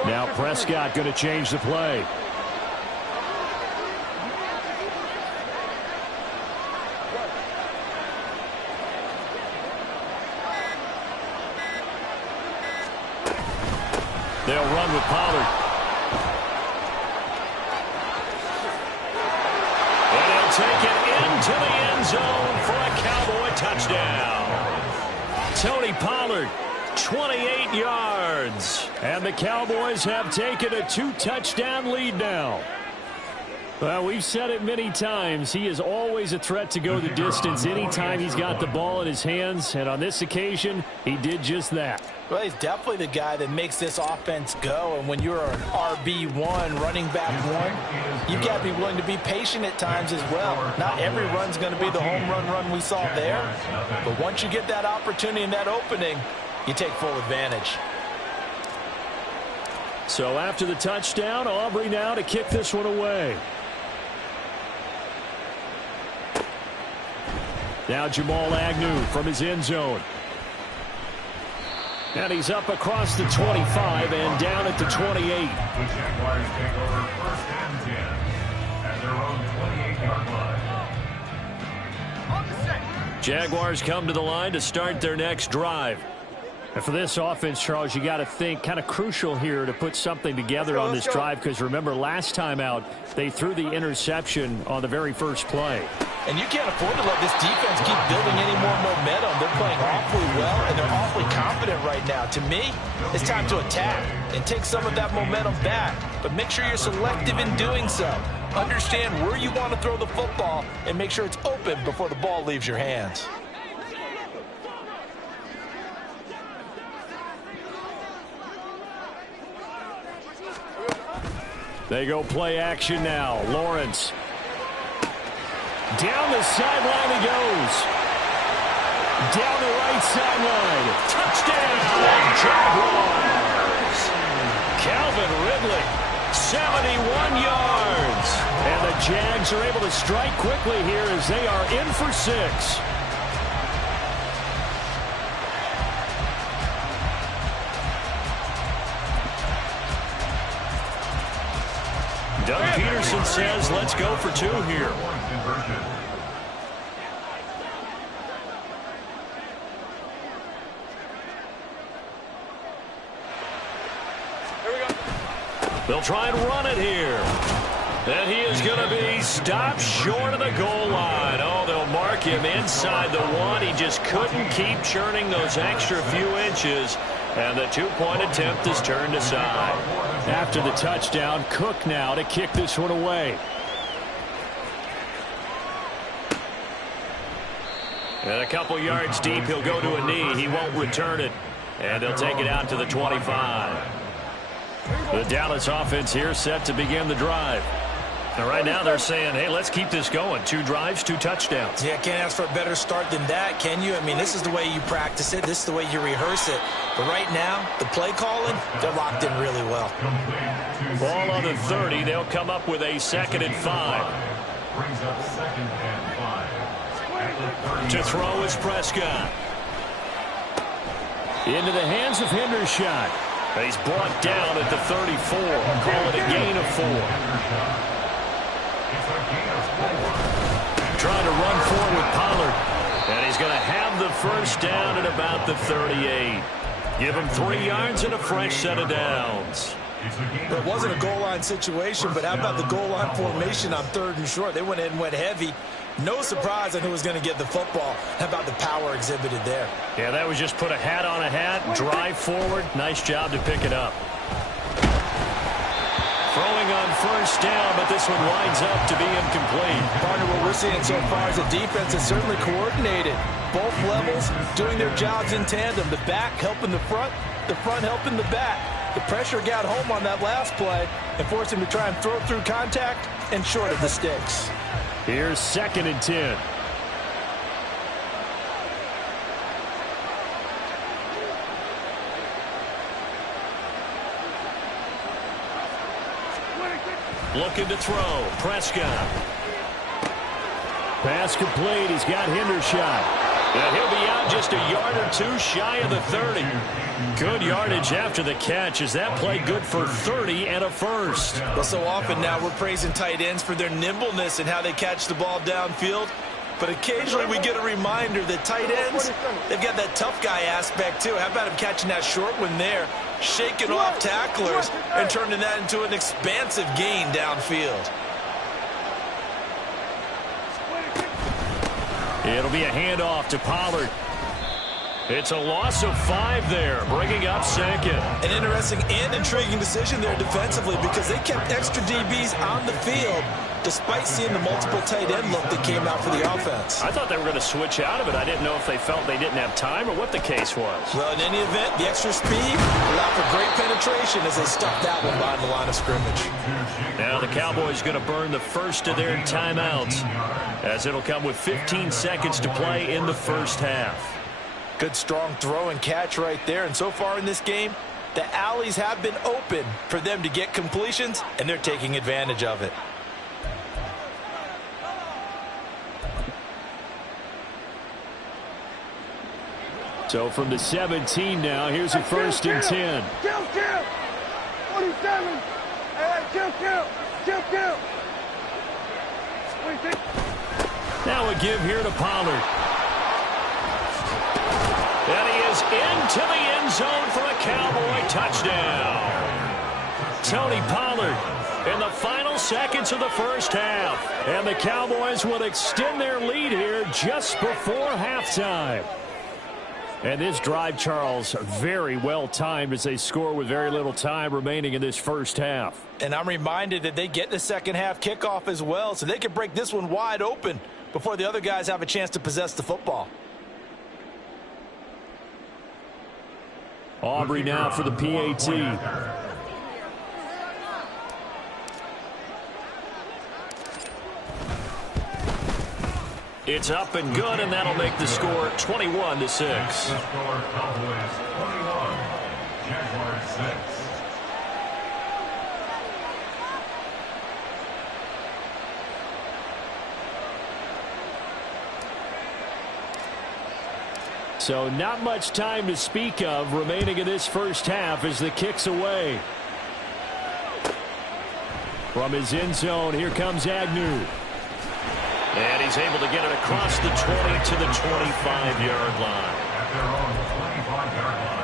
Now Prescott going to change the play. They'll run with Pollard. And he'll take it into the end zone for a Cowboy touchdown. Tony Pollard, 28 yards. And the Cowboys have taken a 2-touchdown lead now. Well, we've said it many times. He is always a threat to go the distance anytime he's got the ball in his hands. And on this occasion, he did just that. Well, he's definitely the guy that makes this offense go. And when you're an RB1, running back one, you've got to be willing to be patient at times as well. Not every run's going to be the home run we saw there. But once you get that opportunity and that opening, you take full advantage. So after the touchdown, Aubrey now to kick this one away. Now Jamal Agnew from his end zone. And he's up across the 25 and down at the 28. The Jaguars take over first and 10 at their own 28-yard line. Jaguars come to the line to start their next drive. And for this offense, Charles, you got to think kind of crucial here to put something together on this drive, because remember last time out they threw the interception on the very first play. And you can't afford to let this defense keep building any more momentum. They're playing awfully well, and they're awfully confident right now. To me, it's time to attack and take some of that momentum back. But make sure you're selective in doing so. Understand where you want to throw the football and make sure it's open before the ball leaves your hands. They go play action now. Lawrence. Down the sideline he goes. Down the right sideline. Touchdown, Jaguars. Calvin Ridley, 71 yards. And the Jags are able to strike quickly here as they are in for 6. Doug Peterson says, let's go for 2 here. They'll try and run it here. And he is going to be stopped short of the goal line. Oh, they'll mark him inside the 1. He just couldn't keep churning those extra few inches. And the 2-point attempt is turned aside. After the touchdown, Cook now to kick this one away. And a couple yards deep, he'll go to a knee. He won't return it. And they'll take it out to the 25. The Dallas offense here set to begin the drive. And right now they're saying, hey, let's keep this going. 2 drives, 2 touchdowns. Yeah, can't ask for a better start than that, can you? I mean, this is the way you practice it. This is the way you rehearse it. But right now, the play calling, they're locked in really well. Ball on the 30. They'll come up with a 2nd and 5. Brings up 2nd and 5. To throw is Prescott. Into the hands of Hendershot. He's brought down at the 34. Call it a gain of 4. Trying to run forward with Pollard. And he's going to have the first down at about the 38. Give him 3 yards and a fresh set of downs. It wasn't a goal line situation, but how about the goal line formation on 3rd and short? They went in and went heavy. No surprise on who was going to get the football. How about the power exhibited there? Yeah, that was just put a hat on a hat, drive forward. Nice job to pick it up. Throwing on first down, but this one winds up to be incomplete. Partner, what we're seeing so far is the defense is certainly coordinated. Both levels doing their jobs in tandem. The back helping the front helping the back. The pressure got home on that last play and forced him to try and throw through contact and short of the sticks. Here's 2nd and 10. Looking to throw. Prescott. Pass complete. He's got Hendershot. And he'll be out just a yard or two shy of the 30. Good yardage after the catch. Is that play good for 30 and a first? Well, so often now we're praising tight ends for their nimbleness and how they catch the ball downfield. But occasionally we get a reminder that tight ends, they've got that tough guy aspect too. How about him catching that short one there, shaking off tacklers, and turning that into an expansive gain downfield? It'll be a handoff to Pollard. It's a loss of 5 there, bringing up 2nd. An interesting and intriguing decision there defensively because they kept extra DBs on the field despite seeing the multiple tight end look that came out for the offense. I thought they were going to switch out of it. I didn't know if they felt they didn't have time or what the case was. Well, in any event, the extra speed allowed for great penetration as they stuffed that one behind the line of scrimmage. Now the Cowboys going to burn the first of their timeouts as it'll come with 15 seconds to play in the first half. Good strong throw and catch right there. And so far in this game, the alleys have been open for them to get completions, and they're taking advantage of it. So from the 17 now, here's a 1st and 10. Kill. 47. Hey, kill. 26. Now a give here to Pollard. And he is into the end zone for a Cowboy touchdown. Tony Pollard in the final seconds of the first half. And the Cowboys will extend their lead here just before halftime. And this drive, Charles, very well timed as they score with very little time remaining in this first half. And I'm reminded that they get the second half kickoff as well, so they can break this one wide open before the other guys have a chance to possess the football. Aubrey now for the PAT. It's up and good, and that'll make the score 21-6. Score Cowboys 21, Jaguars 6. So not much time to speak of remaining in this first half as the kick's away. From his end zone, here comes Agnew. And he's able to get it across the 20 to the 25-yard line. At their own 25-yard line.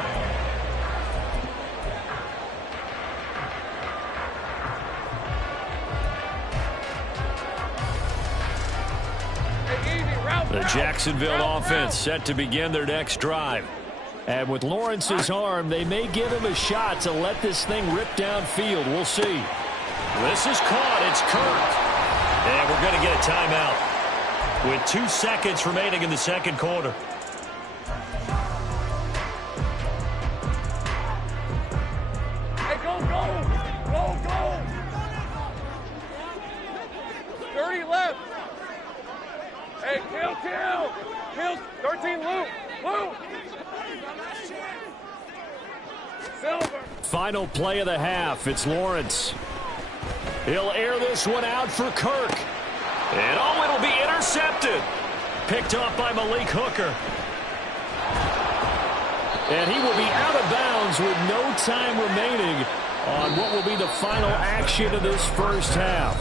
The Jacksonville offense set to begin their next drive. And with Lawrence's arm, they may give him a shot to let this thing rip downfield. We'll see. This is caught. It's Kirk. And we're going to get a timeout with 2 seconds remaining in the second quarter. Hey, go. 30 left. Hey, kill. 13, Luke. Silver. Final play of the half. It's Lawrence. He'll air this one out for Kirk. And it'll be intercepted. Picked off by Malik Hooker. And he will be out of bounds with no time remaining on what will be the final action of this first half.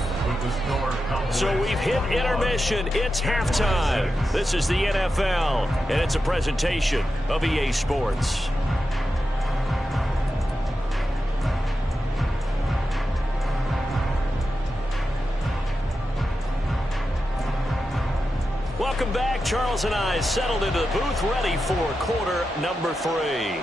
So we've hit intermission. It's halftime. This is the NFL, and it's a presentation of EA Sports. Welcome back. Charles and I settled into the booth, ready for quarter number 3.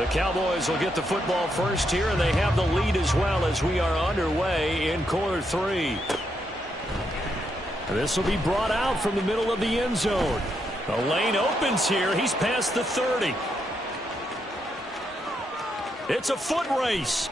The Cowboys will get the football first here, and they have the lead as well as we are underway in quarter 3. This will be brought out from the middle of the end zone. The lane opens here. He's past the 30. It's a foot race.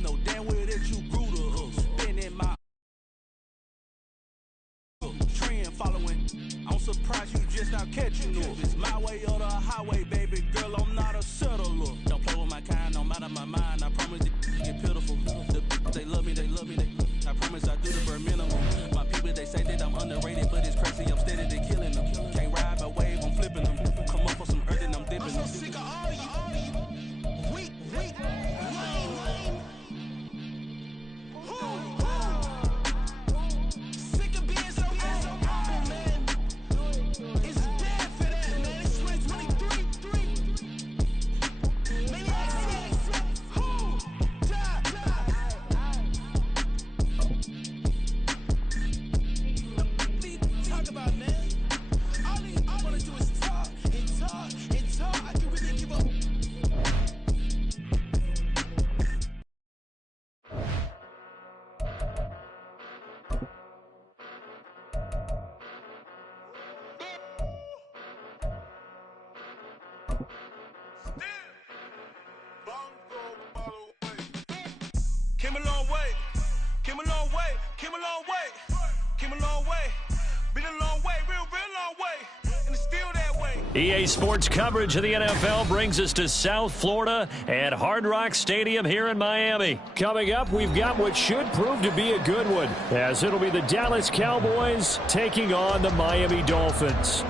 No damn way that you grew to us. Been in my trend following. I'm surprised you just now catching us. It's my way or the highway, baby girl. I'm not a settler. Don't play with my kind, I'm out of my mind. I promise it get pitiful. They love me, I promise I do the bare minimum. My people, they say that I'm underrated, but it's crazy. I'm steady to killing them. Can't ride my wave, I'm flipping them. Come up for some earth and I'm dipping them. I'm so sick of all you. Weak, lame. Sick of being so humble, man. It's dead for that, man. It's 2023. Maniacs, who? Die. Talk about, man. All I wanna do is talk and talk and talk. I can really give up. Came a long way, came a long way, came a long way, came a long way, been a long way, real long way, and it's still that way. EA Sports coverage of the NFL brings us to South Florida at Hard Rock Stadium here in Miami. Coming up, we've got what should prove to be a good one, as it'll be the Dallas Cowboys taking on the Miami Dolphins.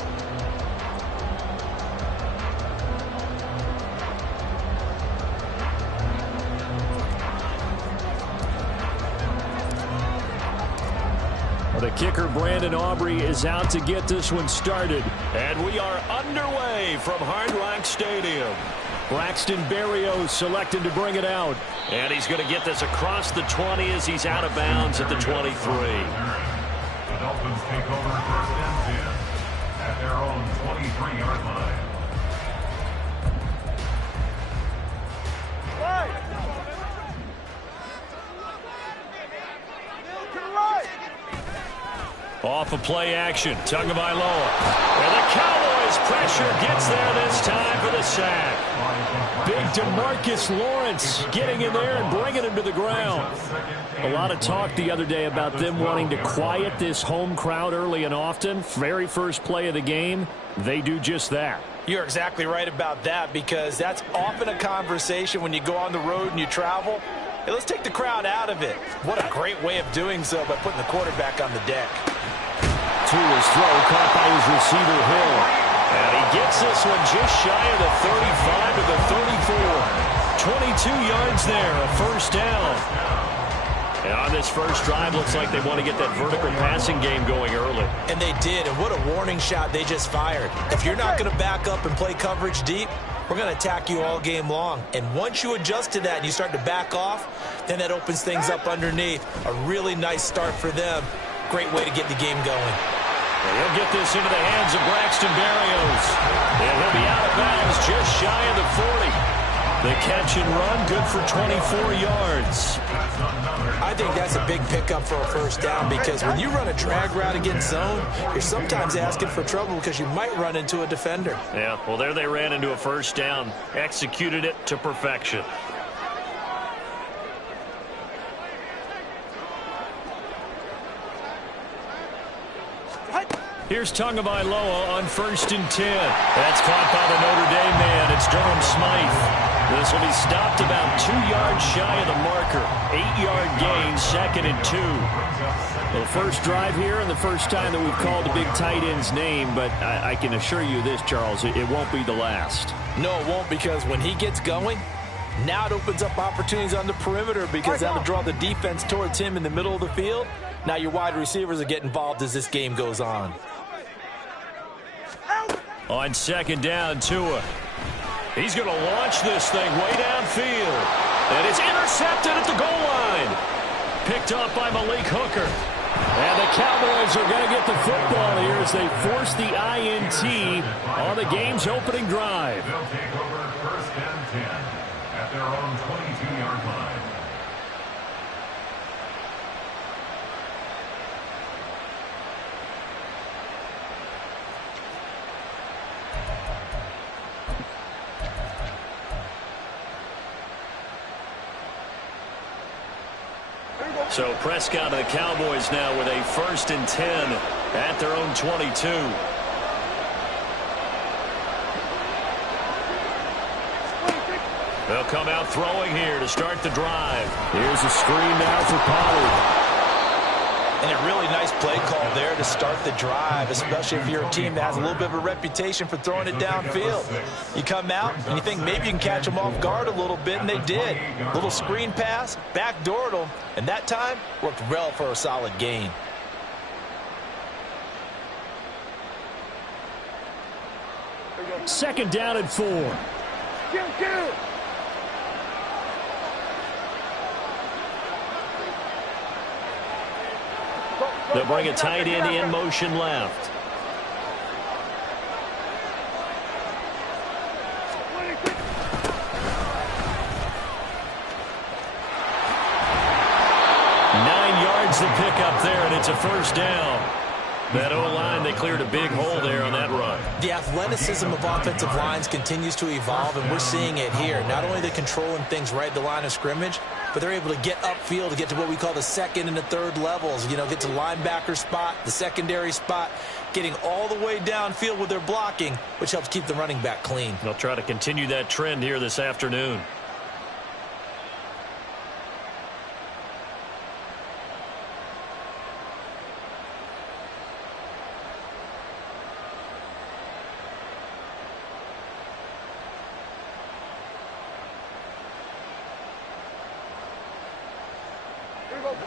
The kicker, Brandon Aubrey, is out to get this one started. And we are underway from Hard Rock Stadium. Braxton Berrios selected to bring it out. And he's going to get this across the 20 as he's out of bounds at the 23. The Dolphins take over first and 10 at their own 23-yard line. Off of play action, Tagovailoa. And the Cowboys pressure gets there this time for the sack. Big DeMarcus Lawrence getting in there and bringing him to the ground. A lot of talk the other day about them wanting to quiet this home crowd early and often. Very first play of the game, they do just that. You're exactly right about that, because that's often a conversation when you go on the road and you travel. Hey, let's take the crowd out of it. What a great way of doing so by putting the quarterback on the deck. To his throw, caught by his receiver, Hill. And he gets this one just shy of the 35 to the 34. 22 yards there, a first down. And on this first drive, looks like they want to get that vertical passing game going early. And they did, and what a warning shot they just fired. If you're not going to back up and play coverage deep, we're going to attack you all game long. And once you adjust to that and you start to back off, then that opens things up underneath. A really nice start for them. Great way to get the game going. And he'll get this into the hands of Braxton Berrios. And he'll be out of bounds just shy of the 40. The catch and run, good for 24 yards. I think that's a big pickup for a first down, because when you run a drag route against zone, you're sometimes asking for trouble because you might run into a defender. Yeah, well, there they ran into a first down, executed it to perfection. Here's Tagovailoa on 1st and 10. That's caught by the Notre Dame man. It's Durham Smythe. This will be stopped about 2 yards shy of the marker. 8-yard gain, 2nd and 2. Well, first drive here and the first time that we've called a big tight end's name, but I can assure you this, Charles, it won't be the last. No, it won't, because when he gets going, now it opens up opportunities on the perimeter, because that'll draw the defense towards him in the middle of the field. Now your wide receivers will get involved as this game goes on. On 2nd down, Tua. He's going to launch this thing way downfield. And it's intercepted at the goal line. Picked up by Malik Hooker. And the Cowboys are going to get the football here as they force the INT on the game's opening drive. They'll take over first and 10 at their own 22-yard line. So Prescott and the Cowboys now with a 1st and 10 at their own 22. They'll come out throwing here to start the drive. Here's a screen now for Pollard. And a really nice play call there to start the drive, especially if you're a team that has a little bit of a reputation for throwing it downfield. You come out and you think maybe you can catch them off guard a little bit, and they did. Little screen pass, backdoored them, and that time worked well for a solid gain. Second down and 4. Kill. They'll bring a tight end in motion left. The pickup there, and it's a first down. That O-line, they cleared a big hole there on that run. The athleticism of offensive lines continues to evolve, and we're seeing it here. Not only are they controlling things right at the line of scrimmage, but they're able to get upfield to get to what we call the second and the third levels. You know, get to linebacker spot, the secondary spot, getting all the way downfield with their blocking, which helps keep the running back clean. They'll try to continue that trend here this afternoon.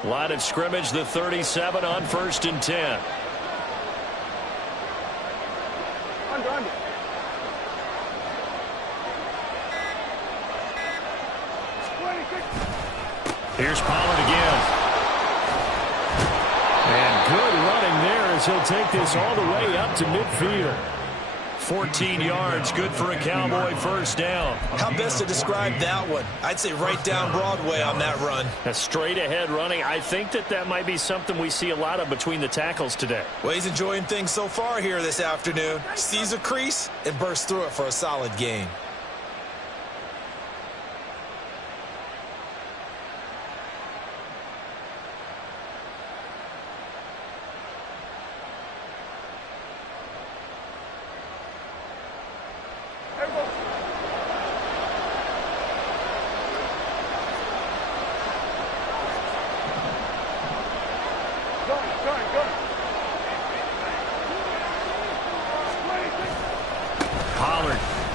Line of scrimmage, the 37 on 1st and 10. Under. Here's Pollard again. And good running there as he'll take this all the way up to midfield. 14 yards, good for a Cowboy first down. How best to describe that one? I'd say right down Broadway on that run. A straight ahead running. I think that might be something we see a lot of between the tackles today. Well, he's enjoying things so far here this afternoon. Sees a crease and bursts through it for a solid gain.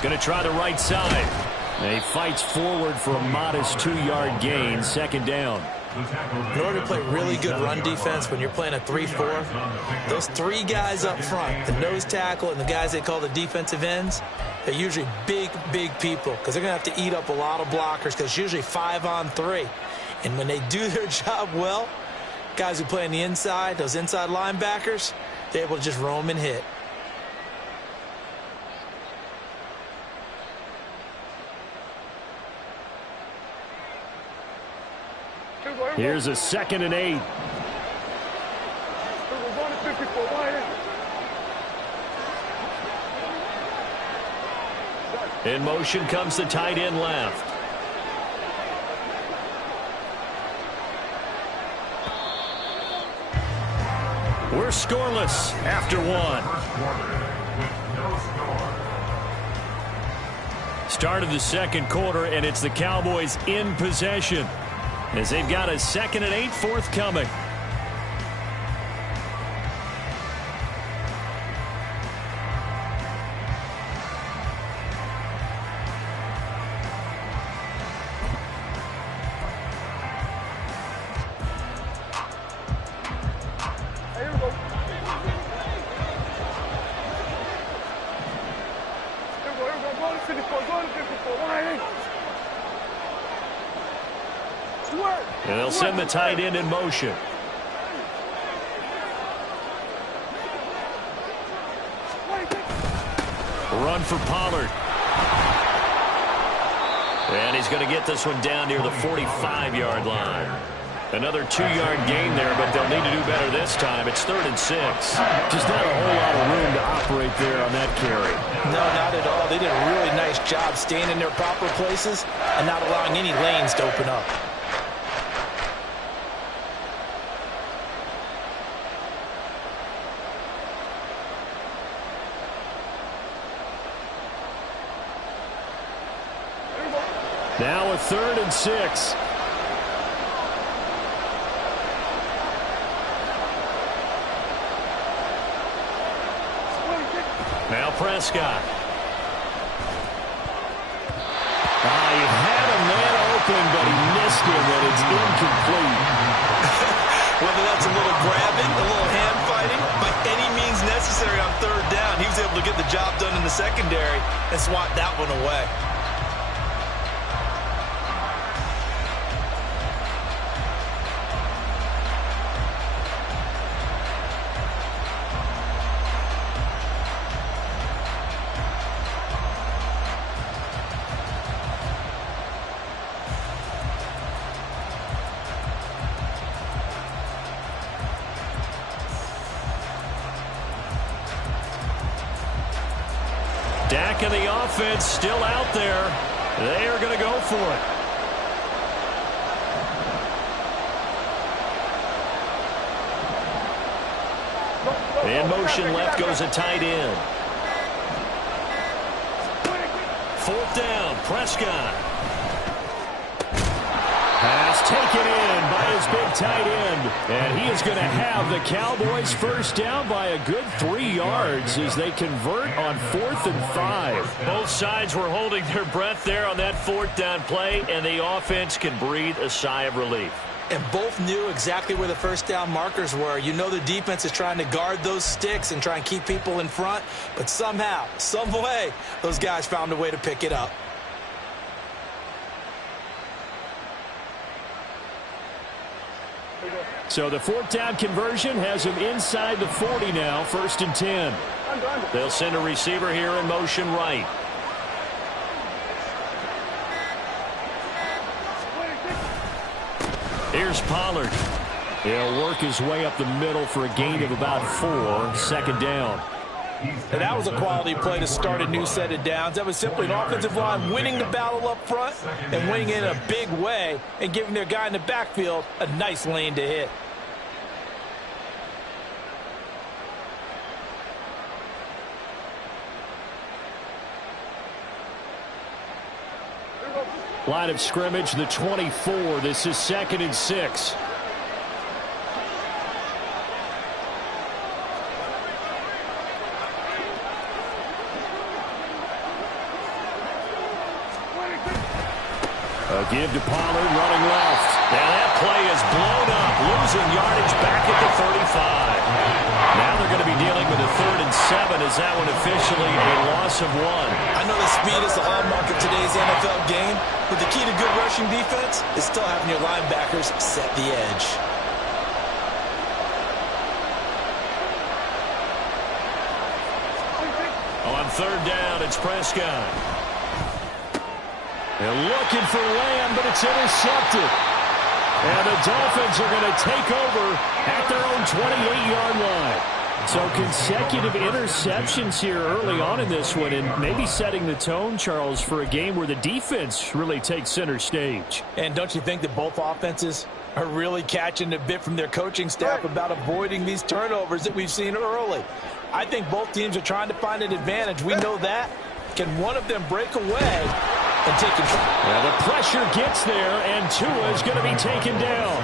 Going to try the right side. And he fights forward for a modest 2-yard gain, 2nd down. In order to play really good run defense when you're playing a 3-4, those 3 guys up front, the nose tackle and the guys they call the defensive ends, they're usually big people because they're going to have to eat up a lot of blockers because it's usually 5-on-3. And when they do their job well, guys who play on the inside, those inside linebackers, they're able to just roam and hit. Here's a 2nd and 8. In motion comes the tight end left. We're scoreless after 1. Start of the 2nd quarter, and it's the Cowboys in possession, as they've got a 2nd and 8 forthcoming. And they'll send the tight end in motion. Run for Pollard. And he's going to get this one down near the 45-yard line. Another 2-yard gain there, but they'll need to do better this time. It's 3rd and 6. Just not a whole lot of room to operate there on that carry. No, not at all. They did a really nice job staying in their proper places and not allowing any lanes to open up. Now a 3rd and 6. Now Prescott. He had a man open, but he missed him, and it's incomplete. Whether that's a little grabbing, a little hand fighting, by any means necessary on 3rd down, he was able to get the job done in the secondary and swat that one away. Dak and the offense still out there. They are going to go for it. In motion left goes a tight end. 4th down, Prescott. Pass taken in by his big tight end. And he is going to have the Cowboys first down by a good 3 yards as they convert on 4th and 5. Both sides were holding their breath there on that 4th down play, and the offense can breathe a sigh of relief. And both knew exactly where the first down markers were. You know the defense is trying to guard those sticks and try and keep people in front, but somehow, some way, those guys found a way to pick it up. So the 4th down conversion has him inside the 40 now, 1st and 10. They'll send a receiver here in motion right. Here's Pollard. He'll work his way up the middle for a gain of about 4, 2nd down. And that was a quality play to start a new set of downs. That was simply an offensive line winning the battle up front and winning it in a big way and giving their guy in the backfield a nice lane to hit. Line of scrimmage, the 24. This is 2nd and 6. A give to Pollard, running left. Now that play is blown up, losing yardage back at the 35. Now they're going to be dealing with a 3rd and 7 as that one officially a loss of 1. I know the speed is the hallmark of today's NFL game, but the key to good rushing defense is still having your linebackers set the edge. On 3rd down, it's Prescott. They're looking for Lamb, but it's intercepted. And the Dolphins are going to take over at their own 28-yard line. So consecutive interceptions here early on in this one, and maybe setting the tone, Charles, for a game where the defense really takes center stage. And don't you think that both offenses are really catching a bit from their coaching staff about avoiding these turnovers that we've seen early? I think both teams are trying to find an advantage. We know that. Can one of them break away and take control? Yeah, the pressure gets there, and Tua is going to be taken down.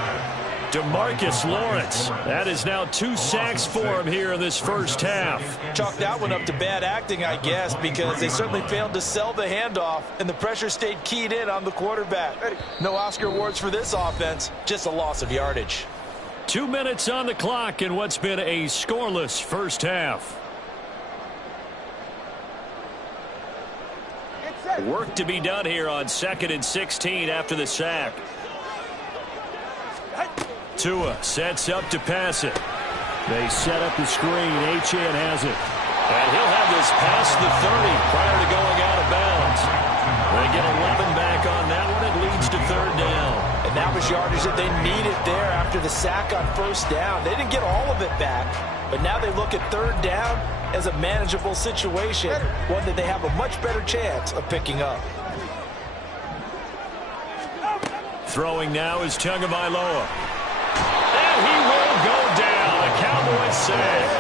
DeMarcus Lawrence. That is now 2 sacks for him here in this first half. Chalk that one up to bad acting, I guess, because they certainly failed to sell the handoff, and the pressure stayed keyed in on the quarterback. No Oscar awards for this offense, just a loss of yardage. 2 minutes on the clock in what's been a scoreless first half. Work to be done here on 2nd and 16 after the sack. Tua sets up to pass it. They set up the screen. Achane has it. And he'll have this past the 30 prior to going out of bounds. They get 11 back on that one. It leads to 3rd down. And that was yardage that they needed there after the sack on 1st down. They didn't get all of it back, but now they look at 3rd down as a manageable situation, one that they have a much better chance of picking up. Throwing now is Tagovailoa. And he will go down. The Cowboys save.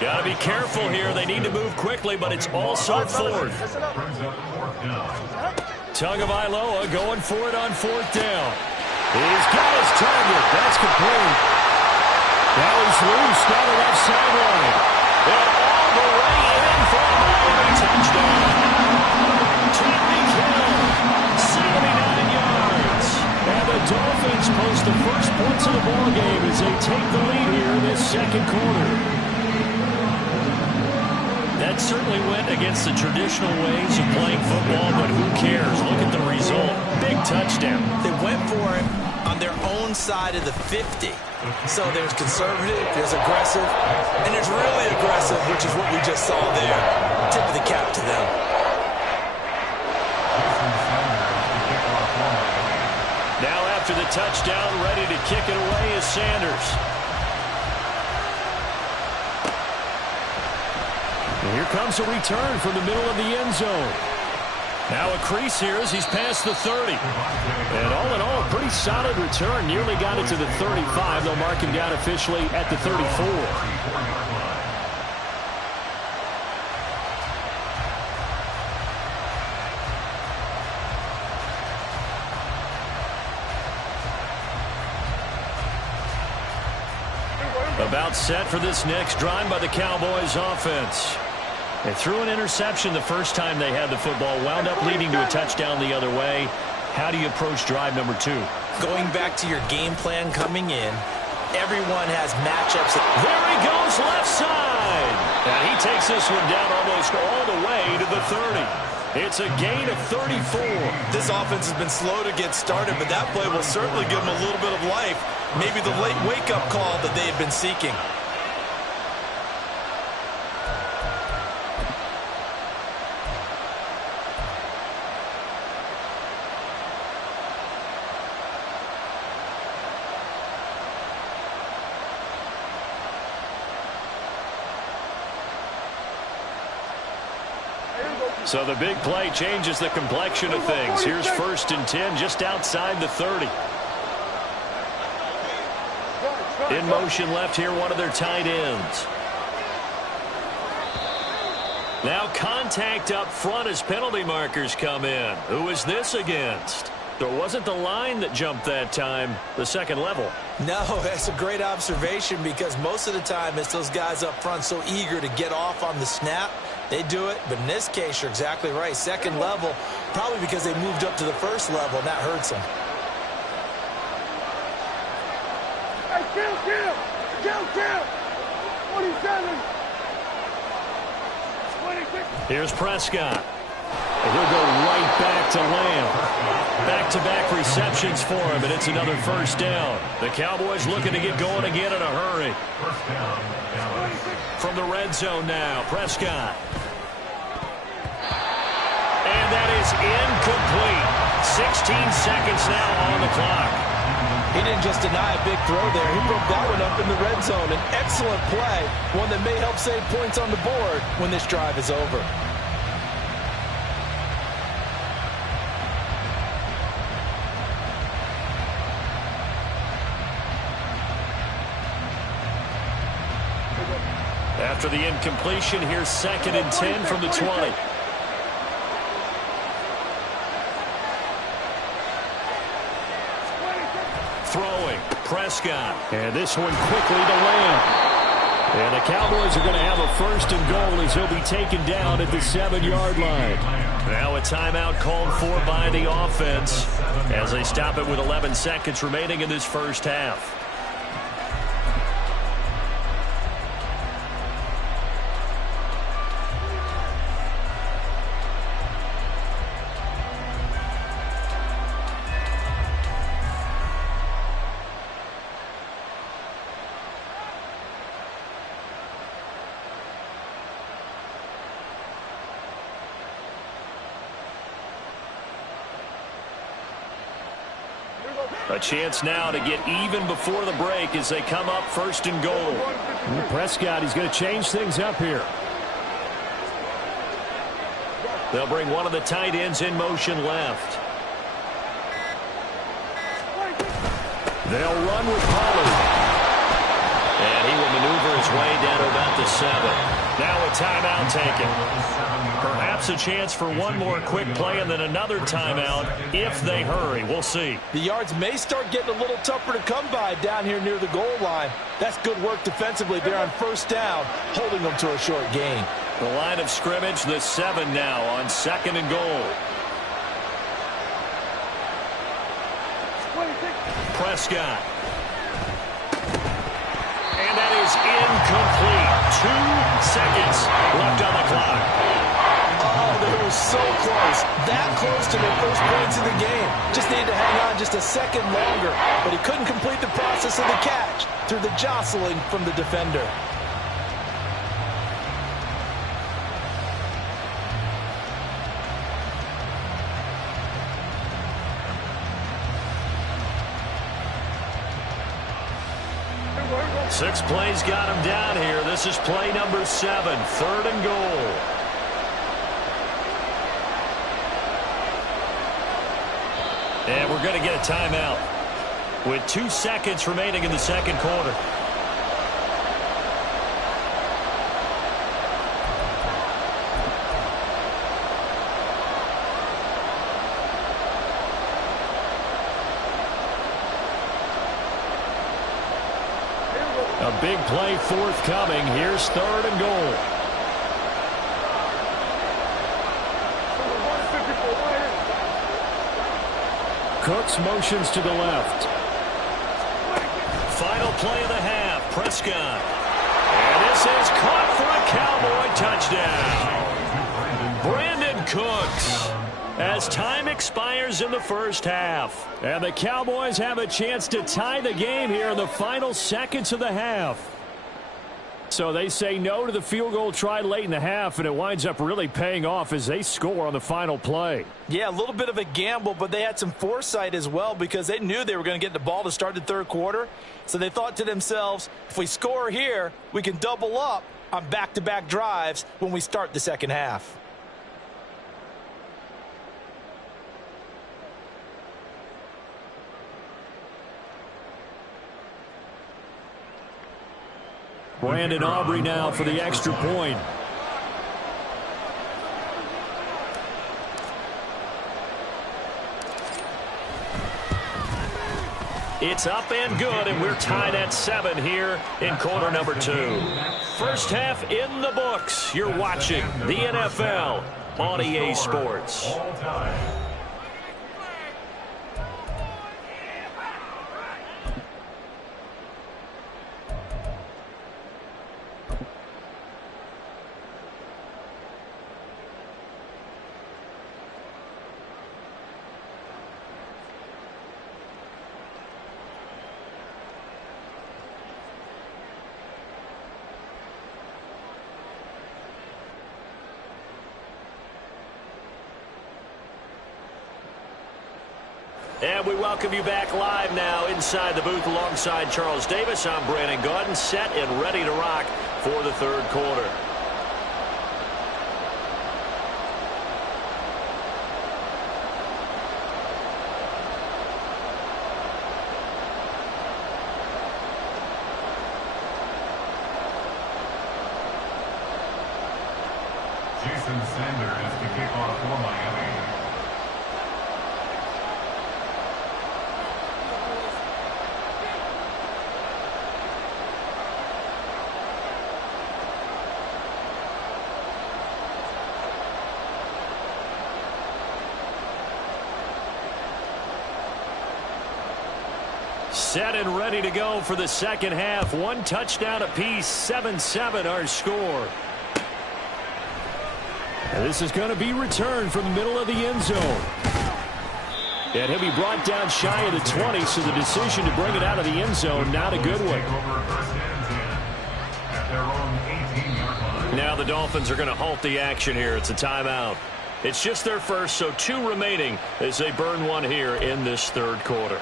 Got to be careful here. They need to move quickly, but it's also 4th. Tagovailoa going for it on 4th down. He's got his target. That's complete. Now he's loose down the left sideline. And all the way in for a Miami touchdown. Tyreek Hill, 79 yards. And the Dolphins post the first points of the ballgame as they take the lead here in this 2nd quarter. That certainly went against the traditional ways of playing football, but who cares? Look at the result. Big touchdown. They went for it on their own side of the 50. So there's conservative, there's aggressive, and there's really aggressive, which is what we just saw there. Tip of the cap to them. Now after the touchdown, ready to kick it away is Sanders. And here comes a return from the middle of the end zone. Now a crease here as he's past the 30. And all in all, a pretty solid return. Nearly got it to the 35. They'll mark him down officially at the 34. About set for this next drive by the Cowboys offense. They threw an interception the first time they had the football, wound up leading to a touchdown the other way. How do you approach drive number 2? Going back to your game plan coming in, everyone has matchups. There he goes, left side. And he takes this one down almost all the way to the 30. It's a gain of 34. This offense has been slow to get started, but that play will certainly give them a little bit of life. Maybe the late wake-up call that they had been seeking. So the big play changes the complexion of things. Here's 1st and 10 just outside the 30. In motion left here, one of their tight ends. Now contact up front as penalty markers come in. Who is this against? So it wasn't the line that jumped that time, the second level. No, that's a great observation because most of the time it's those guys up front so eager to get off on the snap. They do it, but in this case, you're exactly right. Second level, probably because they moved up to the first level, and that hurts them. Hey, kill! 27! 26! Here's Prescott. And he'll go right back to Lamb. Back-to-back receptions for him, and it's another first down. The Cowboys looking to get going again in a hurry. From the red zone now, Prescott. And that is incomplete. 16 seconds now on the clock. He didn't just deny a big throw there. He broke that one up in the red zone. An excellent play, one that may help save points on the board when this drive is over. After the incompletion, here's 2nd and 10 from the 20. Throwing, Prescott. And this one quickly to Lamb. And the Cowboys are going to have a 1st and goal as he'll be taken down at the 7-yard line. Now a timeout called for by the offense as they stop it with 11 seconds remaining in this first half. A chance now to get even before the break as they come up 1st and goal. Prescott, he's going to change things up here. They'll bring one of the tight ends in motion left. They'll run with Pollard. And he will maneuver his way down to about the 7. Now a timeout taken. Perhaps a chance for one more quick play and then another timeout if they hurry. We'll see. The yards may start getting a little tougher to come by down here near the goal line. That's good work defensively there on 1st down, holding them to a short gain. The line of scrimmage, the 7 now on 2nd and goal. Prescott. And that is incomplete. 2 seconds left on the clock. Oh, they were so close. That close to their first points in the game. Just needed to hang on just a second longer. But he couldn't complete the process of the catch through the jostling from the defender. Six plays got him down here. This is play number 7, 3rd and goal. And we're going to get a timeout with 2 seconds remaining in the second quarter. A big play forthcoming. Here's 3rd and goal. Cooks motions to the left. Final play of the half. Prescott. And this is caught for a Cowboy touchdown. Brandon Cooks. As time expires in the first half. And the Cowboys have a chance to tie the game here in the final seconds of the half. So they say no to the field goal try late in the half, and it winds up really paying off as they score on the final play. Yeah, a little bit of a gamble, but they had some foresight as well because they knew they were going to get the ball to start the 3rd quarter. So they thought to themselves, if we score here, we can double up on back-to-back drives when we start the second half. Brandon Aubrey now for the extra point. It's up and good, and we're tied at 7 here in quarter number 2. First half in the books. You're watching the NFL on EA Sports. And we welcome you back live now inside the booth alongside Charles Davis. I'm Brandon Gaudin, set and ready to rock for the 3rd quarter. Jason Sanders to kick off for Miami. Set and ready to go for the second half. 1 touchdown apiece, 7-7 our score. And this is going to be returned from the middle of the end zone. And he'll be brought down shy of the 20, so the decision to bring it out of the end zone, not a good one. Now the Dolphins are going to halt the action here. It's a timeout. It's just their first, so 2 remaining as they burn 1 here in this 3rd quarter.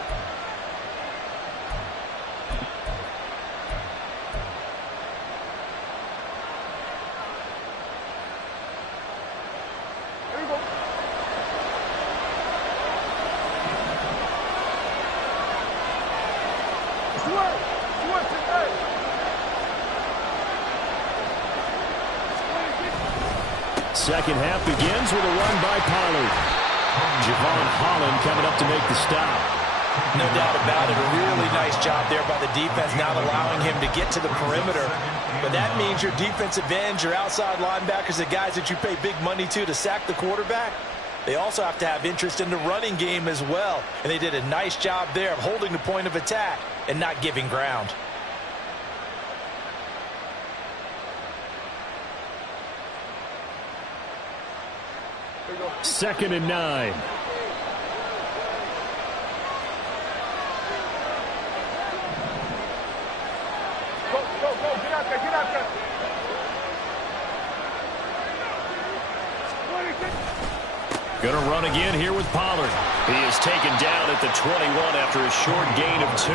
Second half begins with a run by Pollard. Javon Holland coming up to make the stop. No doubt about it. A really nice job there by the defense, not allowing him to get to the perimeter. But that means your defensive ends, your outside linebackers, the guys that you pay big money to sack the quarterback, they also have to have interest in the running game as well. And they did a nice job there of holding the point of attack and not giving ground. Second and 9. Go, get out there. Going to run again here with Pollard. He is taken down at the 21 after a short gain of 2.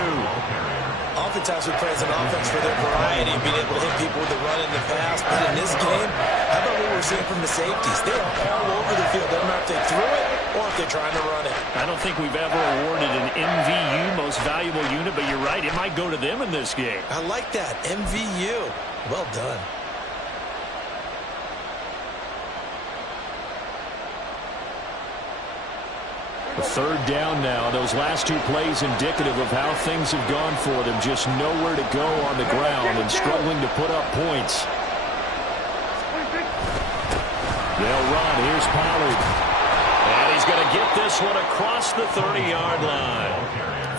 Oftentimes we praise an offense for their variety, being able to hit people with the run in the pass. But in this game, how about what we're seeing from the safeties? They are all over the field. Doesn't matter if they threw it or if they're trying to run it. I don't think we've ever awarded an MVU, most valuable unit, but you're right. It might go to them in this game. I like that. MVU. Well done. A third down now. Those last two plays indicative of how things have gone for them. Just nowhere to go on the ground and struggling to put up points. They'll run. Here's Pollard. And he's going to get this one across the 30-yard line.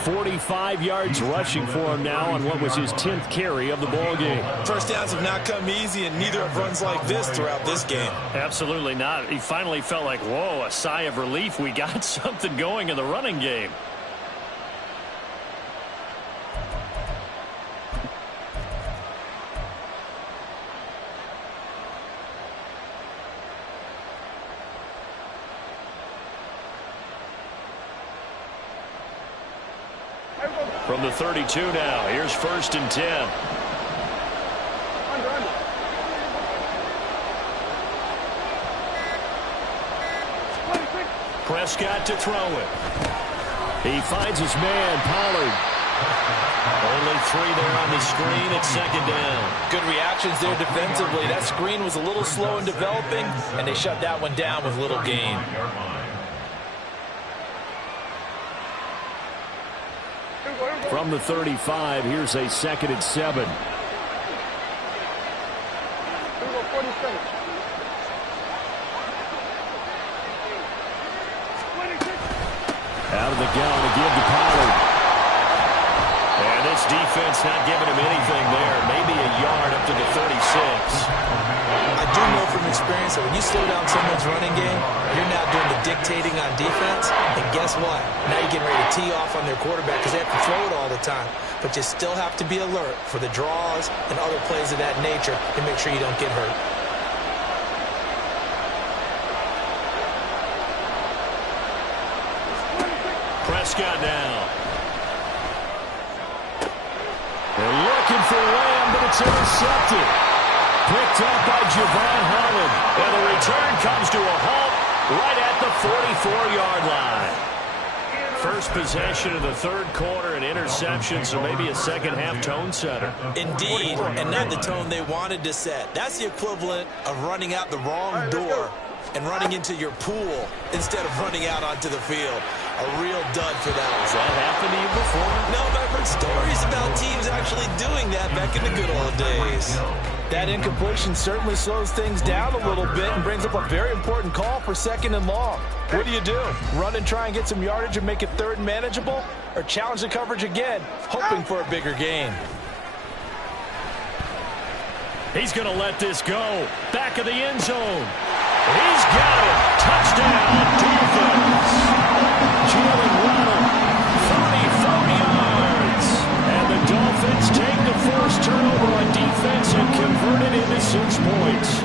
45 yards rushing for him now on what was his 10th carry of the ball game. First downs have not come easy, and neither have runs like this throughout this game. Absolutely not. He finally felt like, whoa, a sigh of relief. We got something going in the running game. From the 32 now, here's 1st and 10. Prescott to throw it. He finds his man, Pollard. Only 3 there on the screen at 2nd down. Good reactions there defensively. That screen was a little slow in developing, and they shut that one down with little gain. From the 35, here's a 2nd and 7. Out of the gun again to Pollard. And this defense not giving him anything there. Maybe a yard up to the 36. I do know from experience that when you slow down someone's running game, you're now doing the dictating on defense. And guess what? Now you're getting ready to tee off on their quarterback because they have to throw it all the time. But you still have to be alert for the draws and other plays of that nature to make sure you don't get hurt. Prescott now. They're looking for Lamb, but it's intercepted. Picked up by Javon Holland. And the return comes to a halt right at the 44-yard line. First possession of the 3rd quarter, an interception, so maybe a second-half tone setter. Indeed, and not the tone they wanted to set. That's the equivalent of running out the wrong door and running into your pool instead of running out onto the field. A real dud for that. Has that happened to you before? No, but I've heard stories about teams actually doing that back in the good old days. That incompletion certainly slows things down a little bit and brings up a very important call for 2nd and long. What do? Run and try and get some yardage and make it 3rd and manageable? Or challenge the coverage again, hoping for a bigger gain? He's going to let this go. Back of the end zone. He's got it. Touchdown, Dolphins. Jalen Waddle, 44 yards. And the Dolphins take the first turnover on defense and convert it into 6 points.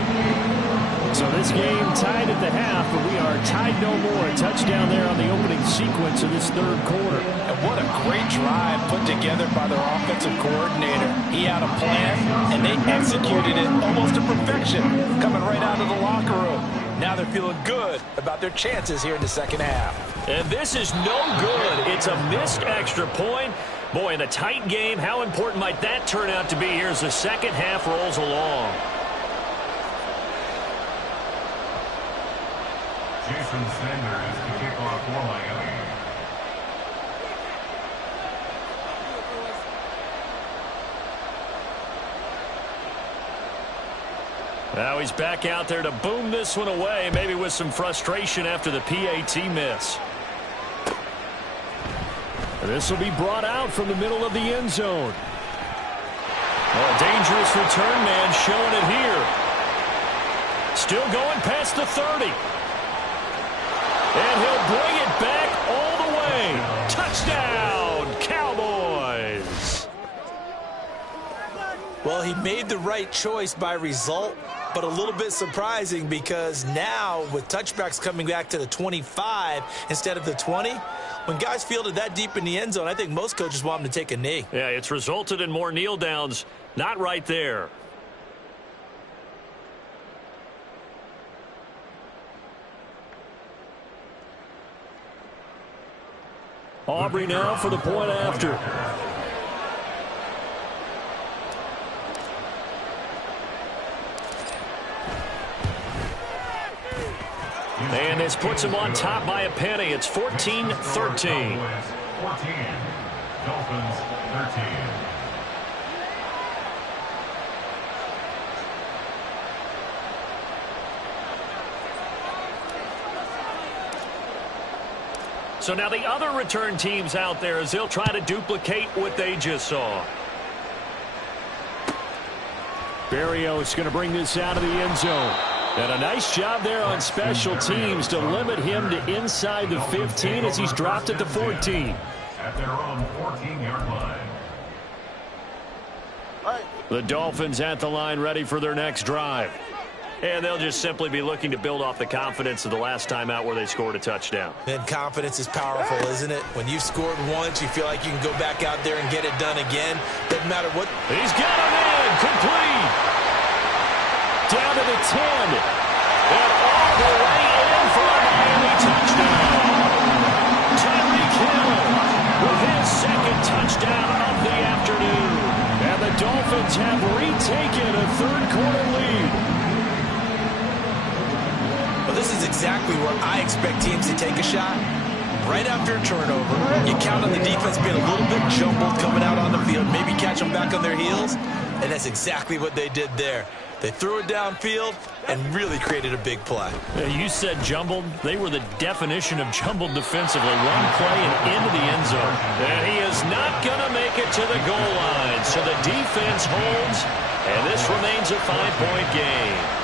So this game tied at the half, but we are tied no more. A touchdown there on the opening sequence of this 3rd quarter. And what a great drive put together by their offensive coordinator. He had a plan, and they executed it almost to perfection, coming right out of the locker room. Now they're feeling good about their chances here in the 2nd half. And this is no good. It's a missed extra point. Boy, in a tight game, how important might that turn out to be here as the 2nd half rolls along? Jason Sanders to kick off for Miami. Now he's back out there to boom this one away, maybe with some frustration after the PAT miss. This will be brought out from the middle of the end zone. A dangerous return man showing it here. Still going past the 30. And he'll bring it back all the way. Touchdown, Cowboys. Well, he made the right choice by result, but a little bit surprising because now with touchbacks coming back to the 25 instead of the 20, when guys fielded that deep in the end zone, I think most coaches want them to take a knee. Yeah, it's resulted in more kneel downs. Not right there. Aubrey now for the point after. And this puts them on top by a penny. It's 14-13. 14. Dolphins 13. So now the other return teams out there as they'll try to duplicate what they just saw. Berrios going to bring this out of the end zone. And a nice job there on special teams to limit him to inside the 15 as he's dropped at the 14. At their own 14-yard line. The Dolphins at the line ready for their next drive. And they'll just simply be looking to build off the confidence of the last time out where they scored a touchdown. And confidence is powerful, isn't it? When you've scored once, you feel like you can go back out there and get it done again. Doesn't matter what. He's got him in. Complete. Down to the 10. And all the way in for a Miami touchdown. Tyreek Hill with his second touchdown of the afternoon. And the Dolphins have retaken a third-quarter lead. Well, this is exactly where I expect teams to take a shot. Right after a turnover, you count on the defense being a little bit jumbled coming out on the field, maybe catch them back on their heels, and that's exactly what they did there. They threw it downfield and really created a big play. You said jumbled. They were the definition of jumbled defensively. One play and into the end zone. And he is not going to make it to the goal line. So the defense holds, and this remains a 5-point game.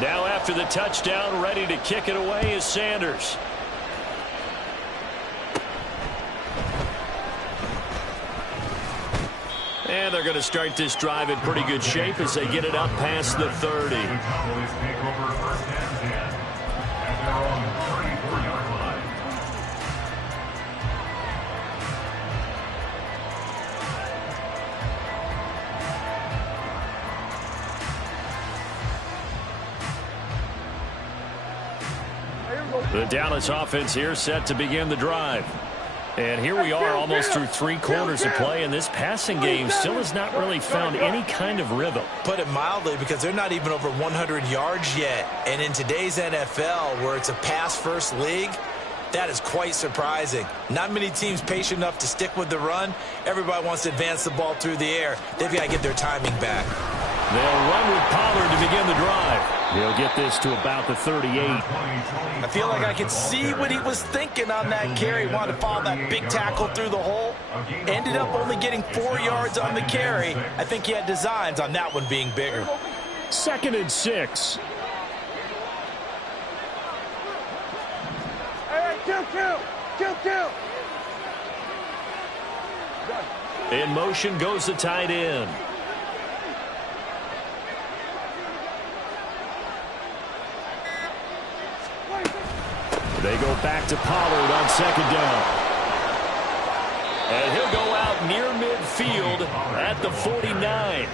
Now after the touchdown, ready to kick it away is Sanders. And they're going to start this drive in pretty good shape as they get it up past the 30. The Cowboys take over first and 10 at their own 34-yard line. The Dallas offense here set to begin the drive. And here we are almost through 3 quarters of play, and this passing game still has not really found any kind of rhythm. Put it mildly, because they're not even over 100 yards yet. And in today's NFL, where it's a pass-first league, that is quite surprising. Not many teams patient enough to stick with the run. Everybody wants to advance the ball through the air. They've got to get their timing back. They'll run with Pollard to begin the drive. He'll get this to about the 38. I feel like I could see what he was thinking on that carry. Wanted to follow that big tackle through the hole. Ended up only getting 4 yards on the carry. I think he had designs on that one being bigger. 2nd and 6. Hey, kill. In motion goes the tight end. They go back to Pollard on 2nd down. And he'll go out near midfield at the 49.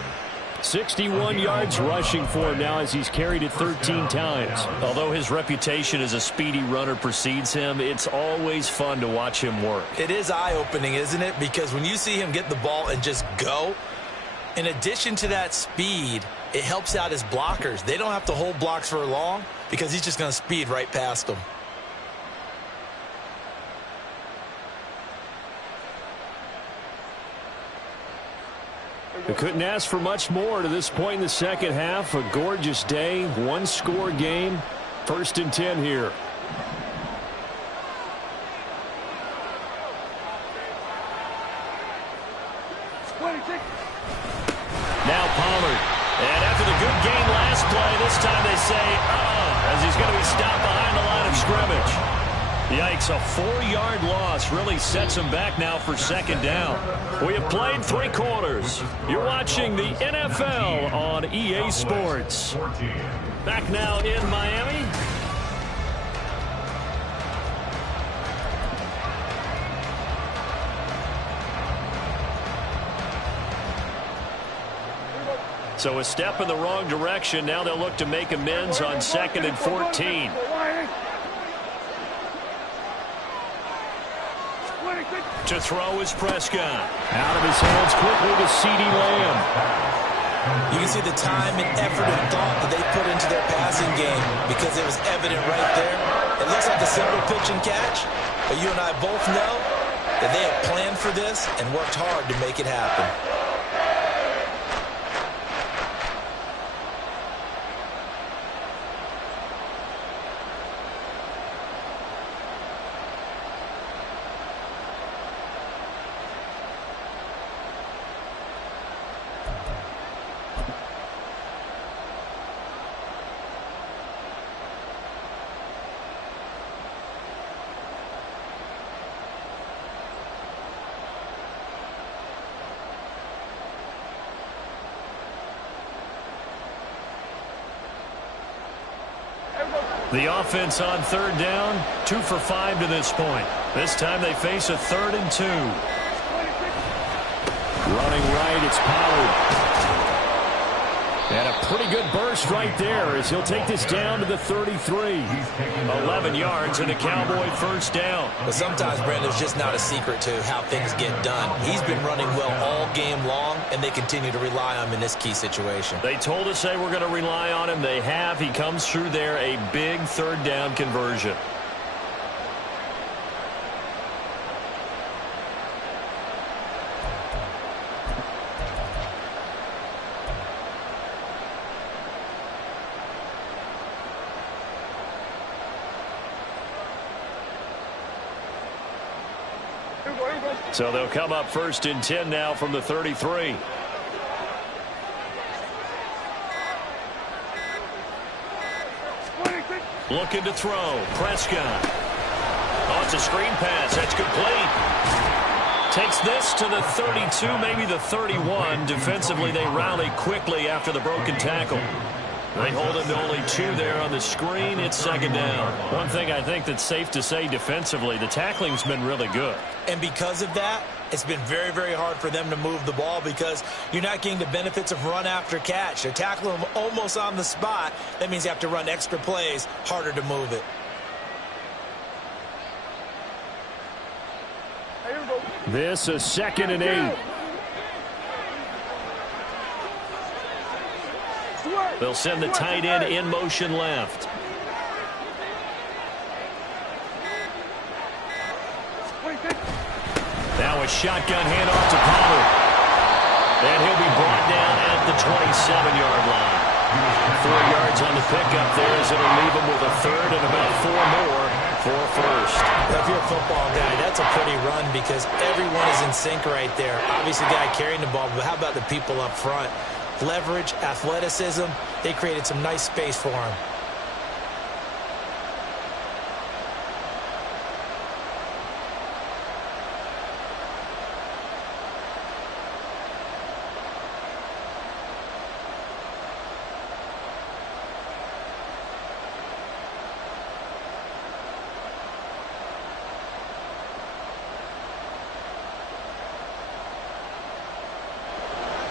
61 yards rushing for him now as he's carried it 13 times. Although his reputation as a speedy runner precedes him, it's always fun to watch him work. It is eye-opening, isn't it? Because when you see him get the ball and just go, in addition to that speed, it helps out his blockers. They don't have to hold blocks for long because he's just going to speed right past them. They couldn't ask for much more to this point in the second half. A gorgeous day, 1-score game. 1st and 10 here. Now Pollard. And after the good game last play, this time they say, as he's going to be stopped behind the line of scrimmage. Yikes, a 4-yard loss really sets him back now for 2nd down. We have played 3 quarters. You're watching the NFL on EA Sports. Back now in Miami. So a step in the wrong direction. Now they'll look to make amends on 2nd and 14. To throw is Prescott. Out of his hands quickly to CeeDee Lamb. You can see the time and effort and thought that they put into their passing game because it was evident right there. It looks like a simple pitch and catch, but you and I both know that they have planned for this and worked hard to make it happen. The offense on third down, 2 for 5 to this point. This time they face a 3rd and 2. Running right, it's Pollard. And a pretty good burst right there as he'll take this down to the 33. 11 yards and a Cowboy first down. But sometimes, Brandon, there's just not a secret to how things get done. He's been running well all game long, and they continue to rely on him in this key situation. They told us they were going to rely on him. They have. He comes through there, a big 3rd down conversion. So they'll come up 1st and 10 now from the 33. Looking to throw. Prescott. Oh, it's a screen pass. That's complete. Takes this to the 32, maybe the 31. Defensively, they rally quickly after the broken tackle. They hold him to only 2 there on the screen. It's 2nd down. One thing I think that's safe to say defensively, the tackling's been really good. And because of that, it's been very, very hard for them to move the ball because you're not getting the benefits of run after catch. They're tackling them almost on the spot. That means you have to run extra plays, harder to move it. This is 2nd and 8. They'll send the tight end in motion left. Now a shotgun handoff to Pollard. And he'll be brought down at the 27-yard line. 4 yards on the pickup there as it'll leave him with a 3rd and about 4 more for first. If you're a football guy, that's a pretty run because everyone is in sync right there. Obviously, the guy carrying the ball, but how about the people up front? Leverage, athleticism, they created some nice space for him.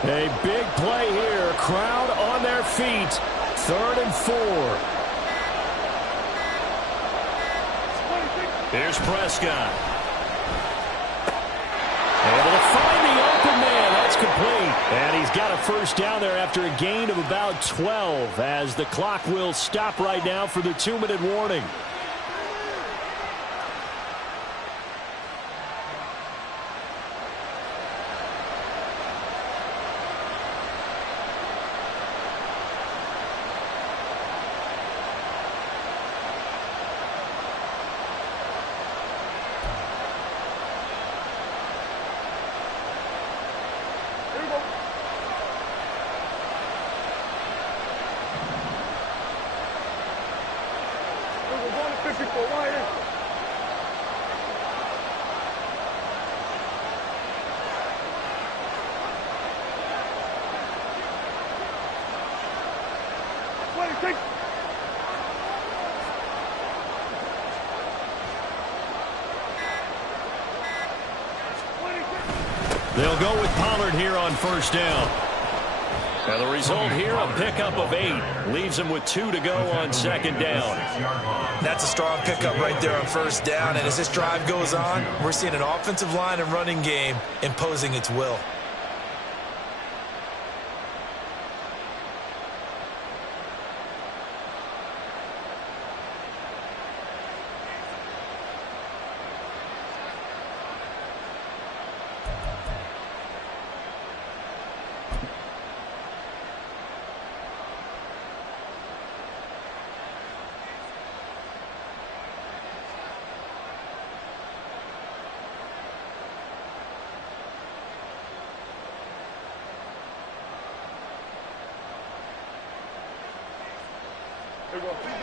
A big play here. Crowd on their feet. 3rd and 4. Here's Prescott. Able to find the open man. That's complete. And he's got a first down there after a gain of about 12 as the clock will stop right now for the 2-minute warning. They'll go with Pollard here on first down. Now the result here, a pickup of 8. Leaves him with 2 to go on second down. That's a strong pickup right there on first down. And as this drive goes on, we're seeing an offensive line and running game imposing its will.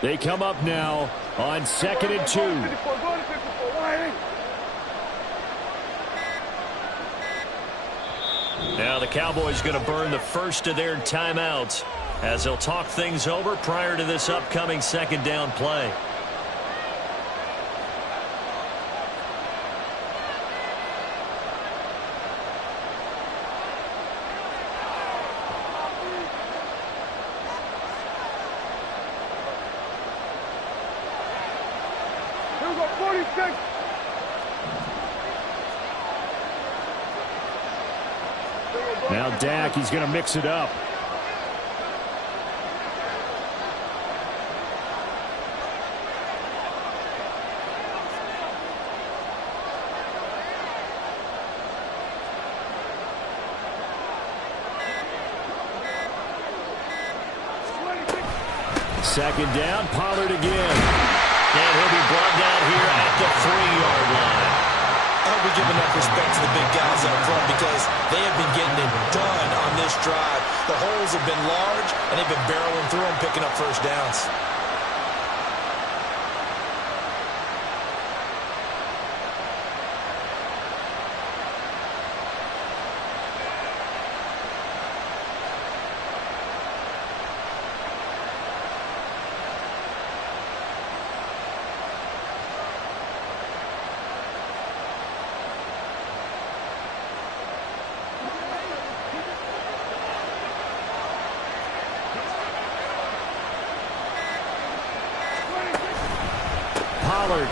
They come up now on 2nd and 2. Now the Cowboys going to burn the first of their timeouts as they'll talk things over prior to this upcoming second down play. Now Dak, he's going to mix it up. Second down, Pollard again. And he'll be brought down here at the 3-yard line. I hope we give enough respect to the big guys up front because they have been getting it done on this drive. The holes have been large, and they've been barreling through them, picking up first downs. Pollard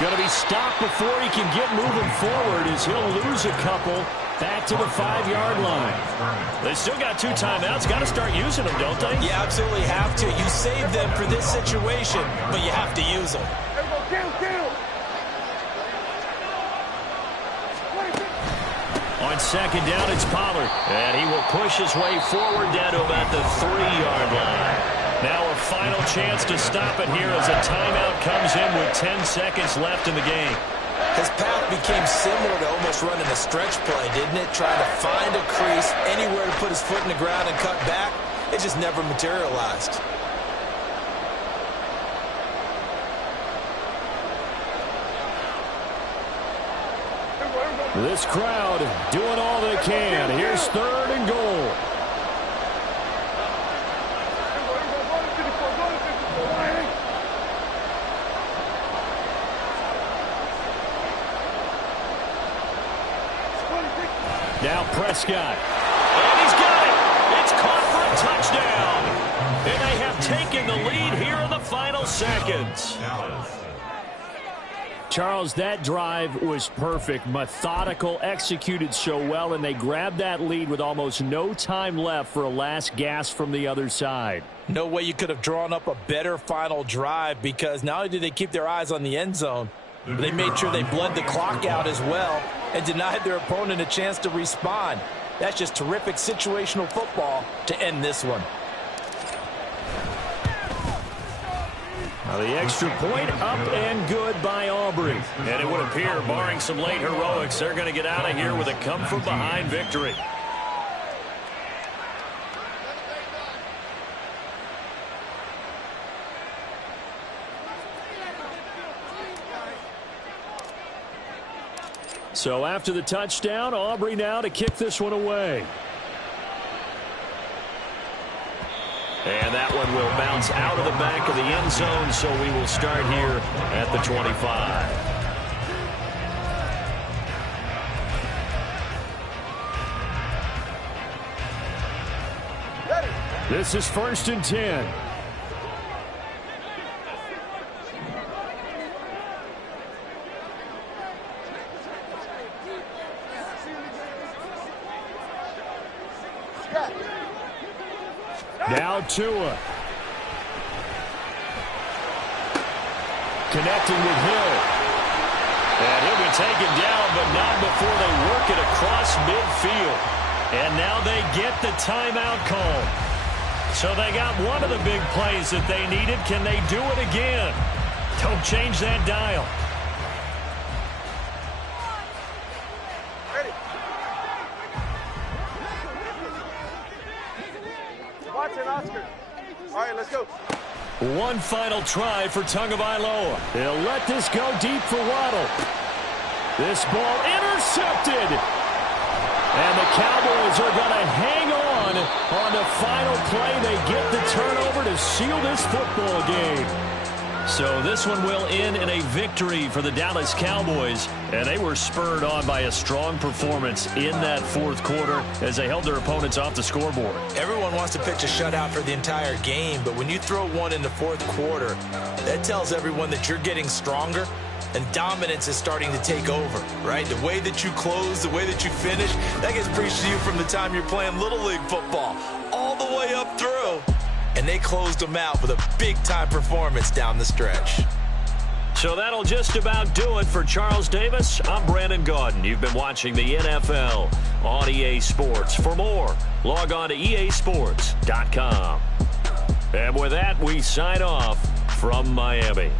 going to be stopped before he can get moving forward as he'll lose a couple back to the 5-yard line. They still got 2 timeouts. Got to start using them, don't they? You absolutely have to. You save them for this situation, but you have to use them. On second down, it's Pollard. And he will push his way forward down to about the 3-yard line. Now a final chance to stop it here as a timeout comes in with 10 seconds left in the game. His path became similar to almost running a stretch play, didn't it? Trying to find a crease, anywhere to put his foot in the ground and cut back. It just never materialized. This crowd doing all they can. Here's 3rd and goal. Now Prescott. And he's got it. It's caught for a touchdown. And they have taken the lead here in the final seconds. Charles, that drive was perfect, methodical, executed so well, and they grabbed that lead with almost no time left for a last gasp from the other side. No way you could have drawn up a better final drive because not only did they keep their eyes on the end zone, but they made sure they bled the clock out as well and denied their opponent a chance to respond. That's just terrific situational football to end this one. Now the extra point up and good by Aubrey. And it would appear, barring some late heroics, they're going to get out of here with a come-from-behind victory. So after the touchdown, Aubrey now to kick this one away. And that one will bounce out of the back of the end zone, so we will start here at the 25. This is 1st and 10. Now Tua. Connecting with Hill. And he'll be taken down, but not before they work it across midfield. And now they get the timeout call. So they got one of the big plays that they needed. Can they do it again? Don't change that dial. Watch it, Oscar. All right, let's go. One final try for Tagovailoa. They'll let this go deep for Waddle. This ball intercepted. And the Cowboys are going to hang on the final play. They get the turnover to seal this football game. So this one will end in a victory for the Dallas Cowboys. And they were spurred on by a strong performance in that fourth quarter as they held their opponents off the scoreboard. Everyone wants to pitch a shutout for the entire game, but when you throw one in the fourth quarter, that tells everyone that you're getting stronger and dominance is starting to take over, right? The way that you close, the way that you finish, that gets preached to you from the time you're playing Little League football all the way up through. And they closed them out with a big-time performance down the stretch. So that'll just about do it for Charles Davis. I'm Brandon Gaudin. You've been watching the NFL on EA Sports. For more, log on to easports.com. And with that, we sign off from Miami.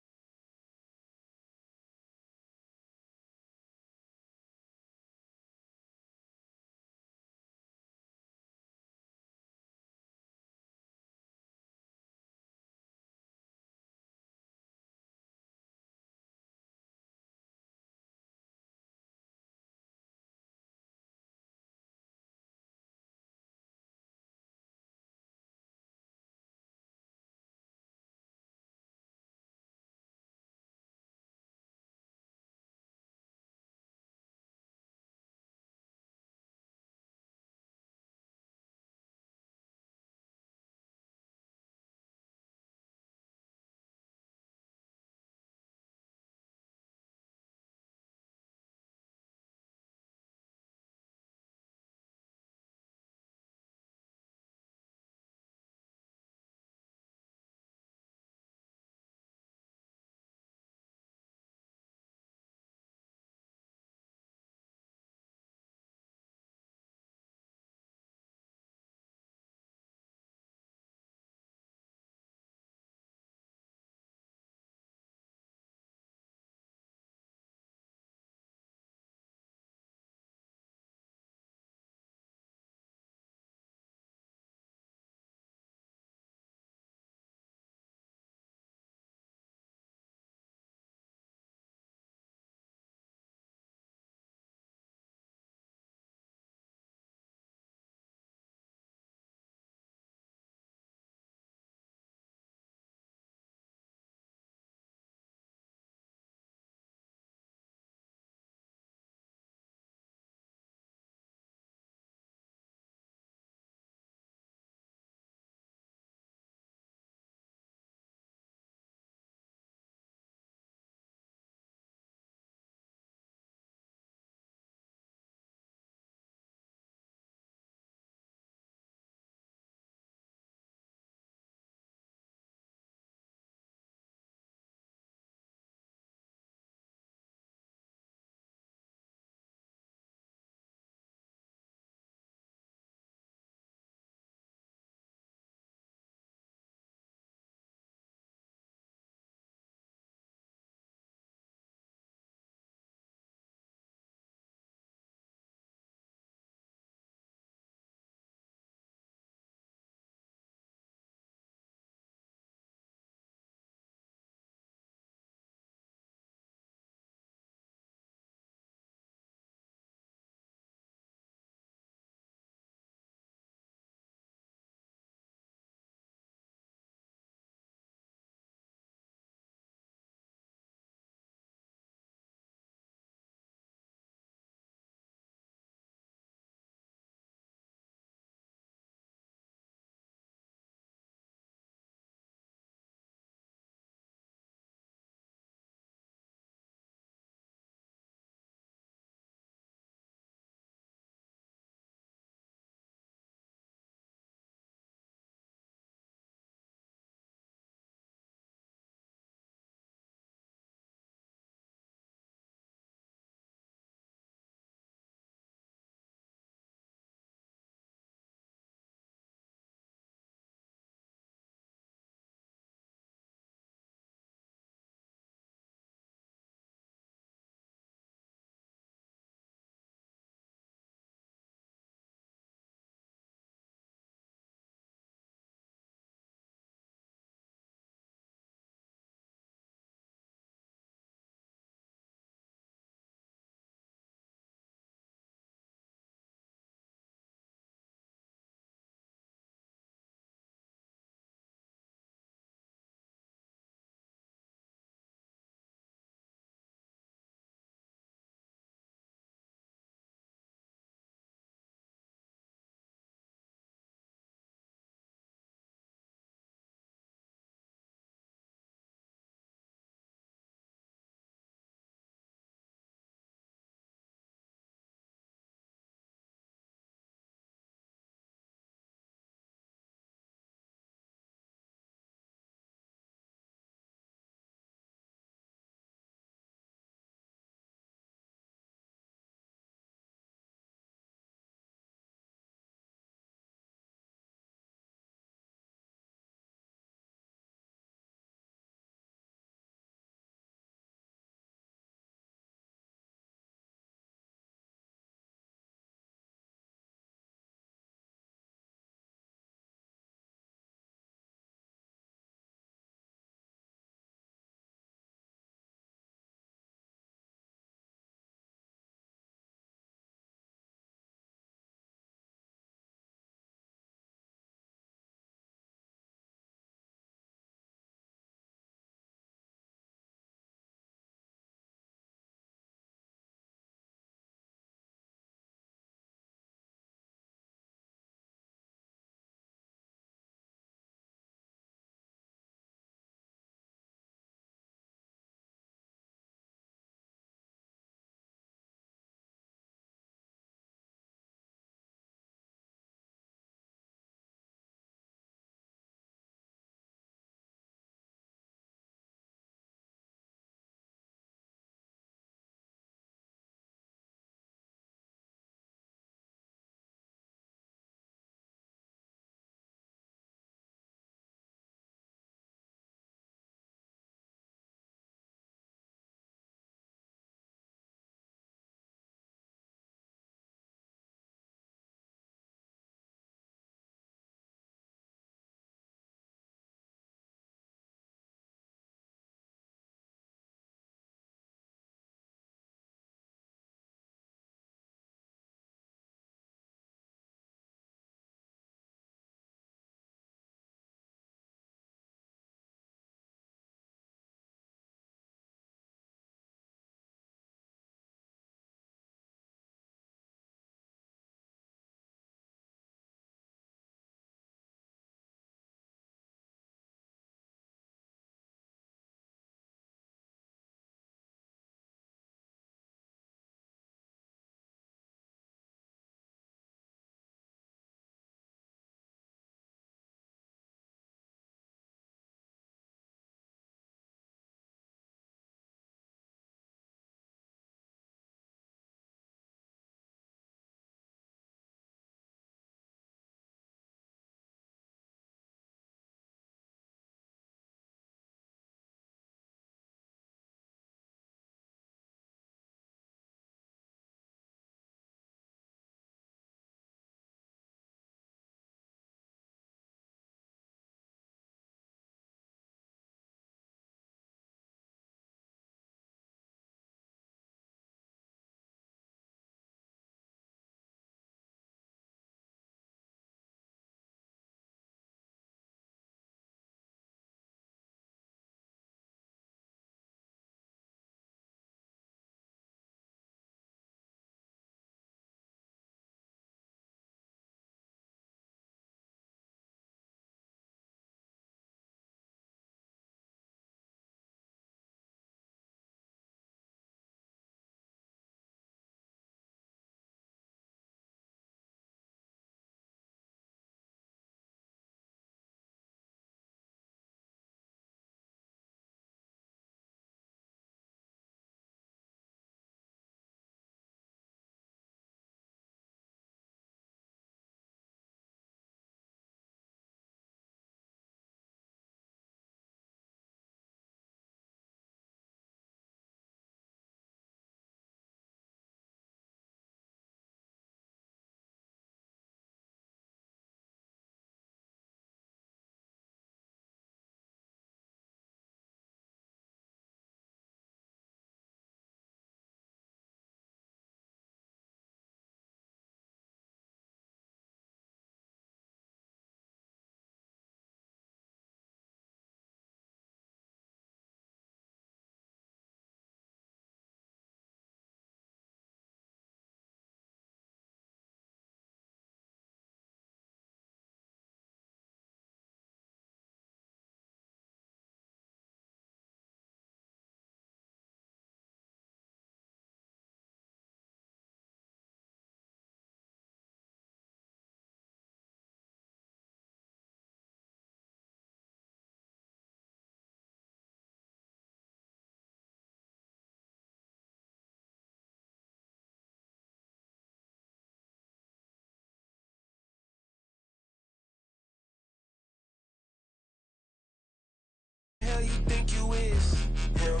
you think you is. Him,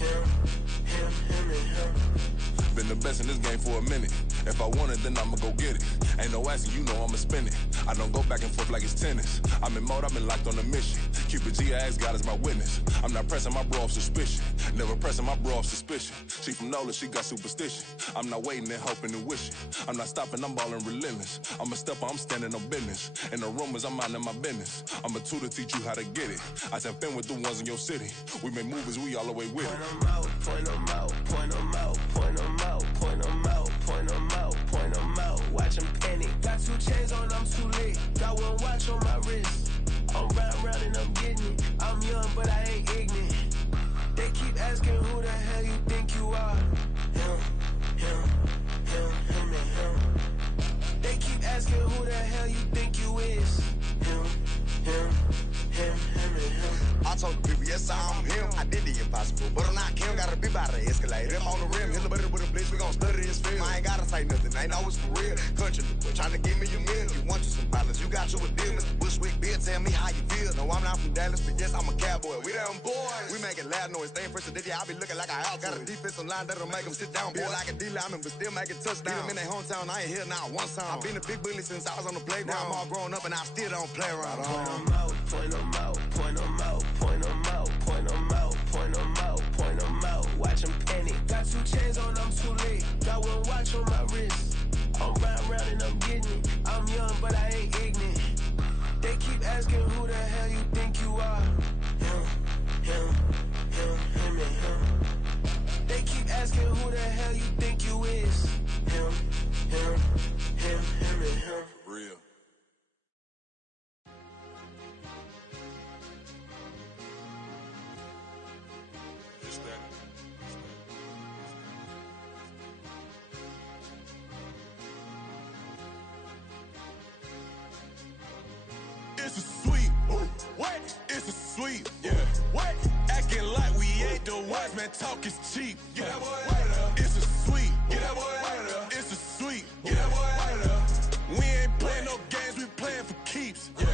and him. Been the best in this game for a minute. If I want it, then I'ma go get it. Ain't no asking, you know I'ma spend it. I don't go back and forth like it's tennis. I'm in mode, I've been locked on a mission. Cupid G, I ask God as my witness. I'm not pressing my bro off suspicion. Never pressing my bro off suspicion. She from Nola, she got superstition. I'm not waiting and hoping and wishing. I'm not stopping, I'm balling relentless. I'm a stepper, I'm standing on business. In the rumors, I'm minding my business. I'm a tutor, teach you how to get it. I said, fin with the ones in your city. We make movies, we all the way with it. Point them out, point them out, point them out, point them out, point them out, point them out, point them out. Watch them panic. Got 2 chains on, I'm too late. Got 1 watch on my wrist. I'm round and I'm getting it. I'm young, but I ain't ignorant. They keep asking who the hell you think you are. Him, and him. They keep asking who the hell you think you is. Him, and him. I told the people, yes, I'm him. I did the impossible, but I'm not Kim. Gotta be by the escalator. I'm on the rim, hit the better with a blitz. We gon' study this film. I ain't gotta say nothing, ain't know it's for real. Country, trying to give me a meal. You want you some violence, you got you a deal. Mr. Bushwick, Bill, tell me how you feel. No, I'm not from Dallas, but yes, I'm a cowboy. We them boys. We making loud noise, staying fresh to this. I be looking like a house. Got a defensive line that'll make them sit down. Feel like a D-lineman, but still making touchdowns. Them in their hometown, I ain't here now one time. I've been a big bully since I was on the playground. I'm all grown up and I still don't play around. Point them out, point them out, point them out, point them out, point them out, point them out, point them out. Watch them panic. Got 2 chains on, I'm too late. Got 1 watch on my wrist. I'm round and I'm getting it. I'm young, but I ain't ignorant. They keep asking who the hell you think you are. Him, and him. They keep asking who the hell you think you is. Him, and him. Real. It's that. It's a sweep. What? It's a sweep. Yeah. What? Acting like we ain't the ones, man. Talk is cheap. Get that boy out of there. It's a sweep. Get that boy out of there. It's a sweep. Get that boy out of there. We ain't playing no games, we playing for keeps. Yeah.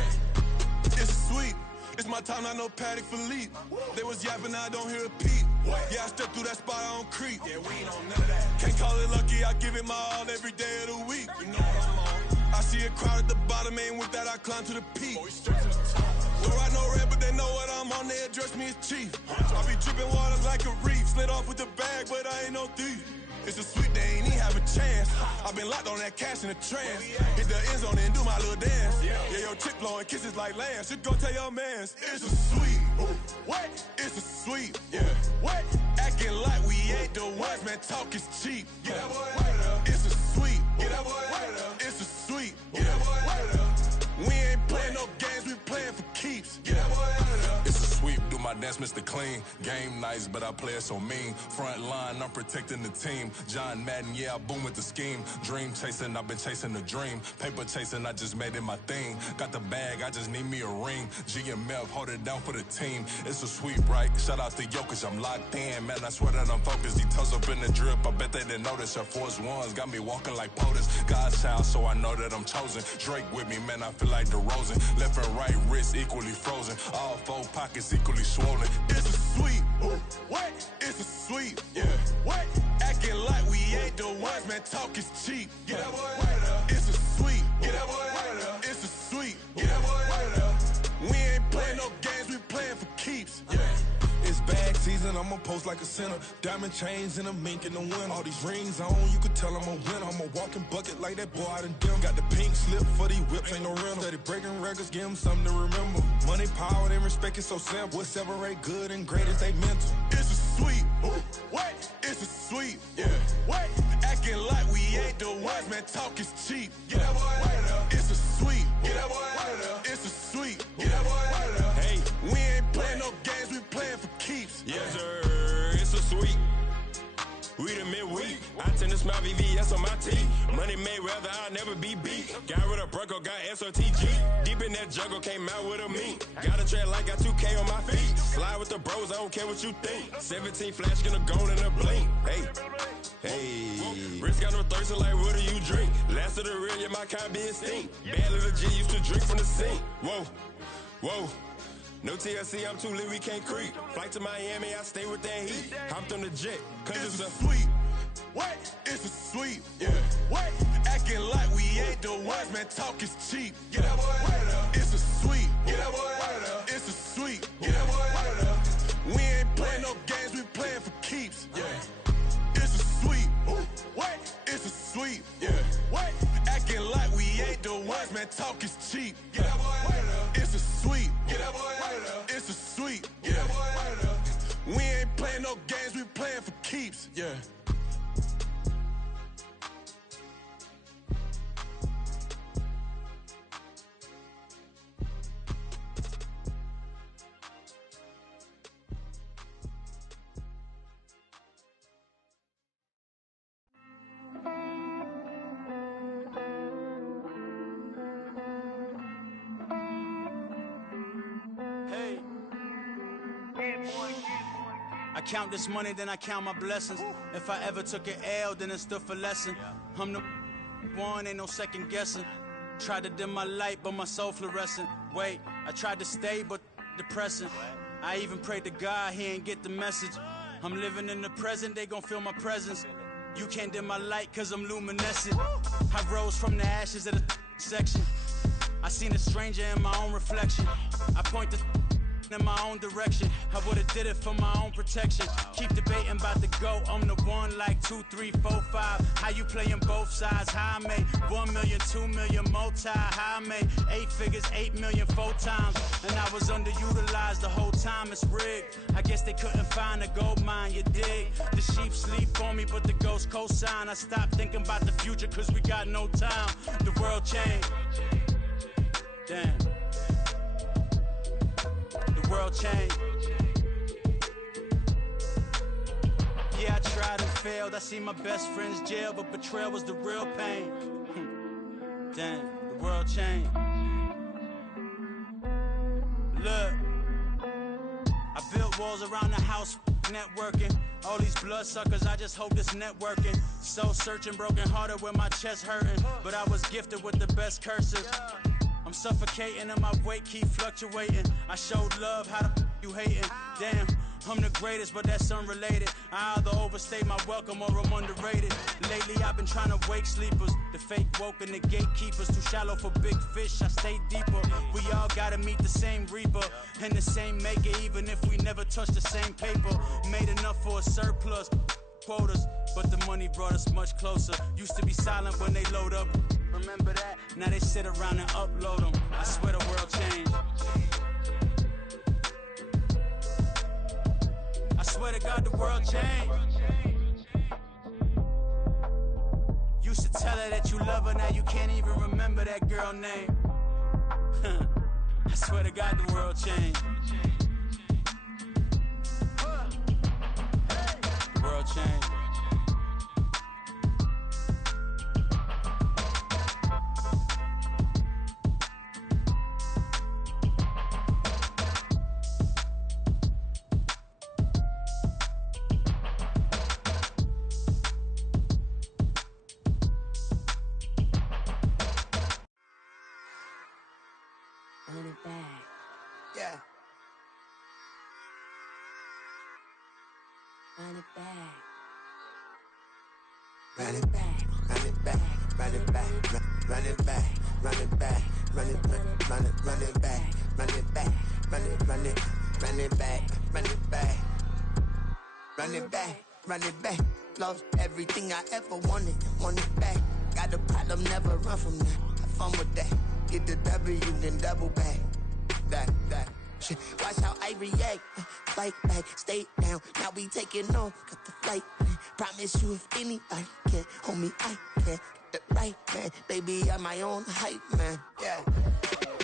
It's a sweep. It's my time, not no Paddock Philippe. They was yapping, I don't hear a peep. Yeah, I stepped through that spot, I don't creep. Yeah, we ain't on none of that. Can't call it lucky, I give it my all every day of the week. You know what I'm on. I see a crowd at the bottom, and with that I climb to the peak. Don't write no red, but they know what I'm on, they address me as chief. I be dripping water like a reef, slid off with the bag, but I ain't no thief. It's a sweet, they ain't even have a chance. I've been locked on that cash in a trance. Hit the end zone and do my little dance. Yeah, your chick blowing kisses like lambs. You go tell your mans. It's a sweet. What? It's a sweet. Yeah. What? Acting like we ain't the ones, man. Talk is cheap. Get that boy out of there. It's a sweet. Get that boy out of there. It's a sweet. Get that boy out of there. We ain't playing no games, we playing for keeps. Get that boy out of there. It's a sweep, do my dance, Mr. Clean. Game nice, but I play it so mean. Front line, I'm protecting the team. John Madden, yeah, I boom with the scheme. Dream chasing, I've been chasing the dream. Paper chasing, I just made it my thing. Got the bag, I just need me a ring. GMF, hold it down for the team. It's a sweep, right? Shout out to Jokic, I'm locked in. Man, I swear that I'm focused. He toes up in the drip, I bet they didn't notice. Air Force Ones got me walking like POTUS. God's child, so I know that I'm chosen. Drake with me, man, I feel like DeRozan. Left and right wrist equally frozen. All 4 pockets equally swollen. It's a sweep. What? It's a sweep. Yeah. What? Acting like we ain't the ones, man. Talk is cheap. Get that boy out of there. It's a sweep. Get that boy out of there. It's a sweep. Get that boy out of there. We ain't playing no games, we playing for keeps. Yeah. It's bag season, I'ma post like a sinner. Diamond chains and a mink in the wind. All these rings on, you could tell I'm a winner. I'm a walking bucket like that boy out in dim. Got the pink slip for these whips, ain't no rental. Steady breaking records, give them something to remember. Money, power, and respect is so simple. What separate good and great is they mental. It's a sweep. What? It's a sweep. Yeah. What? Acting like we ain't the ones, man. Talk is cheap. Get that boy out of there. It's a sweep. Get that boy out of there. It's a sweep. Get that boy out of there. Hey, we ain't playing no games, we playing for keeps. Yes, sir. It's a sweep. We the midweek. I tend to smile VVS on my teeth. Money made rather I'll never be beat. Got rid of Bronco, got SOTG. Deep in that jungle, came out with a meat. Got a tread like got 2K on my feet. Slide with the bros, I don't care what you think. 17 flash, gonna go in a blink. Hey. Hey, Rich got no thirst, like what do you drink? Last of the real, yeah, my kind be extinct. Bad little G used to drink from the sink. Whoa, whoa. No TLC, I'm too lit, we can't creep. Flight to Miami, I stay with that heat. Hopped on the jet, cause it's a sweet. What? It's a sweet. Yeah. What? Acting like we ain't the ones, man. Talk is cheap. Get that boy out of there. It's a sweet. Get that boy out of there. It's a sweet. Get that boy out of there. We ain't playing no games, we playing for keeps. Yeah. It's a sweet. What? It's a sweet. Yeah. What? Acting like we ain't the ones, man. Talk is cheap. Get that boy out of there. It's a sweet. Get that boy out of there. It's a sweet. Get that boy out of there. We ain't playing no games, we playing for keeps. Yeah. I count this money, then I count my blessings. If I ever took an L, then it stood for lesson. I'm the one, ain't no second guessing. Tried to dim my light, but my soul fluorescent. Wait, I tried to stay, but depressing. I even prayed to God, he ain't get the message. I'm living in the present, they gon' feel my presence. You can't dim my light, cause I'm luminescent. I rose from the ashes of the section. I seen a stranger in my own reflection. I point the in my own direction. I would've did it for my own protection. Keep debating about the GOAT. I'm the one like 2, 3, 4, 5. How you playing both sides? How I made 1 million, 2 million, multi. How I made 8 figures, 8 million, 4 times. And I was underutilized the whole time. It's rigged. I guess they couldn't find a gold mine, you dig? The sheep sleep on me, but the ghost cosign. I stopped thinking about the future, cause we got no time. The world changed. Damn. The world changed. Yeah, I tried and failed. I seen my best friends jail, but betrayal was the real pain. Damn, the world changed. Look, I built walls around the house, networking. All these bloodsuckers, I just hope this networking. Soul searching, broken hearted with my chest hurting. But I was gifted with the best curses. I'm suffocating and my weight keep fluctuating. I showed love, how the you hating? Damn, I'm the greatest, but that's unrelated. I either overstay my welcome or I'm underrated. Lately I've been trying to wake sleepers. The fake woke and the gatekeepers. Too shallow for big fish, I stay deeper. We all gotta meet the same reaper and the same maker, even if we never touch the same paper. Made enough for a surplus quotas, but the money brought us much closer. Used to be silent when they load up. Remember that? Now they sit around and upload them. I swear the world changed. I swear to God the world changed. Used to tell her that you love her, now you can't even remember that girl name. I swear to God the world changed. The world changed. Run it back. Yeah. Run it back. Run it back, run it back, run it back, run it back, run it back, run it back, run it back, run it back, run it back, run it back, run it back, run it back. Lost everything I ever wanted it back. Got a problem, never run from that. Have fun with that. Get the W, then double back. That. Shit. Watch how I react. Fight back, stay down. Now we taking off. Got the flight. Promise you if anybody can hold me, I can. Get it right, man. Baby, I'm my own hype, man. Yeah.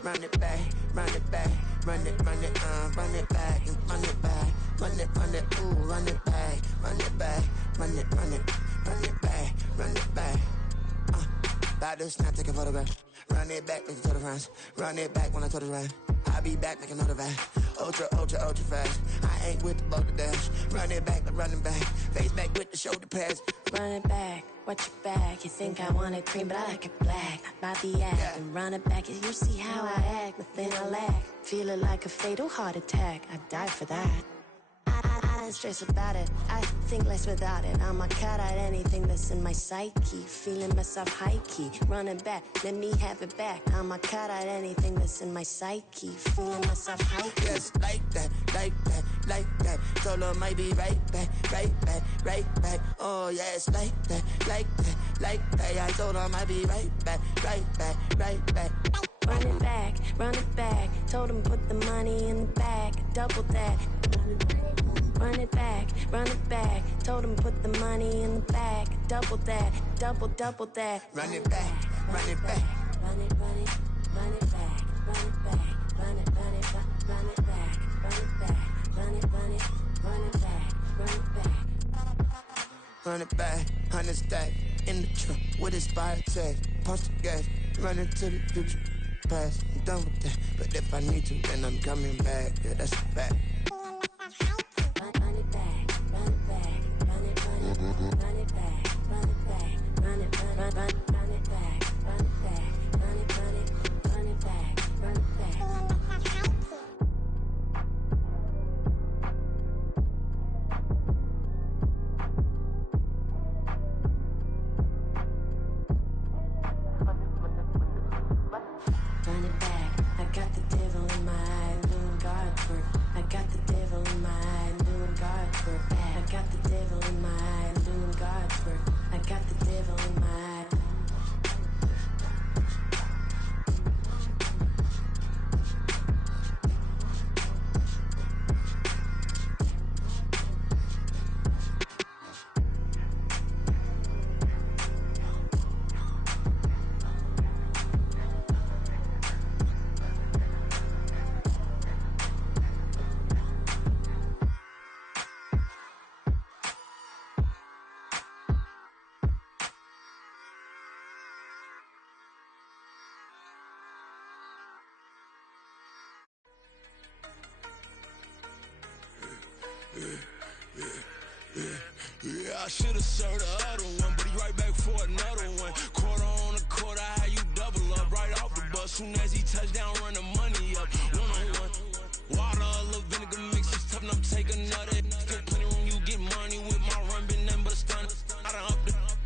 Run it back, run it back, run it back, and run it back, run it, ooh, run it back, run it back, run it back, run it back. About to snap, take a photograph. Run it back, make it to the runs. Run it back when I to the run. I'll be back, make another ride. Ultra, ultra, ultra fast. I ain't with the boulder dash. Run it back, like running back. Face back with the shoulder pads. Run it back, watch your back. You think I want it cream, but I like it black. Not by the act. And run it back, you see how I act. Nothing I lack. Feel it like a fatal heart attack. I'd die for that. I don't stress about it. I think less without it. I'ma cut out anything that's in my psyche. Feeling myself high key. Running back, let me have it back. I'ma cut out anything that's in my psyche. Feeling myself high key. Yes, like that, like that, like that. Solo might be right back, right back, right back. Oh yes, like that, like that, like that. I told her I might be right back, right back, right back. Run it back, run it back. Told him put the money in the bag. Double that. Run it back, run it back. Told him put the money in the bag. Double that, double that. Run it back, run it back. Run it, run it, run it back. Run it back, run it, run it, run it back. Run it back, run it, run it, run it back. Run it back. Run it back, 100 stack. In the truck with expired tag. Punch the gas, run into the future. Past, I'm done with that. But if I need to, then I'm coming back. Yeah, that's a fact. Run it back, run it back, run it, run it, run it back, run it back, run it, run it back, run it back, run it, run it back, run it back. Run it back, I got the devil in my eye, doing God's work. I got the devil in my eye, doing God's work. I got the devil in my eye, doing God's work. I got the devil in my eye. Yeah, I should've served the other one, but he right back for another one. Quarter on a quarter, how you double up right off the bus. Soon as he touch down, run the money up. One-on-one. Water, a little vinegar mix, it's tough enough, take another. Get plenty room, you get money with my run, been nothing but a stun. I done up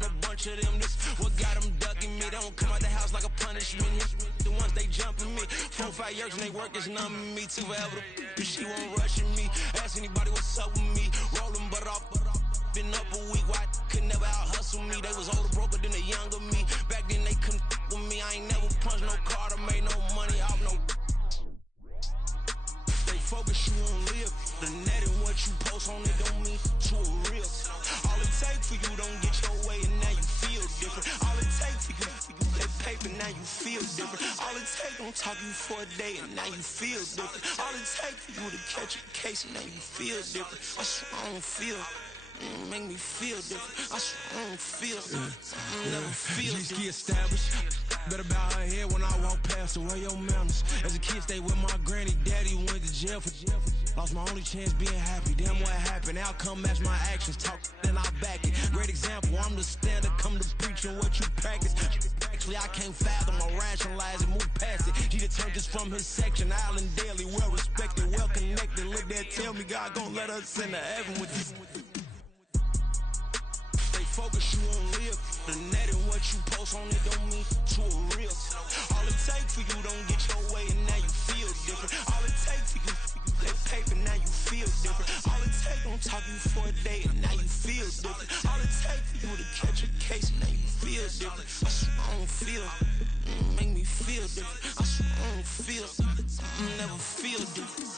a bunch of them, this what got them ducking me. They don't come out the house like a punishment. The ones they jumping me. 4 or 5 years and they work is numbing me. Too forever, the she won't rushing me. Ask anybody what's up with me. Rolling butt off. Been up a week, why could never out hustle me? They was older, broker than the younger me. Back then they couldn't with me. I ain't never punched no card or made no money off no. They focus you on live. The net and what you post on it don't mean to a real. All it take for you don't get your way and now you feel different. All it take for you that paper now you feel different. All it take don't talk you for a day and now you feel different. All it take for you to catch a case and now you feel different. I swear I don't feel. Make me feel different. I swear I don't feel. Never feel. Just get established. Better bow her head when I walk past her. Where your manners? As a kid, stayed with my granny. Daddy went to jail for. Lost my only chance being happy. Damn, what happened? Outcome match my actions. Talk, then I back it. Great example. I'm the standard. Come to preaching what you practice. Actually, I can't fathom or rationalize it. Move past it. He turned this from his section. Island daily, well respected, well connected. Look there, tell me God gon' let us into heaven with this. Focus you on live. The net and what you post on it don't mean to a real. All it take for you don't get your way and now you feel different. All it take for you that paper now you feel different. All it take don't talk you for a day and now you feel different. All it take for you to catch a case and now you feel different. I swear I don't feel. Make me feel different. I swear I don't feel. Never feel different.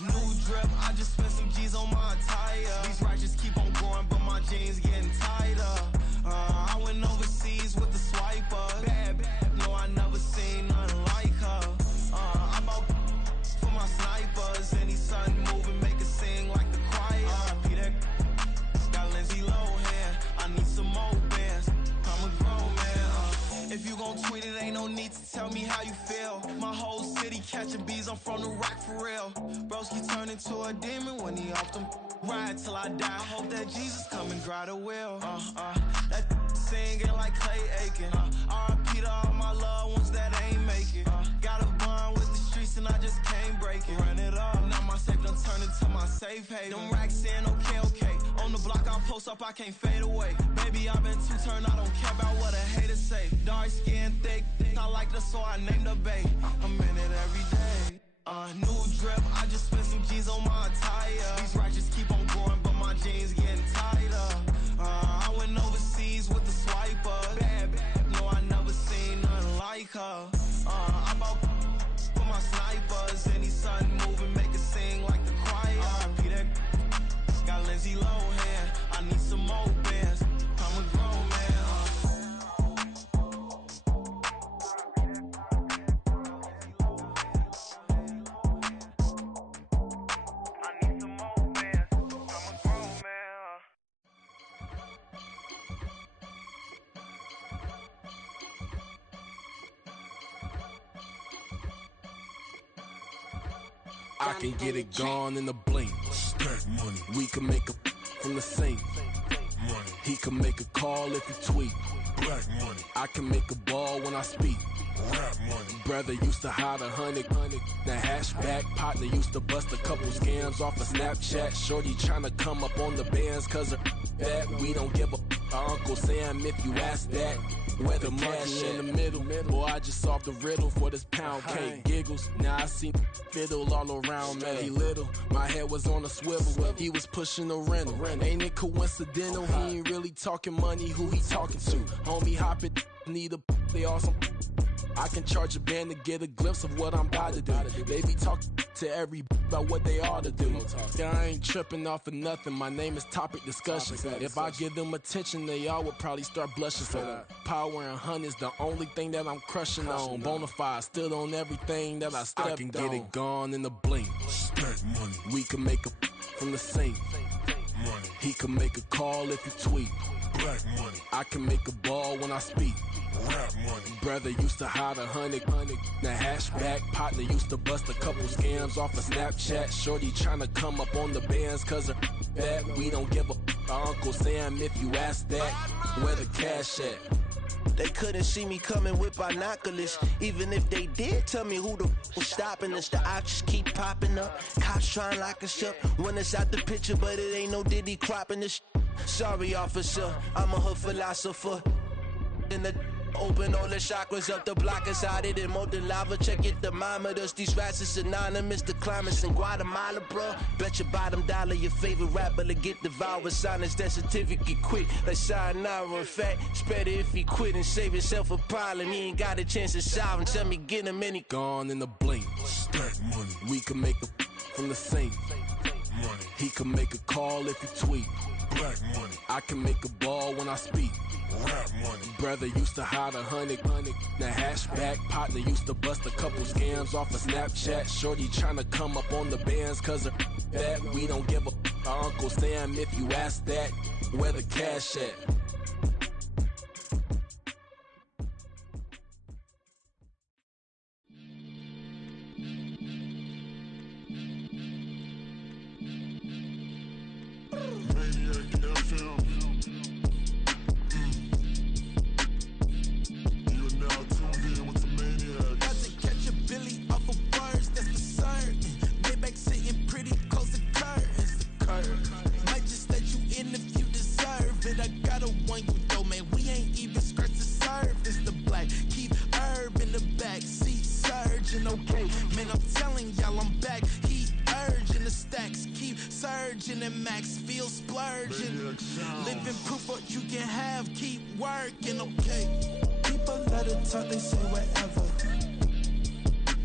New drip, I just spent some G's on my attire. These righteous keep on going me how you feel. My whole city catching bees, I'm from the rock for real. Broski turn into a demon when he off them. Ride till I die. I hope that Jesus come and dry the wheel. That singing like Clay Aiken. R.I.P. to all my loved ones that ain't make it. Got a bond with the streets and I just can't break it. Run it up, now my safe done turn into my safe haven. Them racks in, okay. On the block I post up, I can't fade away. Baby, I've been too turned, I don't care about what a hater say. Dark skin, thick, I like the so I named the bay. I'm in it every day. New drip, I just spent some G's on my attire. These righteous keep on growing, but my jeans getting tighter. I went overseas with the swiper. Bad, no, I never seen nothing like her. I bought for my snipers. Any sun moving, make it sing like the choir. R.I.P. that got Lindsay Lohan. I need some more bands. I'm a grown man. I can get it gone in a blink. Stack money. We can make a from the sink. Money. He can make a call if he tweet. Black money. I can make a ball when I speak. Rap money. Brother used to hide 100. The hashback partner used to bust a couple scams off of Snapchat. Shorty tryna come up on the bands cause of that. We don't give a Uncle Sam if you ask that. Where the money in the middle. Boy, I just solved the riddle for this pound cake. Giggles, now I see fiddle all around me. He little, my head was on a swivel. He was pushing a rental. Ain't it coincidental? He ain't really talking money, who he talking to? Homie hopping, need a they awesome. I can charge a band to get a glimpse of what I'm about to do. They be talking to every about what they ought to do. I ain't tripping off of nothing. My name is Topic Discussion. If I give them attention, they all would probably start blushing. So power and hunt is the only thing that I'm crushing on. Bonafide stood on everything that I stepped on. I can get it gone in a blink. Stack money. We can make a from the sink. Money. He can make a call if he tweet. Black money. I can make a ball when I speak. Rap money. Brother used to hide 100. The hashback partner used to bust a couple scams off of Snapchat. Shorty tryna come up on the bands cause of that. We don't give a Uncle Sam if you ask that. Where the cash at? They couldn't see me coming with binoculars. Even if they did, tell me who the was stopping us. The options keep popping up. Cops trying to lock us up. When it's out the picture, but it ain't no Diddy cropping this. Sorry, officer, I'm a hood philosopher. In the open all the chakras up the block inside it and molten lava. Check your thermometers. These rats is anonymous. The climates in Guatemala, bro. Bet your bottom dollar your favorite rapper to get devoured. Silence that certificate quick. Like sayonara. In fact, it's better if he quit and save himself a problem. He ain't got a chance to solve and tell me get him any. Gone in a blink. Stack money. We can make a from the sink. Money. He can make a call if he tweet. Black money. I can make a ball when I speak. Rap money. Brother used to hide 100. The hashback partner used to bust a couple scams off of Snapchat. Shorty tryna come up on the bands cause of that. We don't give a Uncle Sam if you ask that. Where the cash at? Living proof what you can have, keep working, okay? People let it talk, they say whatever.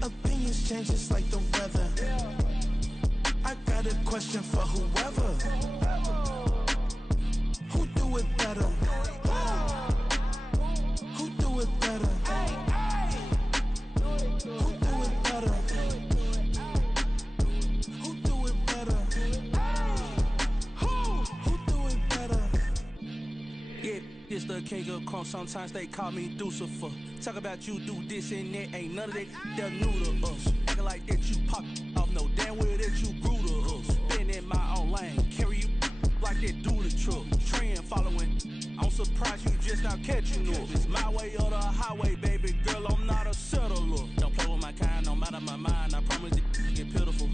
Opinions change just like the weather. I got a question for whoever. Who do it better? Who do it better? Who do it better? Who do it better? Who do it better? Yeah, This the king of crunk, sometimes they call me Lucifer. Talk about you do this and that, ain't none of that, they're new to us. Acting like that you pop off, no damn well that you grew to us. Been in my own lane, carry you like that do the truck. Trend following, I'm surprised you just not catching up. It's my way or the highway, baby girl, I'm not a settler. Don't play with my kind, no matter my mind, I promise it get pitiful.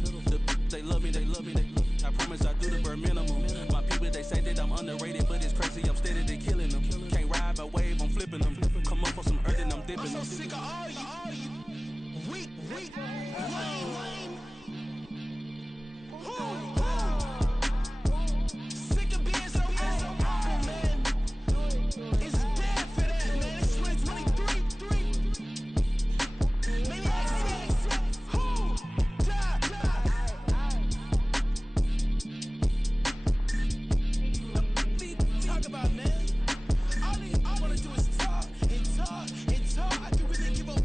They love me, they love me, they love me. I promise I do the bare minimum. My people, they say that I'm underrated, but it's crazy, I'm steady, they killing them. Can't ride my wave, I'm flipping them. Come up for some earth and I'm dipping them. I'm so sick of all you weak, lame. Sick of being so humble, man. It's bad for that, man. It's 2023. Maybe I see who died. Talk about, man. All I wanna do is talk and talk and talk. I can really give up.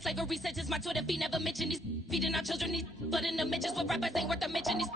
Slavery sentence, my Twitter feed never mention these feeding our children these, but in the mentions what rappers ain't worth a mention these